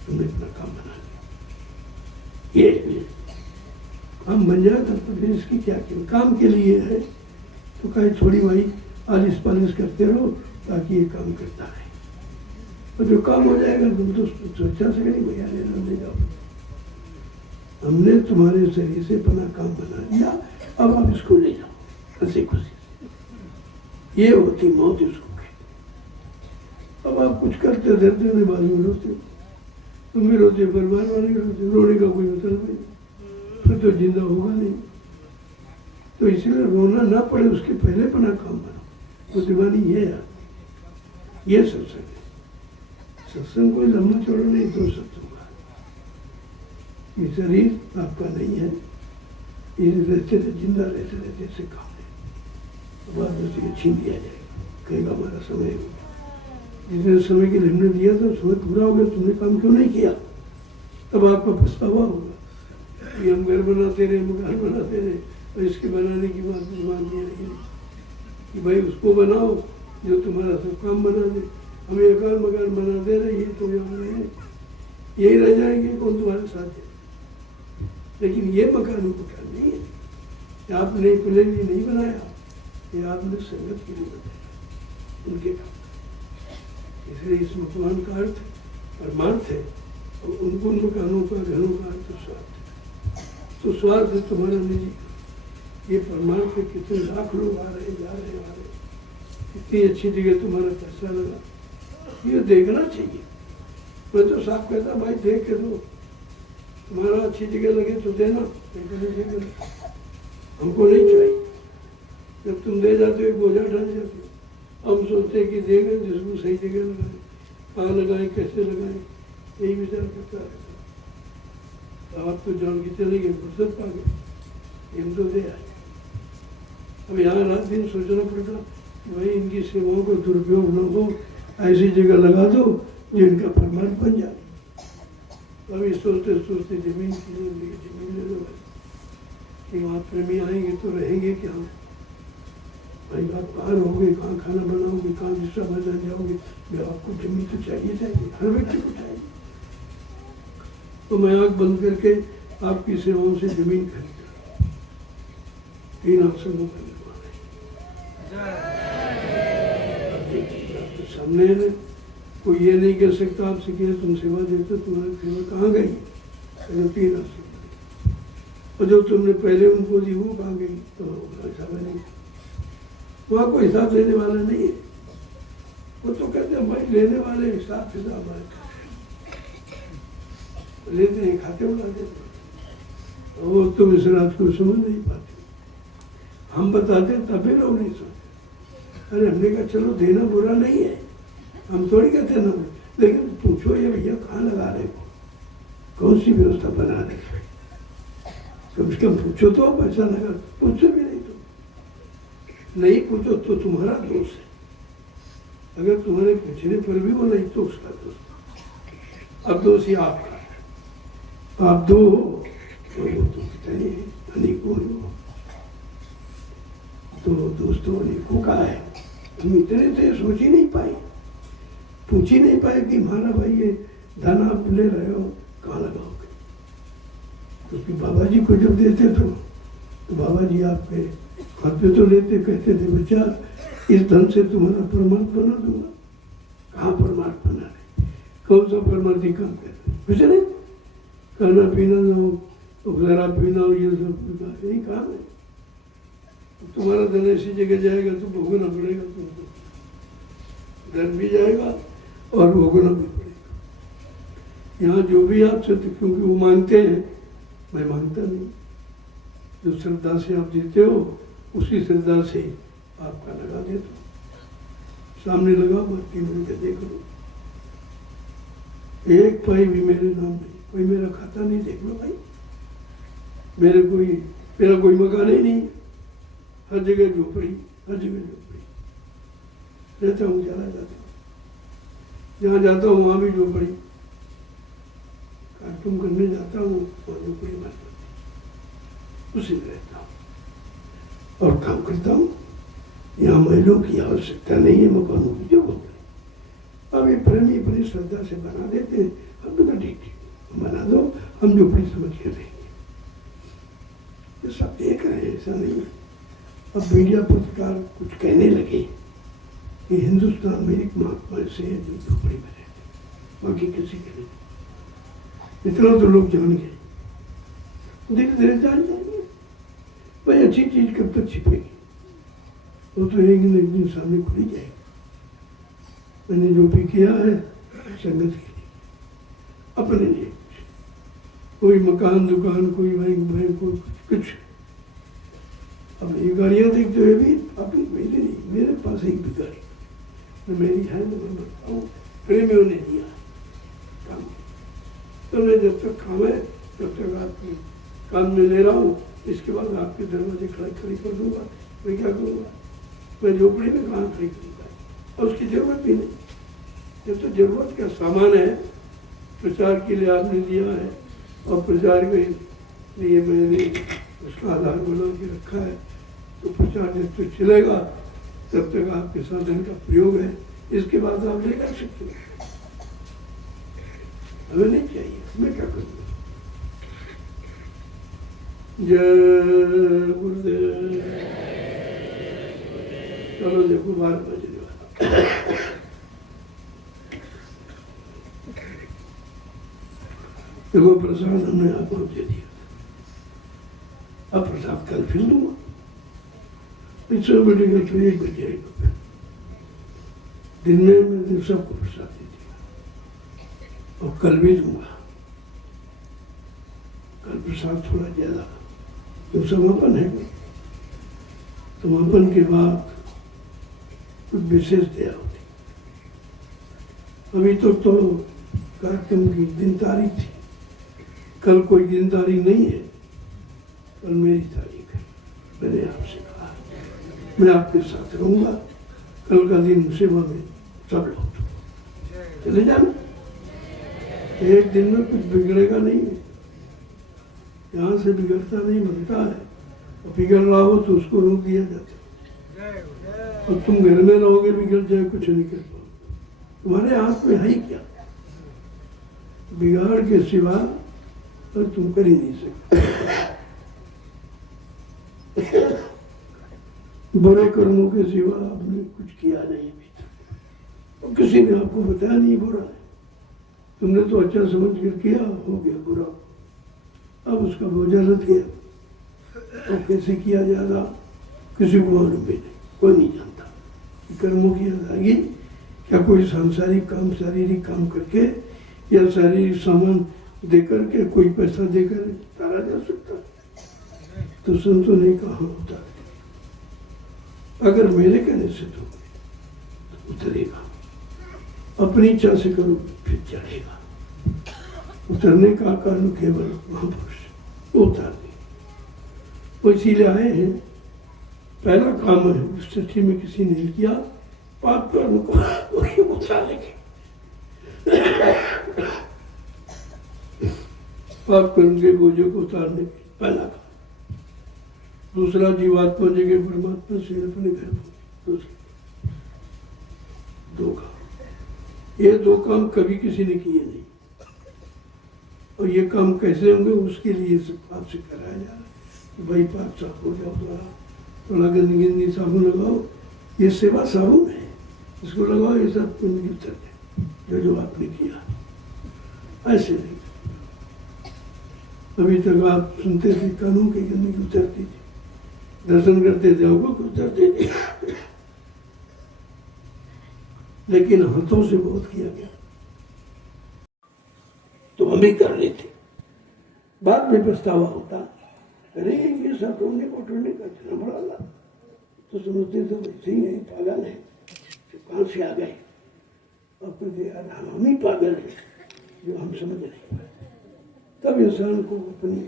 तुमने अपना काम बना लिया। ये काम बन जाए तो फिर इसकी क्या क्यों, काम के लिए है तो कहीं थोड़ी भाई आलिस पालिश करते रहो ताकि ये काम करता है, और जो काम हो जाएगा तुम तो सोचा से नहीं भैया ले जाओ, हमने तुम्हारे शरीर से अपना काम बना लिया, अब आप इसको ले जाओ हंसी खुशी, ये होती मौत इसको कहते। अब आप कुछ करते धरते नहीं, बाद में रोते, तुम भी रोते, परिवार वाले रोते, रोने का कोई मतलब नहीं, फिर तो जिंदा होगा नहीं। तो इसलिए रोना ना पड़े उसके पहले अपना काम बनाओ, तो दीवानी ये है, ये सत्संग है। सत्संग कोई लंबा चौड़ा नहीं, तो सत्संग ये शरीर आपका नहीं है, ये रहते जिंदा रहते रहते से काम है, बाद में से छीन दिया जाएगा, कहेगा हमारा समय हो गया, जितने समय के लिए हमने दिया था समय पूरा हो गया, तुमने काम क्यों नहीं किया, तब आपका पछतावा होगा कि हम घर बनाते रहे, मकान बनाते रहे, और इसके बनाने की बात मान दिया नहीं कि भाई उसको बनाओ जो तुम्हारा सब काम बना दे, हम एक और मकान बना दे रहे, ये तो यही रह जाएंगे, कौन तुम्हारे साथ है। लेकिन ये मकान मकान नहीं है, ये आपने अपने लिए नहीं बनाया, ये आपने संगत के लिए बनाया, उनके काम। इसलिए इस मकान का अर्थ परमार्थ है, और उनको मकानों का घरों का अर्थ स्वार्थ है। तो स्वार्थ है तुम्हारा निजी, ये परमार्थ है, कितने लाख लोग आ रहे जा रहे आ रहे, कितनी अच्छी जगह तुम्हारा पैसा लगा, ये देखना चाहिए। मैं तो साफ कहता भाई देख के दो, तुम्हारा अच्छी जगह लगे तो देना, हमको नहीं चाहिए। जब तुम दे जाते हो एक बोझा ढल जाते हो, हम सोचते हैं कि देंगे जिसको सही जगह लगाए, कहाँ लगाए, कैसे लगाए, यही विचार करता रहता। अब आप तो जान के चले गए, फुर्सत पा गए, इन तो दे आए। अब यहाँ रात दिन सोचना पड़ता कि भाई इनकी सेवाओं का दुरुपयोग न हो, ऐसी जगह लगा दो जो इनका परमार्थ बन जाए। अभी सोचते सोचते जमीन की जमीन ले लो भाई, कि वहाँ प्रेमी आएंगे तो रहेंगे क्या? भाई आप कहाँ रहोगे, कहाँ खाना बनाओगे, कहाँ रिश्ता बदल जाओगे? भाई आपको जमीन तो चाहिए चाहिए, हर व्यक्ति को चाहिए। तो मैं आँख बंद करके आपकी सेवाओं से जमीन खरीदा, 3 आश्रमों का निर्माण है। सामने है, कोई ये नहीं कह सकता आपसे कि तुम सेवा देते, तुम्हारी सेवा कहाँ गई? 3 आश्रम, और जो तुमने पहले उनको दी वो कहाँ गई? तो ऐसा नहीं, वहाँ कोई हिसाब लेने वाला नहीं है। वो तो कहते हैं भाई लेने वाले हिसाब से हमारे लेते हैं, खाते उड़ाते हैं। वो तुम इस रात को समझ नहीं पाते, हम बताते तभी लोग नहीं समझते। अरे हमने कहा चलो देना बुरा नहीं है, हम थोड़ी कहते ना, लेकिन पूछो ये भैया कहाँ लगा रहे हो, कौन सी व्यवस्था बना रहे हो? कम से कम पूछो तो, पैसा लगा, पूछो भी नहीं तो नहीं पूछो तो तुम्हारा दोष है। अगर तुम्हारे पूछने पर भी वो नहीं तो उसका दोष। अब दोष ही आपका है, आप दो हो तो कितने अनेकों हो, तो दोस्तों अनेकों का है। तुम इतने थे सोच ही नहीं पाए, पूछ ही नहीं पाए कि हमारा भाई ये धन आप ले रहे हो कहाँ लगाओगे? क्योंकि बाबा जी को जब देते तो बाबा जी आपके हाथ पे तो लेते, कहते थे बच्चा इस धन से तुम्हारा परमार्थ बना दूंगा। कहाँ परमार्थ बना रहे, कौन सा परमार्थी काम करते कुछ नहीं, खाना पीना हो, शराब पीना हो, ये सब यही काम है। तुम्हारा धन ऐसी जगह जाएगा तो भोगना पड़ेगा, तुमको धन भी जाएगा और भोगना भी पड़ेगा। यहाँ जो भी आपसे, क्योंकि वो मांगते हैं, मैं मांगता नहीं। जो श्रद्धा से आप देते हो उसी श्रद्धा से आपका लगा देता हूँ। सामने लगा हुआ 3 मिनट देख लो, एक पाई भी मेरे नाम नहीं, कोई मेरा खाता नहीं, देख लो भाई। मेरा कोई मकान ही नहीं, हर जगह झोपड़ी, हर जगह झोपड़ी, रहता हूँ, चला जाता हूँ, जहाँ जाता हूँ वहाँ भी झोपड़ी, कार्यक्रम करने जाता हूँ वहाँ झोपड़ी बन जाती, उसी में रहता हूँ और काम करता हूँ। यहाँ महिलाओं की आवश्यकता नहीं है, मकानों की जरूरत है। अब ये प्रेमी बड़ी श्रद्धा से बना देते हैं, हम तो ठीक बना दो, हम झोपड़ी समझ के रहेंगे। ये सब देख रहे हैं, ऐसा नहीं है। अब मीडिया पत्रकार कुछ कहने लगे कि हिंदुस्तान में एक महात्मा ऐसे है जो झोपड़ी में रहते, बाकी किसी के नहीं। इतना तो लोग जान गए, धीरे धीरे जान जाएंगे। भाई अच्छी चीज कब तक छिपेगी, वो तो एक दिन सामने खुल ही जाएगी। मैंने जो भी किया है संगत के लिए, अपने लिए, कोई मकान दुकान, कोई बैंक कोई कुछ। अब ये गाड़ियाँ देखते हुए भी अपनी मेरी नहीं, मेरे पास एक भी गाड़ी न मेरी है न मैं बनता हूँ, प्रेमियों ने दिया काम। तो मैं जब तक काम है तब तक आपकी काम में ले रहा हूँ, इसके बाद आपके दरवाजे खड़ी कर दूंगा। मैं क्या करूँगा? मैं झोपड़ी में कहाँ खड़ी करूँगा, और उसकी जरूरत भी नहीं। ये तो जरूरत का सामान है, प्रचार के लिए आपने दिया है और प्रचार के लिए मैंने उसका आधार बना के रखा है। तो प्रचार जब तक चलेगा तब तक आपके साधन का प्रयोग है, इसके बाद आप ले कर सकते हो। हमें नहीं चाहिए, मैं क्या करूँगा? जय गुरुदेव। चलो देखो 12 बजने वाला। देखो प्रसाद हमने आपको दे दिया, अब प्रसाद कल फिर दूंगा। इससे बैठेगा तो 1 बजे आएगा। दिन में मैंने सबको प्रसाद दे दिया और कल भी दूंगा। कल प्रसाद थोड़ा ज्यादा, तो समापन है। समापन के बाद कुछ विशेष दया होती। अभी तो कार्यक्रम सप्तम की दिन तारीख थी। कल कोई दिन तारीख नहीं है, कल मेरी तारीख है। मैंने आपसे कहा मैं आपके साथ रहूंगा, कल का दिन सेवा में सब लोग चले जाना। एक दिन में कुछ बिगड़ेगा नहीं है, यहाँ से बिगड़ता नहीं बनता है। और बिगड़ रहा हो तो उसको रोक दिया जाता है। और तुम घर में रहोगे बिगड़ जाए कुछ नहीं कर पाओ, तुम्हारे हाथ में है ही क्या? बिगाड़ के सिवा और तुम कर ही नहीं सकते। बुरे कर्मों के सिवा आपने कुछ किया नहीं अभी तक, और किसी ने आपको बताया नहीं बुरा है। तुमने तो अच्छा समझ कर किया, हो गया बुरा, अब उसका बोझा लग गया। और कैसे किया जाएगा किसी को मालूम भी नहीं, कोई नहीं जानता। कर्मों की अदायगी क्या कोई सांसारिक काम, शारीरिक काम करके या शारीरिक सामान दे करके, कोई पैसा देकर तारा जा सकता? तो संतों ने कहा होता है, अगर मेरे कहने से तो उतरेगा, अपनी इच्छा से करो फिर चढ़ेगा। उतरने का कारण केवल महापुरुष उतार दे, वो इसीलिए आए हैं। पहला काम है उस सृष्टि में किसी ने किया, पाप कर्म को उतारेंगे। पाप कर्म के बोझों को उतारने के पहला काम। दूसरा जीवात्मा जगह परमात्मा से अपने घर पहुंचे। दो काम, ये दो काम कभी किसी ने किए नहीं। और ये काम कैसे होंगे उसके लिए सब आपसे कराया जा रहा है। भाई पाप साफ हो जाओ, थोड़ा गंदी गंदी साबुन लगाओ, ये सेवा साबुन है, इसको लगाओ, ये सब पुण्य उतर जाए जो आपने किया। ऐसे नहीं, अभी तक आप सुनते थे कानों की गंदगी उतरती थी, दर्शन करते थे आंखों को उतरते थे, लेकिन हाथों से बहुत किया गया। तो हम भी कर रहे थे, बाद में पछतावा होता, अरे ये सब रोने पोटने का बड़ा, तो समझते थे वैसे ही है, पागल है, तो कहाँ से आ गए? अब कहते यार हम ही पागल है जो हम समझ नहीं पाए। तब इंसान को अपनी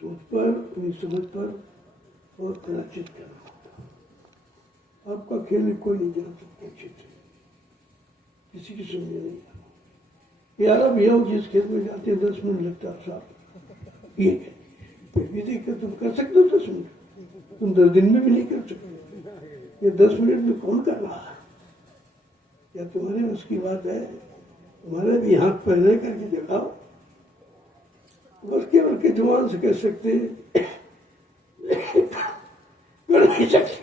सोच पर, अपनी समझ पर और पराचित करना होता। आपका खेल कोई नहीं जान सकता अच्छे से, किसी की समझ नहीं आता। यार अब यह जिस खेत में जाते हैं 10 मिनट लगता है साफ, ये भी देखकर तुम कर सकते हो 10 मिनट, तुम 10 दिन में भी नहीं कर सकते। ये 10 मिनट में कौन कर रहा है? या तुम्हारे बस की बात है? तुम्हारे भी हाथ पहने करके दिखाओ। बस केवल के जवान से कह सकते कर नहीं सकते।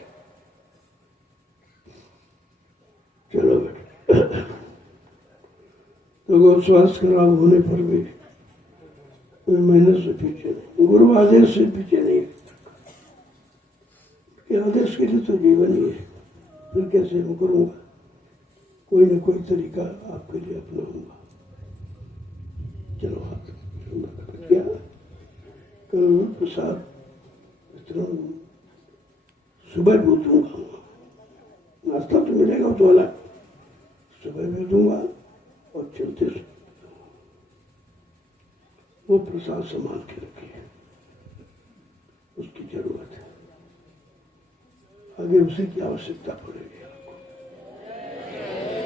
चलो बेटा, तो स्वास्थ्य खराब होने पर भी मेहनत से पीछे नहीं, गुरु आदेश से पीछे नहीं रहता। आदेश के लिए तो जीवन ही है, फिर कैसे मैं करूँगा? कोई न कोई तरीका आपके लिए अपनाऊंगा। चलो हाथ क्या कल प्रसाद वितरण सुबह भी दूंगा, नाश्ता तो मिलेगा तो अलग, सुबह भी दूंगा और चलते वो प्रसाद संभाल के रखिए, उसकी जरूरत है। आगे उसी की आवश्यकता पड़ेगी आपको।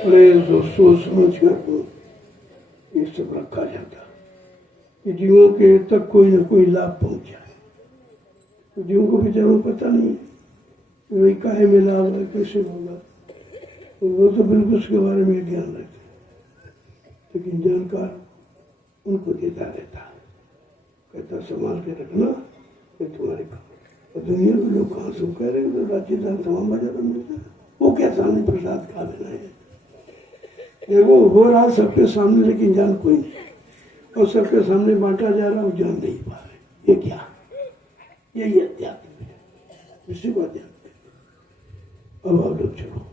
बड़े सोच समझ कर ये सब रखा जाता कि जीवों के तक कोई ना कोई लाभ पहुंच जाए। तो जीवों को बेचारों को पता नहीं है वही काहे में लाभ है, कैसे होगा, तो वो तो बिल्कुल उसके बारे में ज्ञान रखते, लेकिन जानकार उनको देता रहता है, कहता संभाल के रखना ये तुम्हारे काम। और दुनिया में लोग कहाँ से कह रहे हैं तो राज्यदार तमाम बाजार में मिलता है, वो क्या सामने प्रसाद खा लेना है। देखो हो रहा सबके सामने, लेकिन जान कोई नहीं, और सबके सामने बांटा जा रहा है, वो जान नहीं पा रहे। ये क्या? यही अध्यात्म है, इसी को अध्यात्म है। अब आप लोग चलो,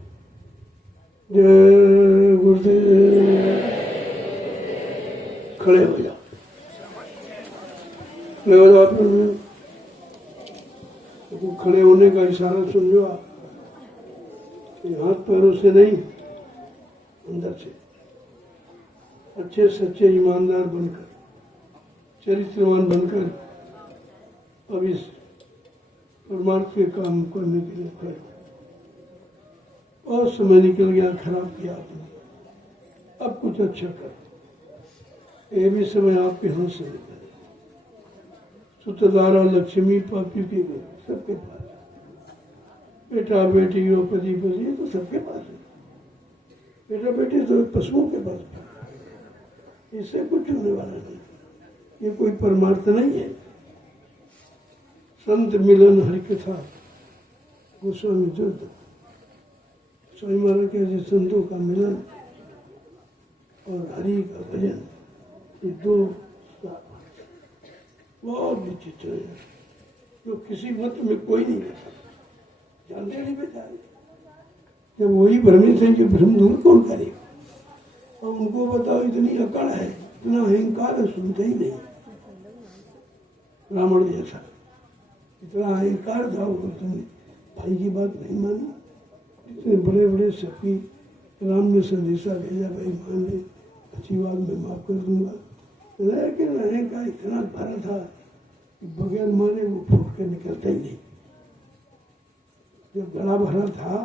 जय गुरुदेव। खड़े हो जाओ, खड़े हो जाओ। तो खड़े होने का इशारा समझो आप, हाथ पैरों से नहीं, अंदर से अच्छे सच्चे ईमानदार बनकर, चरित्रवान बनकर अब इस परमार्थ के काम करने के लिए खड़े। और समय निकल गया, खराब किया आपने, अब कुछ अच्छा कर। ये भी समय आपके हाथ से निकल। सूत्रधारा लक्ष्मी पापी के घर सबके पास, बेटा बेटी हो पति पत्नी तो सबके पास है। बेटा बेटी तो पशुओं के पास है। इससे कुछ होने वाला नहीं, ये कोई परमार्थ नहीं है। संत मिलन हरि कथा, गोस्वामी दुर्द स्वामी महाराज के संतों का मिलन और हरि का भजन, ये दो बहुत विचित्र है, जो किसी मत में कोई नहीं रहता। जानते नहीं बेचारे, जब वही भ्रमित है कि भ्रम दूर कौन करेगा। और उनको बताओ इतनी अकड़ है, इतना अहंकार है, सुनते ही नहीं। रावण जैसा इतना अहंकार था, वो तुमने भाई की बात नहीं मानी। इतने बड़े बड़े सखी राम ने संदेशा भेजा, भाई मान ले, अच्छी बात मैं माफ कर दूंगा। लेकिन अहंकार इतना भरा था कि बगैर मारे वो फूट कर निकलता ही नहीं। जब गला भरा था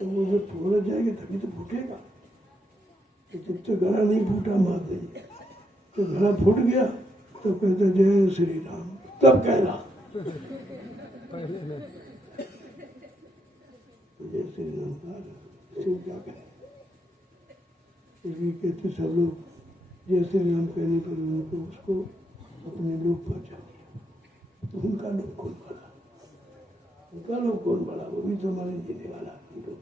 तो वो जब फूट जाएगा तभी तो फूटेगा। तो जब तक गला नहीं फूटा मार देंगे। तो गला फूट गया तो कहते जय श्री राम, तब कह रहा जय श्री राम क्या कहे। कहते सब लोग जय श्री राम कहने पर उनको उसको अपने लोग पहुंचा दिया। तो उनका लोग कौन बड़ा, उनका लोग कौन बड़ा, वो भी तो हमारे जीने वाला लोग।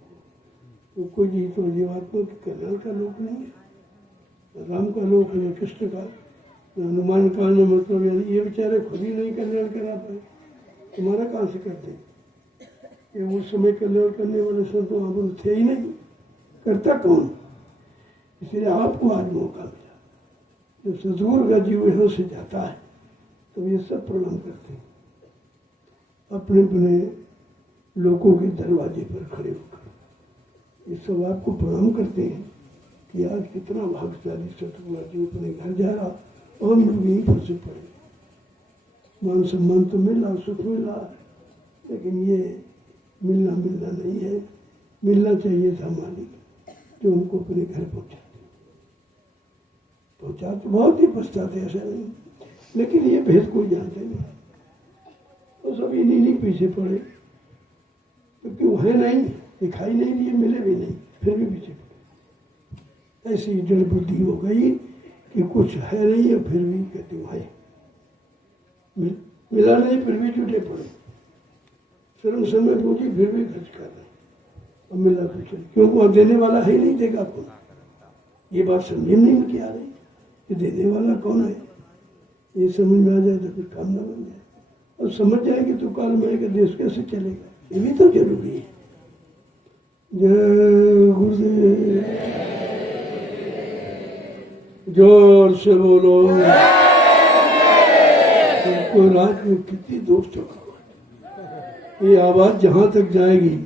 वो कोई जी तो जीवात्मा के कल्याण का लोक नहीं है। राम का लोक है, कृष्ण का, हनुमान का न मतलब, यानी ये बेचारे खुद ही नहीं कल्याण करा पाए, तुम्हारा कहाँ से करते। ये उस समय कल्याण करने वाले संतों हम थे ही नहीं, करता कौन। इसलिए आपको आज मौका मिला। जब सदगुरु का जीव यहाँ से जाता है तो ये सब प्रणाम करते हैं, अपने अपने लोगों के दरवाजे पर खड़े होकर। ये सब आपको प्रणाम करते हैं कि आज कितना भाग्यशाली सतगुरु का जीव अपने घर जा रहा और हम लोग यहीं फंसे पड़े। मान सम्मान तो मिला, सुख मिला, लेकिन ये मिलना नहीं है। मिलना चाहिए था मालिक जो उनको अपने घर पहुंचा तो बहुत ही पछताते, ऐसा नहीं। लेकिन ये भेद कोई जानते नहीं, तो सब इन्हीं पीछे पड़े, क्योंकि वो है नहीं, दिखाई नहीं दिए, मिले भी नहीं, फिर भी पीछे पड़े। ऐसी जड़ बुद्धि हो गई कि कुछ है नहीं और फिर भी कहते है, मिला नहीं फिर भी जुटे पड़े। शर्म समय पूछी फिर भी खर्च कर रहे, और मिला कुछ क्योंकि वह देने वाला है ही नहीं, देगा कौन। ये बात समझ में नहीं क्या रही कि देने वाला कौन है। ये समझ में आ जाए तो फिर काम ना बन जाए, और समझ जाएगी तो काल में कि देश कैसे चलेगा, ये भी तो जरूरी है। जय गुरुदेव, जोर से बोलो। कोई रात में कितनी दूर चुका, ये आवाज जहां तक जाएगी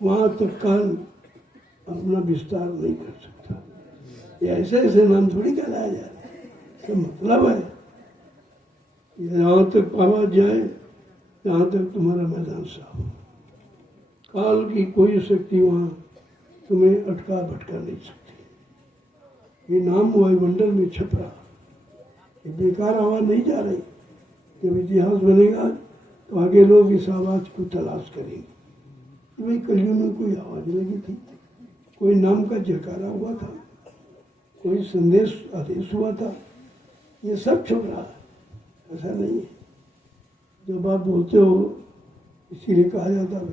वहां तक काल अपना विस्तार नहीं कर सकता। ये ऐसे ऐसे नाम थोड़ी कहलाया जाए, इसका मतलब है यहाँ तक आवाज जाए, यहाँ तक तुम्हारा मैदान साफ हो। काल की कोई शक्ति वहाँ तुम्हें अटका भटका नहीं सकती। ये नाम वायुमंडल में छप रहा, ये बेकार आवाज नहीं जा रही। जब इतिहास बनेगा तो आगे लोग इस आवाज को तलाश करेंगे कि भाई कलयुग में कोई आवाज लगी थी, कोई नाम का जयकारा हुआ था, कोई संदेश आदेश हुआ था। ये सब छुप रहा है, ऐसा नहीं है। जब आप बोलते हो, इसीलिए कहा जाता है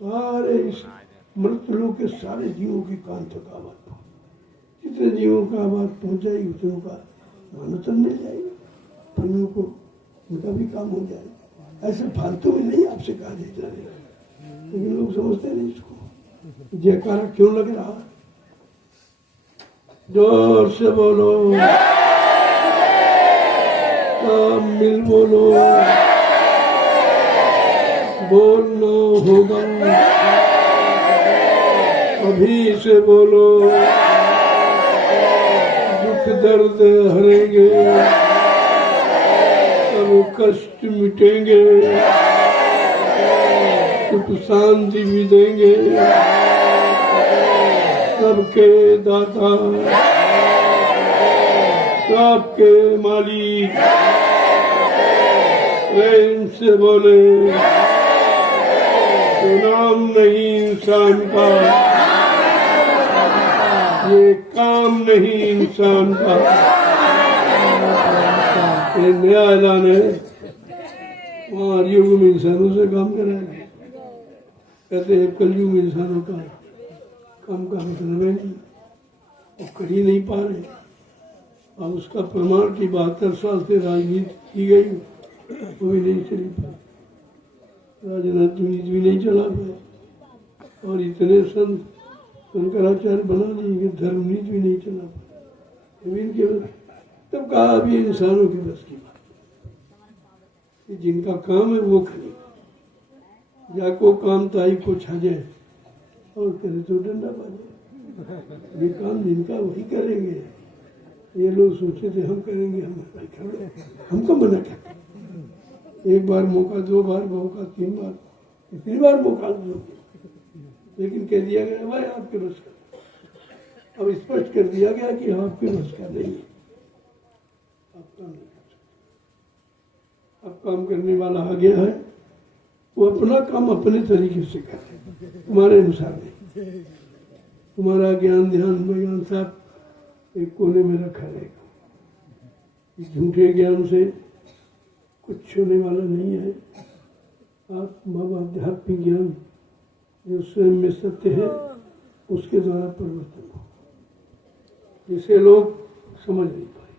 सारे इस मृत लोग के सारे जीवों के कान तक आवाज पहुंच, जितने जीवों का आवाज पहुंच जाएगी उतनों का मानवतन मिल जाएगा, फिर उनको उनका भी काम हो जाएगा। ऐसे फालतू में नहीं आपसे कहा जाता है, लेकिन लोग समझते नहीं इसको। जयकारा क्यों लग रहा, जोर से बोलो, मिल बोलो, बोलना होगा, अभी से बोलो, दुख दर्द हरेंगे, सब कष्ट मिटेंगे, सुख शांति भी देंगे। सबके दाता, सबके मालिक, प्रेम से बोले, तो नाम नहीं इंसान का, ये काम नहीं इंसान का। ये नया ऐलान है, वहाँ युग में इंसानों से काम कराएंगे। कहते हैं कलयुग में इंसानों का काम का मतलब है नहीं, वो कर ही नहीं पा रहे। अब उसका प्रमाण की 72 साल से राजनीति की गई, वो भी नहीं चली पाई, राजनीति भी नहीं चला पाए। और इतने संत शंकराचार्य बना दिए कि धर्म नीति भी नहीं चला पाए। इनके तब कहा अभी इंसानों की बस की बात, जिनका काम है वो करे। जाको काम ताई को छाजे और करे तो डंडा बाजे। ये काम जिनका वही करेंगे। ये लोग सोचे थे हम करेंगे, हम भाई करो, हमको मना कर। एक बार मौका, 2 बार मौका, 3 बार, कितनी बार मौका दोगे? लेकिन कह दिया गया भाई आपके बस का। अब स्पष्ट कर दिया गया कि आपके बस का नहीं है, आप काम नहीं कर सकते। अब काम करने वाला आ गया है, वो अपना काम अपने तरीके से करे, तुम्हारे अनुसार नहीं। तुम्हारा ज्ञान ध्यान भगवान साहब एक कोने में रखा रहेगा। झूठे ज्ञान से कुछ होने वाला नहीं है। आध्यात्मिक ज्ञान जो स्वयं में सत्य है, उसके द्वारा परिवर्तन हो, जिसे लोग समझ नहीं पाए।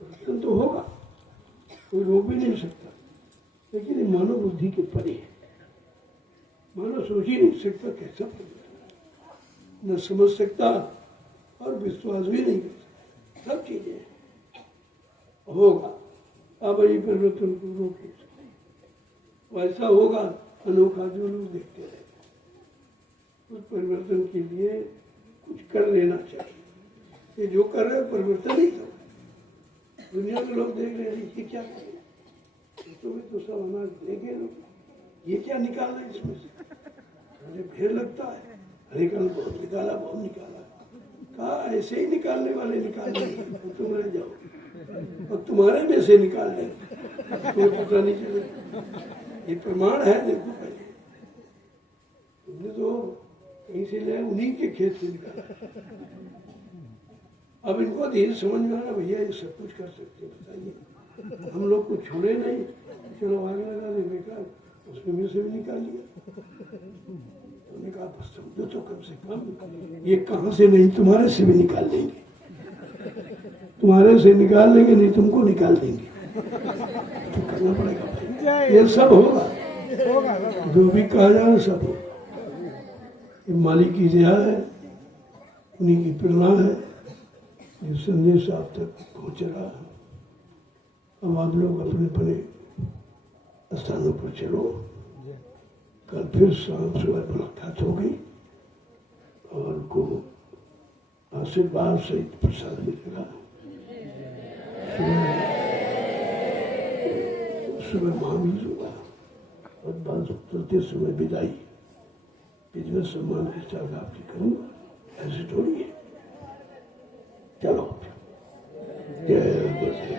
परिवर्तन तो होगा, कोई रोक भी नहीं सकता, लेकिन ये मानव बुद्धि के परे है। मानव सोच ही नहीं सकता कैसा परिवर्तन, न समझ सकता और विश्वास भी नहीं कर सकता। सब चीजें होगा, अब ये परिवर्तन को रोक नहीं सकते। वैसा होगा अनोखा जो लोग देखते हैं। उस परिवर्तन के लिए कुछ कर लेना चाहिए। ये जो कर रहे हैं परिवर्तन ही करो। दुनिया में लोग देख रहे हैं ये क्या कर रहे हैं, तो सब अनाज देंगे लोग, ये क्या निकाल रहे इसमें से? मुझे ढेर लगता है, हरे कल बहुत निकाला, बहुत निकाला। कहा ऐसे ही निकालने वाले निकाल लेंगे, तो तुम रह जाओ और तुम्हारे में से निकाल लेंगे, तो पता नहीं चलेगा। ये प्रमाण है, देखो पहले तुमने तो कहीं से ले उन्हीं के खेत से निकाला। अब इनको धीरे समझ में आया, भैया ये सब कुछ कर सकते, बताइए हम लोग कुछ छोड़े नहीं, चलो आगे लगा दे बेकार, उसमें में से भी निकाल लिया। उन्होंने कहा बस समझो तो कम से कम ये कहाँ से नहीं, तुम्हारे से भी निकाल देंगे, तुम्हारे से निकाल लेंगे, नहीं तुमको निकाल देंगे। तो करना पड़ेगा भाई, ये सब होगा, जो भी कहा जाए सब होगा। मालिक की दया है, उन्हीं की प्रेरणा है, जो संदेश आप तक पहुँच रहा है। अब आप लोग अपने अपने स्थानों पर चलो। कल फिर शाम सुबह मुलाकात हो गई और को आशीर्वाद सहित प्रसाद मिलेगा। सुबह महावीर होगा और बाद चलते समय विदाई इज्जत सम्मान के साथ आपकी करूँगा। ऐसे थोड़ी है, चलो जय गुरुदेव।